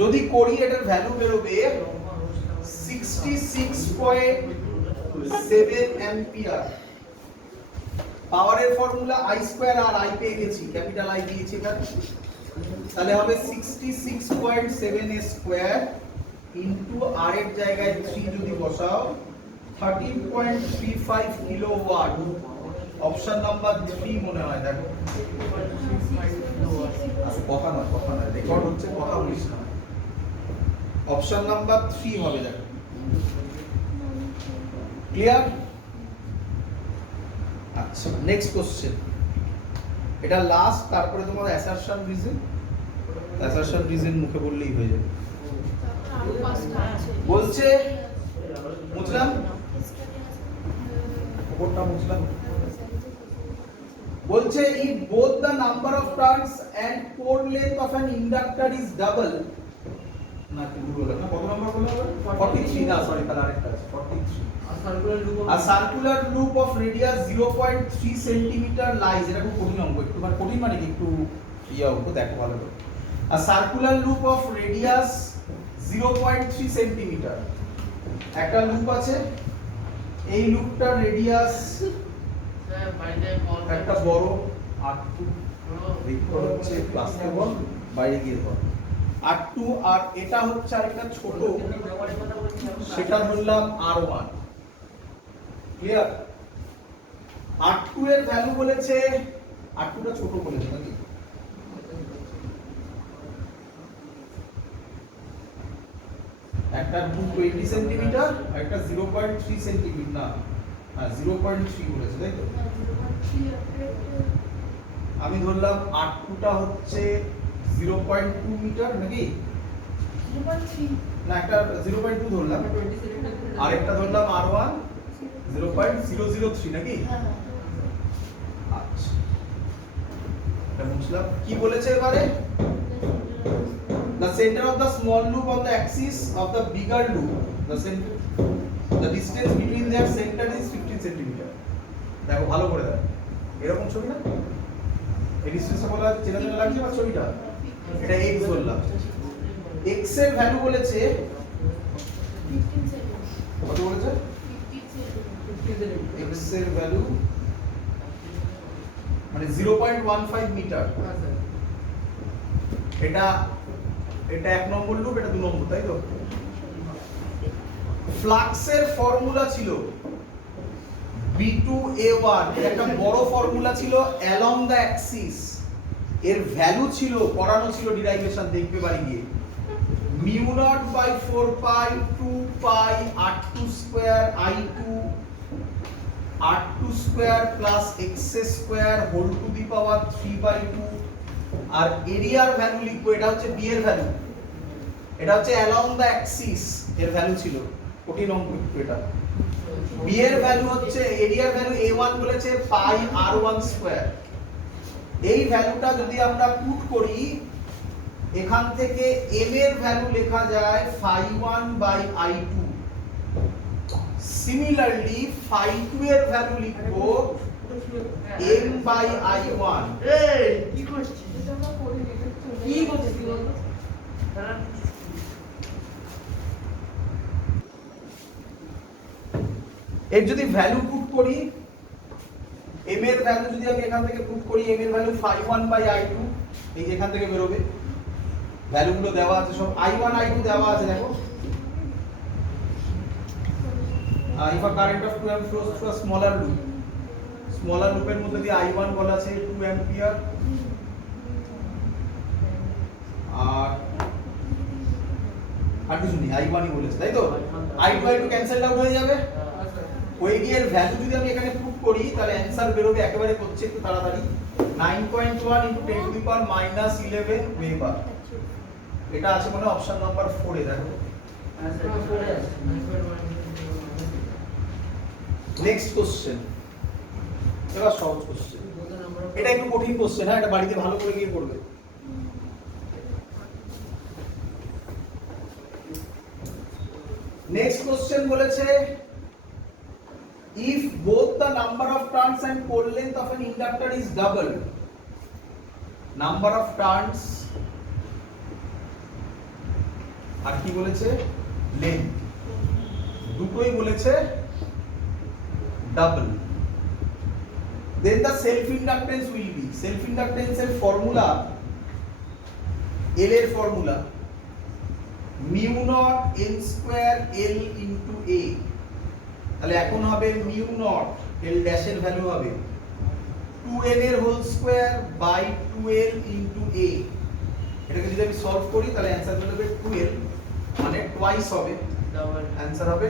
যদি করি এটার ভ্যালু বেরোবে 66.7 অ্যাম্পিয়ার। পাওয়ারের formula I square R I পেয়ে গেছি, ক্যাপিটাল I দিয়েছি এখানে। তাহলে হবে 66.7 স্কয়ার ইনটু আর এর জায়গায় 3 যদি বসাও 13.35 কিলোওয়াট। অপশন নাম্বার 3 মনে হয়, দেখো। আচ্ছা, কথা নয়, রেকর্ড হচ্ছে, কথা বলিস না। অপশন নাম্বার 3 হবে, দেখো। ক্লিয়ার? আচ্ছা, নেক্সট কোশ্চেন। এটা লাস্ট, তারপরে তোমার অ্যাসারশন রিজন মুখে বললেই হয়ে যাবে। আরো পাঁচটা আছে। বলছে, বুঝলাম ওপরটা বুঝলাম। বলছে if both the number of turns and pole length of an inductor is double, না কি বলবো না, কত নাম্বার বললাম? 43, না সরি, তাহলে আরেকটা আছে 43। A circular loop of radius 0.3 centimeter lies, এটা খুব কঠিন অঙ্ক, একটু মানে কঠিন মানে কি একটু অঙ্ক, দেখো ভালো করে। A circular loop of radius 0.3 centimeter, একটা লুপ আছে, এই লুপটার রেডিয়াস স্যার বাড়িতে কল একটা বড় R2, ভেক্টর হচ্ছে ক্লাসে বল, বাইরে গিয়ে বল R2, আর এটা হচ্ছে আরেকটা ছোট, সেটা ধরলাম R1। ক্লিয়ার? R2 এর ভ্যালু বলেছে, R2 টা ছোট বলেছে নাকি? একটা 220 সেন্টিমিটার, আর একটা 0.3 সেন্টিমিটার, না হ্যাঁ 0.3 বলেছে, তাই তো? আমি ধরলাম R2 টা হচ্ছে 0.2 মিটার নাকি? না, একটা 0.2 ধরলাম, আর একটা ধরলাম R1 0.003 নাকি? আচ্ছা, এটা বুঝলাম। কি বলেছে এবারে? The center of the small loop on the axis of the bigger loop, the distance between their center is 15 centimeter. দেখো ভালো করে দেখো, এরকম ছবি না, এই ডিসটেন্সটা বলা চেনা চেনা লাগছে বা ছবিটা, এটা x বললাম। x এর ভ্যালু বলেছে কত বলেছে? x এর ভ্যালু মানে 0.15 মিটার। এটা এক নম্বর লুপ, এটা 2 নম্বর, তাই তো? ফ্লাক্সের ফর্মুলা ছিল B2A1, একটা বড় ফর্মুলা ছিল along the axis, এর ভ্যালু ছিল, পড়ানো ছিল ডেরিভেশন, দেখবে বাড়ি গিয়ে, μ0/4 pi 2 pi r2 square i2 r2 square plus x square whole to the power 3/2। আর এরিয়ার ভ্যালু লিখবো, এটা হচ্ছে b এর ভ্যালু, এটা হচ্ছে along the axis এর ভ্যালু ছিল, কঠিন অঙ্ক এটা। b এর ভ্যালু হচ্ছে, এরিয়ার ভ্যালু a1 বলেছে পাই r1 স্কয়ার। এই ভ্যালুটা যদি আমরা পুট করি, এখান থেকে m এর ভ্যালু লেখা যায় phi1/i2। সিমিলারলি phi2 এর ভ্যালু লিখবো m/i1। এই কি করছিস? কি করছিস কি বলতো? এর যদি ভ্যালু পুট করি, m এর ভ্যালু যদি আমি এখান থেকে পুট করি, m এর ভ্যালু phi1/i2, এই যে এখান থেকে বের হবে, ভ্যালুগুলো দেওয়া আছে সব, i1 i2 দেওয়া আছে, দেখো। if a current of 2 amp flows through a smaller loop এর মধ্যে দিয়ে i1 বলা আছে 2 অ্যাম্পিয়ার, আর কিছু নেই, i1 ই বলেছে, তাই তো? i2 ক্যান্সেল আউট হয়ে যাবে। ওই এর ভ্যালু যদি আমি এখানে পুট করি, তাহলে অ্যানসার বের হবে, একেবারে করছে একটু তাড়াতাড়ি, 9.1 × 10⁻11 ওয়েবার। এটা আছে মানে অপশন নাম্বার 4 এ, দেখো। নেক্সট কোশ্চেন, এবার সহজ কোশ্চেন, এটা একটু কঠিন কোশ্চেন, হ্যাঁ, এটা বাড়িতে ভালো করে গিয়ে করবে। নেক্সট কোশ্চেন বলেছে if both the number of turns and pole length of an inductor is double, number of turns আর কি বলেছে, লেন্থ, দুটোই বলেছে double, then the self inductance will be, self inductance এর ফর্মুলা, L এর formula mu naught n square L into A, তাহলে এখন হবে mu not এল ড্যাশের ভ্যালু হবে 2l এর whole square by 2l into a। এটাকে যদি আমি সলভ করি তাহলে অ্যানসার হবে 12 মানে টুয়াইস হবে, ডবল অ্যানসার হবে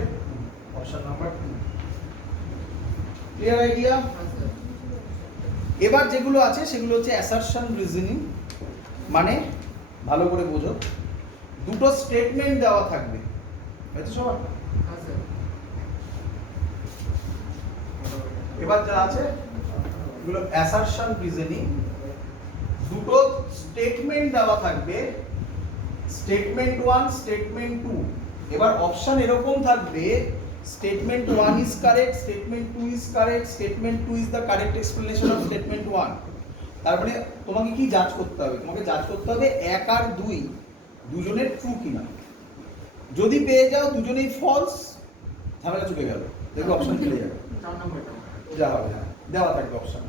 অপশন নাম্বার 2। Clear idea? এবার যেগুলো আছে সেগুলো হচ্ছে অ্যাসারশন রিজনিং, মানে ভালো করে বোঝো, দুটো স্টেটমেন্ট দেওয়া থাকবে, হয়তো সবার। হ্যাঁ স্যার। এবার যা আছে এগুলো অ্যাসারশন রিজনিং, দুটো স্টেটমেন্ট দেওয়া থাকবে, স্টেটমেন্ট 1 স্টেটমেন্ট 2। এবার অপশন এরকম থাকবে statement 1 is correct, statement 2 is correct, statement 2 is the correct explanation of statement 1। তার মানে তোমাকে কি জাজ করতে হবে? তোমাকে জাজ করতে হবে 1 আর 2 দুজনের ট্রু কিনা। যদি পেয়ে যাও দুজনেই ফলস, ঝামেলা চুকে গেল, দেখো অপশন পেয়ে যাবে, 4 নম্বরটা। যা হবে, হ্যাঁ দেওয়া থাকবে অপশন।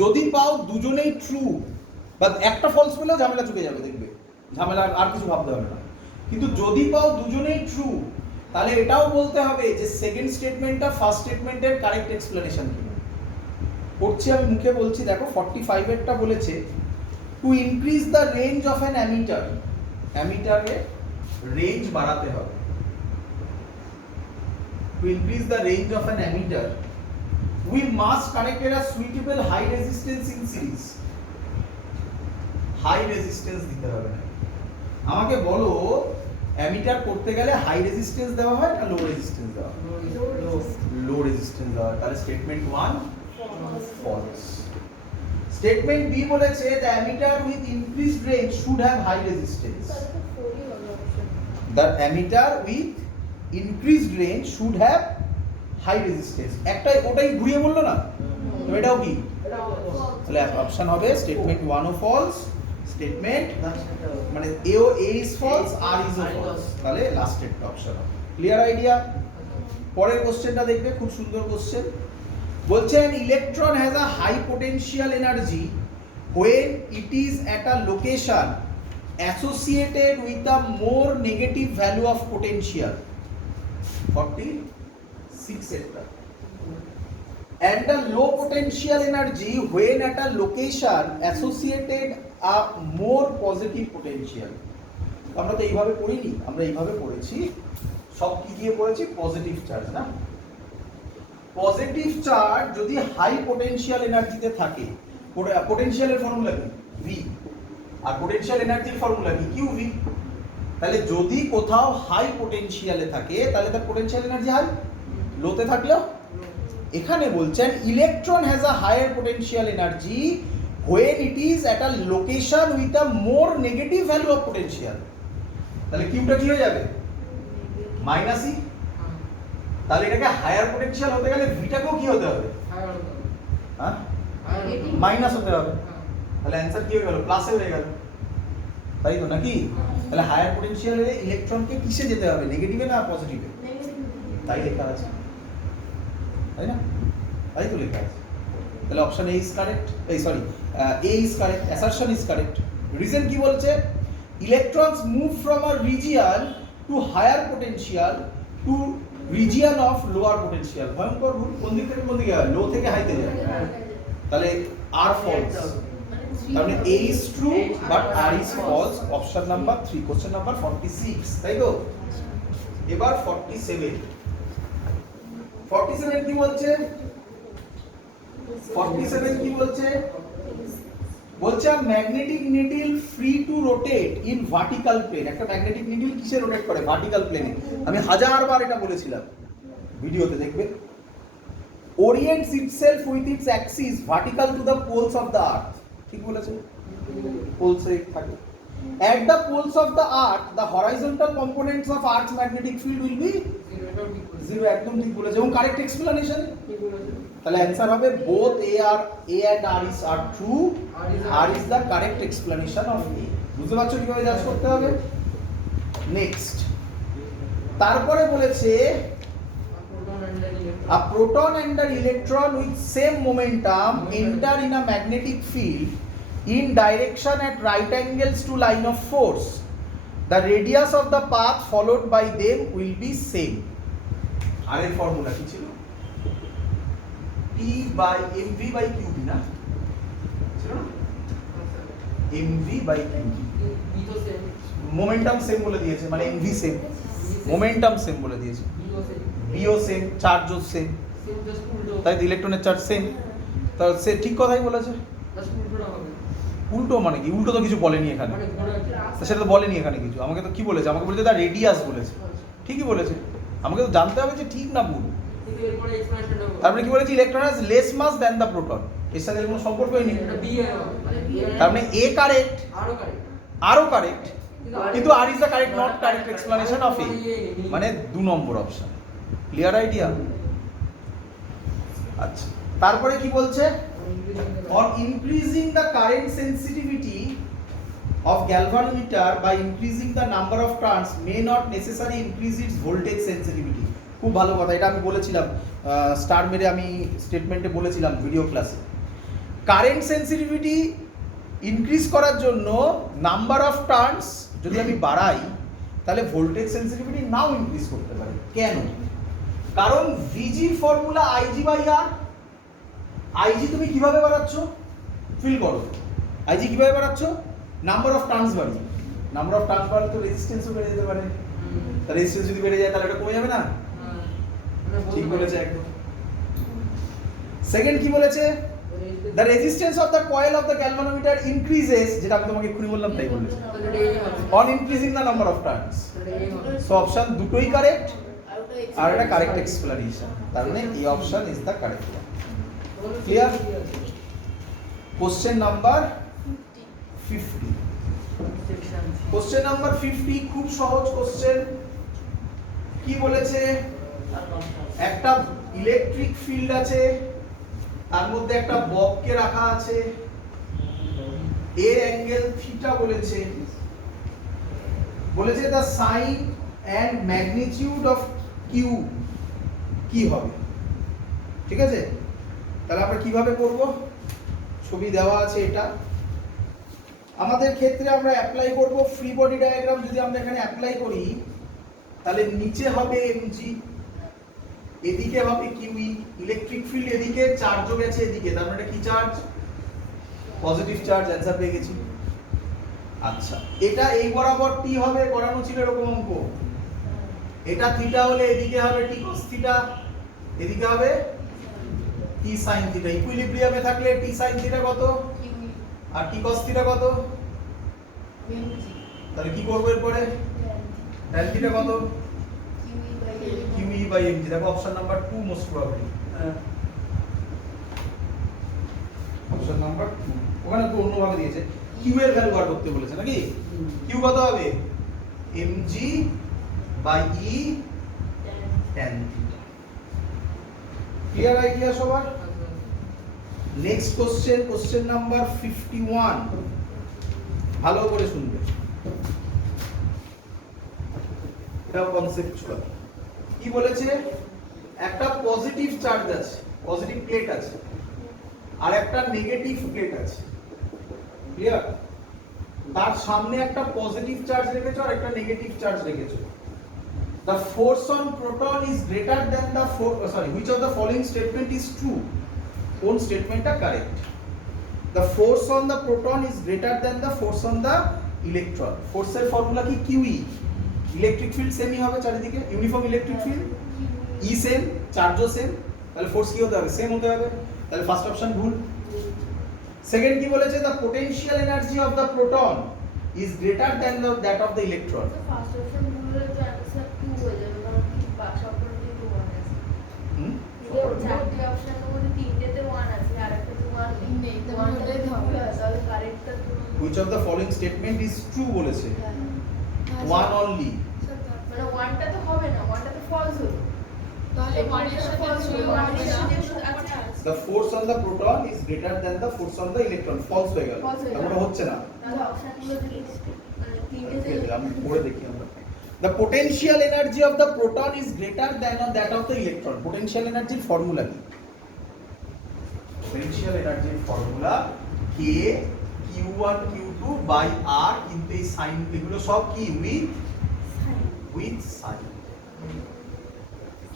যদি পাও দুজনেই ট্রু বা একটা ফলস পেলেও ঝামেলা চুকে যাবে, দেখবে ঝামেলা আর কিছু ভাবতে হবে না। কিন্তু যদি পাও দুজনেই ট্রু, তাহলে এটাও বলতে হবে যে সেকেন্ড স্টেটমেন্টটা ফার্স্ট স্টেটমেন্টের কারেক্ট এক্সপ্লেনেশন কিনা। পড়ছি আমি, মুখে বলছি, দেখো 45 এরটা বলেছে to increase the range of an ammeter, অ্যামিটারে রেঞ্জ বাড়াতে হবে। To increase the range of an ammeter we must connect a suitable high resistance in series. High resistance দিতে হবে না। আমাকে বলো অ্যামিটার করতে গেলে হাই রেজিস্ট্যান্স দেওয়া হয় না লো রেজিস্ট্যান্স দেওয়া হয়? লো রেজিস্ট্যান্স দেওয়া হয়। তাহলে স্টেটমেন্ট 1 ফলস। স্টেটমেন্ট বি বলেছে the ammeter with increased range should have high resistance. The ammeter with increased range should have high resistance. একটাই ওটাই ঘুরিয়ে বললো না, তো এটাও কি? তাহলে অপশন হবে স্টেটমেন্ট 1 ও ফলস, স্টেটমেন্ট মানে এ ও A is false, R is ও ফলস, তাহলে লাস্টের অপশন হবে। Clear idea? পরের কোশ্চেনটা দেখবে, খুব সুন্দর কোশ্চেন। বলছে an electron has a high potential energy when it is at a location associated with a more negative value of potential. 46 এটা। And a low potential energy when at a location associated a more positive potential. আমরা তো এইভাবে পড়িনি, আমরা এইভাবে পড়েছি, সব কি দিয়ে পড়েছি? পজিটিভ চার্জ না? পজিটিভ চার্জ যদি হাই পোটেনশিয়াল এনার্জিতে থাকে, পোটেনশিয়ালের ফর্মুলা কি? ভি। আর পোটেনশিয়াল এনার্জির ফর্মুলা কি? Q V. তাহলে যদি কোথাও হাই পোটেনশিয়ালে থাকে তাহলে তার পোটেনশিয়াল এনার্জি হাই, লোতে থাকলেও। এখানে বলছেন electron has a higher potential energy when it is at a location with a more negative value of potential. তাহলে কিউটা কি হয়ে যাবে? Minus E. তাহলে এটাকে হায়ার পোটেনশিয়াল হতে গেলে ভিটাকেও কি হতে হবে? হ্যাঁ, মাইনাস হতে হবে। তাহলে অ্যানসার কি হয়ে গেল? প্লাসে হয়ে গেল, তাই তো নাকি? তাহলে হায়ার পোটেনশিয়ালে ইলেকট্রনকে কিসে যেতে হবে? নেগেটিভে না পজিটিভে? তাই লেখা আছে, তাই না? তাই তো লেখা আছে। তাহলে অপশন এ ইজ কারেক্ট, এই sorry A is correct, assertion is correct. Reason কি বলছে? Electrons move from a region to higher potential to region of lower potential. ভয়ঙ্কর ভুল। কোন দিক থেকে কোন দিকে যায়? লো থেকে হাইতে যায়। তাহলে আর ফলস, তার মানে A is true but R is false. Option number 3, question number 46, তাই তো? এবার 47 কি বলছে? 47 কি বলছে? বলছে magnetic needle free to rotate in vertical plane. একটা ম্যাগনেটিক নিডল কিসে রোটেট করে? ভার্টিক্যাল প্লেনে। আমি হাজারবার এটা বলেছিলাম, ভিডিওতে দেখবে। Orients itself with its axis vertical to the poles of the earth. ঠিক বলেছে? পোলসে থাকে। At the poles of the earth, the horizontal components of Earth's magnetic field will be zero. একদম ঠিক বলেছে এবং কারেক্ট এক্সপ্লেনেশন। তাহলে অ্যানসার হবে both A and R are true. R is the correct explanation of A. বুঝতে পারছো কিভাবে জাজ করতে হবে? নেক্সট, তারপরে বলেছে a proton and an electron with same momentum enter in a magnetic field in direction at right angles to line of force. The radius of the path followed by them will be same. আর এর formula কি ছিল? P/mv/qb না ছিল না? mv/qb B তো same, momentum same বলে দিয়েছে, মানে mv সেম, মোমেন্টাম সেম বলে দিয়েছে, বি ও সেম, বিও সেম, চার্জও সেম, সেম জাস্ট উল্টো, তাই ইলেকট্রনের চার্জ সেম। তা সে ঠিক কথাই বলেছে। জাস্ট উল্টোটা হবে। উল্টো মানে কি? উল্টো তো কিছু বলেনি এখানে, মানে ধরে তা সেটা তো বলেনি এখানে কিছু। আমাকে তো কি বলেছে? আমাকে বলেছে দা রেডিয়াস বলেছে। ঠিকই বলেছে, আমাকে তো জানতে হবে যে ঠিক না ভুল। কিন্তু এরপরে এক্সপ্লেনেশনটা হবে। তারপরে কি বলেছে? Electron has less mass than the proton. এর সাথে এর কোনো সম্পর্কই নেই। এটা বি এর মানে B এর তার মানে এ কারেক্ট, আরো কারেক্ট, আরও কারেক্ট, কিন্তু R is the correct not correct explanation of A, মানে 2 নম্বর অপশন। Clear idea? আচ্ছা, তারপরে কি বলছে? On increasing the current sensitivity of galvanometer by increasing the number of turns may not necessarily increase its voltage sensitivity. খুব ভালো কথা, এটা আমি বলেছিলাম স্টার মেরে, আমি স্টেটমেন্টে বলেছিলাম ভিডিও ক্লাসে। কারেন্ট সেন্সিটিভিটি ইনক্রিজ করার জন্য নাম্বার অফ টার্নস যদি আমি বাড়াই, তাহলে ভোল্টেজ সেন্সিটিভিটি নাও ইনক্রিজ করতে পারে। কেন? কারণ ভিজির ফর্মুলা IG/R। আইজি তুমি কিভাবে বাড়াচ্ছ? ফিল করো, আইজি কিভাবে বাড়াচ্ছ? নাম্বার অফ টার্নস বাড়িয়ে। নাম্বার অফ টার্নস বাড়লে তো রেজিস্ট্যান্সও বেড়ে যেতে পারে। তা রেজিস্ট্যান্স যদি বেড়ে যায় তাহলে এটা কমে যাবে না? ঠিক বলেছে একদম। সেকেন্ড কি বলেছে? The resistance of the coil of the galvanometer increases, যেটা আমি তোমাকে এক্ষুনি বললাম তাই বলেছে, on increasing the number of turns. So option দুটোই কারেক্ট, আর এটা কারেক্ট এক্সপ্লানেশন। তার মানে এই option is the correct one. Clear? Question number 50. Question number 50 খুব সহজ কোশ্চেন। কি বলেছে? একটা ইলেকট্রিক ফিল্ড আছে, তার মধ্যে একটা ববকে রাখা আছে, এর অ্যাঙ্গেল থিটা বলেছে। বলেছে the sign and magnitude of Q কি হবে? ঠিক আছে, তাহলে আমরা কিভাবে করব? ছবি দেওয়া আছে এটা। আমাদের ক্ষেত্রে আমরা অ্যাপ্লাই করব ফ্রি বডি ডায়াগ্রাম। যদি আমরা এখানে অ্যাপ্লাই করি, তাহলে নিচে হবে mg, এদিকে হবে qe, ইলেকট্রিক ফিল্ড এদিকে, চার্জও গেছে এদিকে, তার মানে কি চার্জ? Positive charge. অ্যান্সার পেয়ে গেছি। আচ্ছা, এটা এই বরাবর t হবে, করানো ছিল এরকম অঙ্ক। এটা থিটা হলে এদিকে হবে t cos থিটা, এদিকে হবে t sin থিটা। ইকুইলিব্রিয়ামে থাকলে t sin থিটা কত আর t cos থিটা কত? তাহলে কি করব এরপরে? tan থিটা কত? QE/mg। দেখো option number 2 most probably. Option number 2 ওখানে তো অন্যভাবে দিয়েছে, q এর ভ্যালু বার করতে বলেছে নাকি? q কত হবে? mg/e tan theta. Clear idea সবার? Next question, question number 51। ভালো করে শুনবে, এটা কনসেপচুয়াল। কি বলেছে? একটা পজিটিভ চার্জ আছে, পজিটিভ প্লেট আছে, আর একটা নেগেটিভ প্লেট আছে। ক্লিয়ার? তার সামনে একটা পজিটিভ চার্জ রেখেছো আর একটা নেগেটিভ চার্জ রেখেছো। The force on proton is greater than the which of the following statement is true? কোন স্টেটমেন্টটা correct? The force on the proton is greater than the force on the electron. ফোর্সের formula কি? QE। Electric field সেমই হবে চারিদিকে, uniform electric field, E same, চার্জও same, তাহলে force কি হতে হবে? সেম হতে হবে। তাহলে ফার্স্ট অপশন ভুল। সেকেন্ড কি বলেছে? The potential energy of the proton is greater than that of the electron. First option বললে তো অ্যান্সার 2 হয়ে যাবে, কারণ কি সবগুলোতে তো 1 আছে। হুম? চারটি অপশনের মধ্যে তিনটেতে 1 আছে, আর একটাতে 1 নেই। তো 1টাই হবে, তাহলে কারেক্টটা তো Which of the following statement is true বলেছে? One only. মানে 1টা তো হবে না, 1টা তো ফলস হলো। তাহলে 1 এর সাথে false হলো, 1 এর সাথে আচ্ছা The force on the proton is greater than the force on the electron. False হয়ে গেল। False হয়ে গেল। তাহলে হচ্ছে না। তাহলে অপশনগুলো থেকে মানে তিনটেতে আমি পড়ে দেখি আমরা। The potential energy of the proton is greater than that of the electron. Potential energy formula কি? Potential energy formula K Q1 Q2 by R, কিন্তু এই সাইন এগুলো সব কি with sign.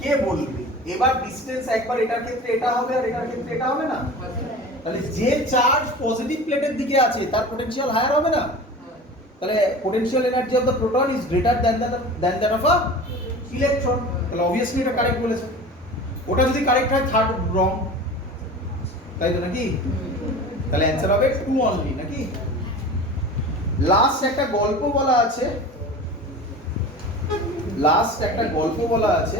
কে বলবে? এবার ডিসটেন্স একবার এটার ক্ষেত্রে এটা হবে আর এটার ক্ষেত্রে এটা হবে না? তাহলে যে চার্জ পজিটিভ প্লেটের দিকে আছে তার পোটেনশিয়াল হায়ার হবে না? তাহলে potential energy of the proton is greater than that of a electron. তাহলে অবভিয়াসলি এটা কারেক্ট বলেছে। ওটা যদি কারেক্ট হয় থার্ড রং, তাই তো নাকি? তাহলে অ্যান্সার হবে 2 অনলি নাকি? লাস্ট একটা গল্প বলা আছে,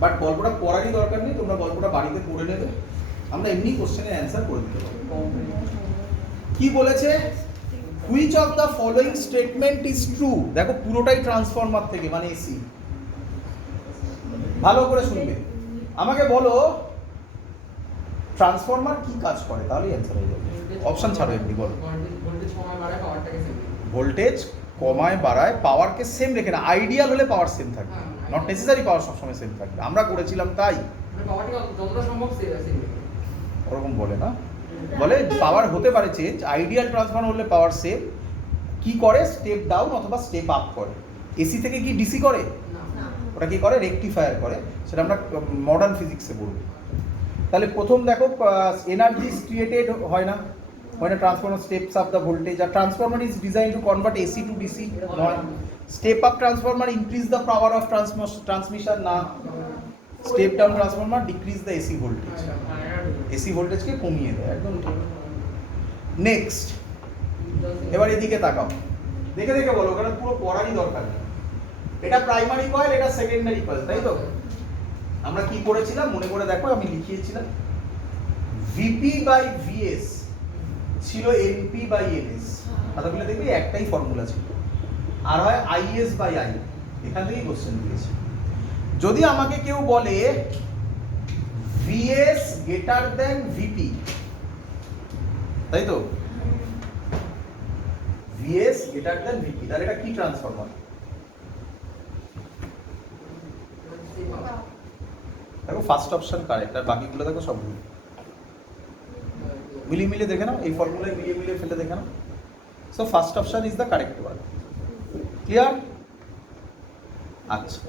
বাট গল্পটা পড়ারই দরকার নেই, তোমরা গল্পটা বাড়িতে পড়ে নেবে, আমরা এমনি কোশ্চেনের অ্যান্সার করে দিতে পারবো। কি বলেছে? Which of the following statement is true? দেখো পুরোটাই ট্রান্সফরমার থেকে, মানে এসি। ভালো করে শুনবে, আমাকে বলো ট্রান্সফরমার কি কাজ করে, তাহলেই অ্যান্সার হয়ে যাবে। অপশন ছাড়ো, এমনি বলো। ভোল্টেজ কমায় বাড়ায় পাওয়ারকে সেম রেখে না, আইডিয়াল হলে পাওয়ার সেম থাকবে, নট নেসেসারি পাওয়ার সবসময় সেম থাকবে। আমরা করেছিলাম তাই, ওরকম বলে না, বলে পাওয়ার হতে পারে চেঞ্জ, আইডিয়াল ট্রান্সফরমার হলে পাওয়ার সেম। কি করে? স্টেপ ডাউন অথবা স্টেপ আপ করে। এসি থেকে কি ডিসি করে? ওটা কি করে? রেকটিফায়ার করে, সেটা আমরা মডার্ন ফিজিক্সে বলবো। তাহলে প্রথম দেখো, এনার্জি ক্রিয়েটেড হয় না, transformer steps up the voltage, আর transformer is design to convert AC to DC, নয়। Step up transformer increase the power of transmission, না। Step down transformer decrease the AC voltage, AC ভোল্টেজকে কমিয়ে দেয়, একদম ঠিক। নেক্সট, এবার এদিকে তাকাও, দেখে দেখে বলো, কারণ পুরো পড়ারই দরকার নেই। এটা প্রাইমারি কয়েল, এটা সেকেন্ডারি কয়েল, তাই তো? আমরা কি করেছিলাম মনে করে দেখো, আমি লিখিয়েছিলাম ভিপি বাই ভিএস ছিল এনপি বাই এনএস। কথা বলে দেখবি একটাই ফর্মুলা ছিল, আর হয় আইএস বাই আই। এখান থেকেই কোশ্চেন দিয়েছে। যদি আমাকে কেউ বলে ভিএস গ্রেটার দেন ভিপি, তাই তো? ভিএস গ্রেটার দেন ভিপি, তাহলে এটা কি ট্রান্সফরমার? দেখো ফার্স্ট অপশন কারেক্ট, আর বাকিগুলো দেখো সব ভুল। মিলিয়ে মিলিয়ে দেখে নাও, এই ফর্মুলায় মিলিয়ে মিলিয়ে ফেলে দেখে নাও। So first option is the correct one. Clear? আচ্ছা,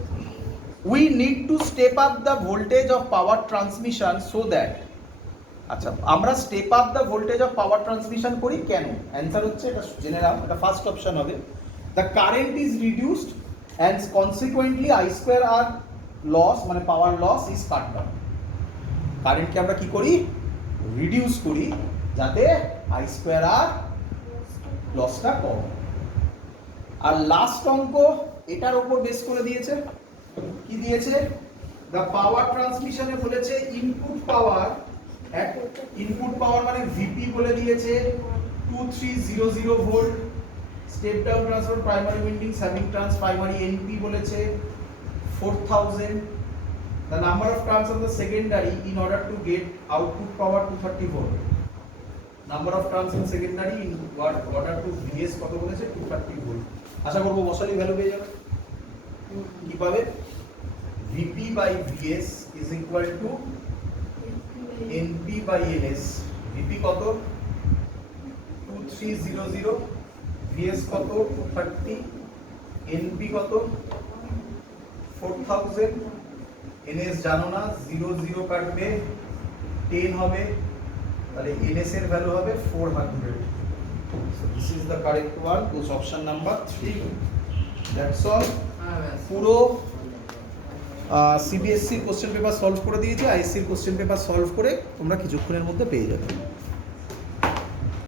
we need to step up the voltage of power transmission so that. আচ্ছা, আমরা step up the voltage of power transmission করি কেন? অ্যান্সার হচ্ছে, এটা জেনে নাও, এটা ফার্স্ট অপশন হবে। The current is reduced and consequently I square R loss, মানে power loss is cut down. কারেন্টকে আমরা কি করি? রিডিউস করি, যাতে আই স্কোয়ার আর লসটা কম। আর লাস্ট অঙ্ক এটার উপর বেস করে দিয়েছে। কি দিয়েছে? দ্য পাওয়ার ট্রান্সমিশনে বলেছে ইনপুট পাওয়ার মানে ভিপি বলে দিয়েছে 2300 volt. Step down transformer primary windings having turns primary NP বলেছে 4000। The number of turns on the secondary in order to get output power 230 volt. Number of turns in secondary in order to VS কত বলেছে? 230 volt. আশা করব বসালি value পেয়ে যাবে। কি পাবে? VP by VS is equal to NP by NS. VP কত? 2300, VS কত? 230, NP কত? 4000, NS জানো না, 0 0 কাটবে 10 হবে, তাহলে NS এর ভ্যালু হবে 400. So this is the correct one, choose option number 3. That's all. পুরো সিবিএসসি কোশ্চেন পেপার সলভ করে দিয়েছি, আইএসসি কোশ্চেন পেপার সলভ করে তোমরা কিছুক্ষণের মধ্যে পেয়ে যাবে।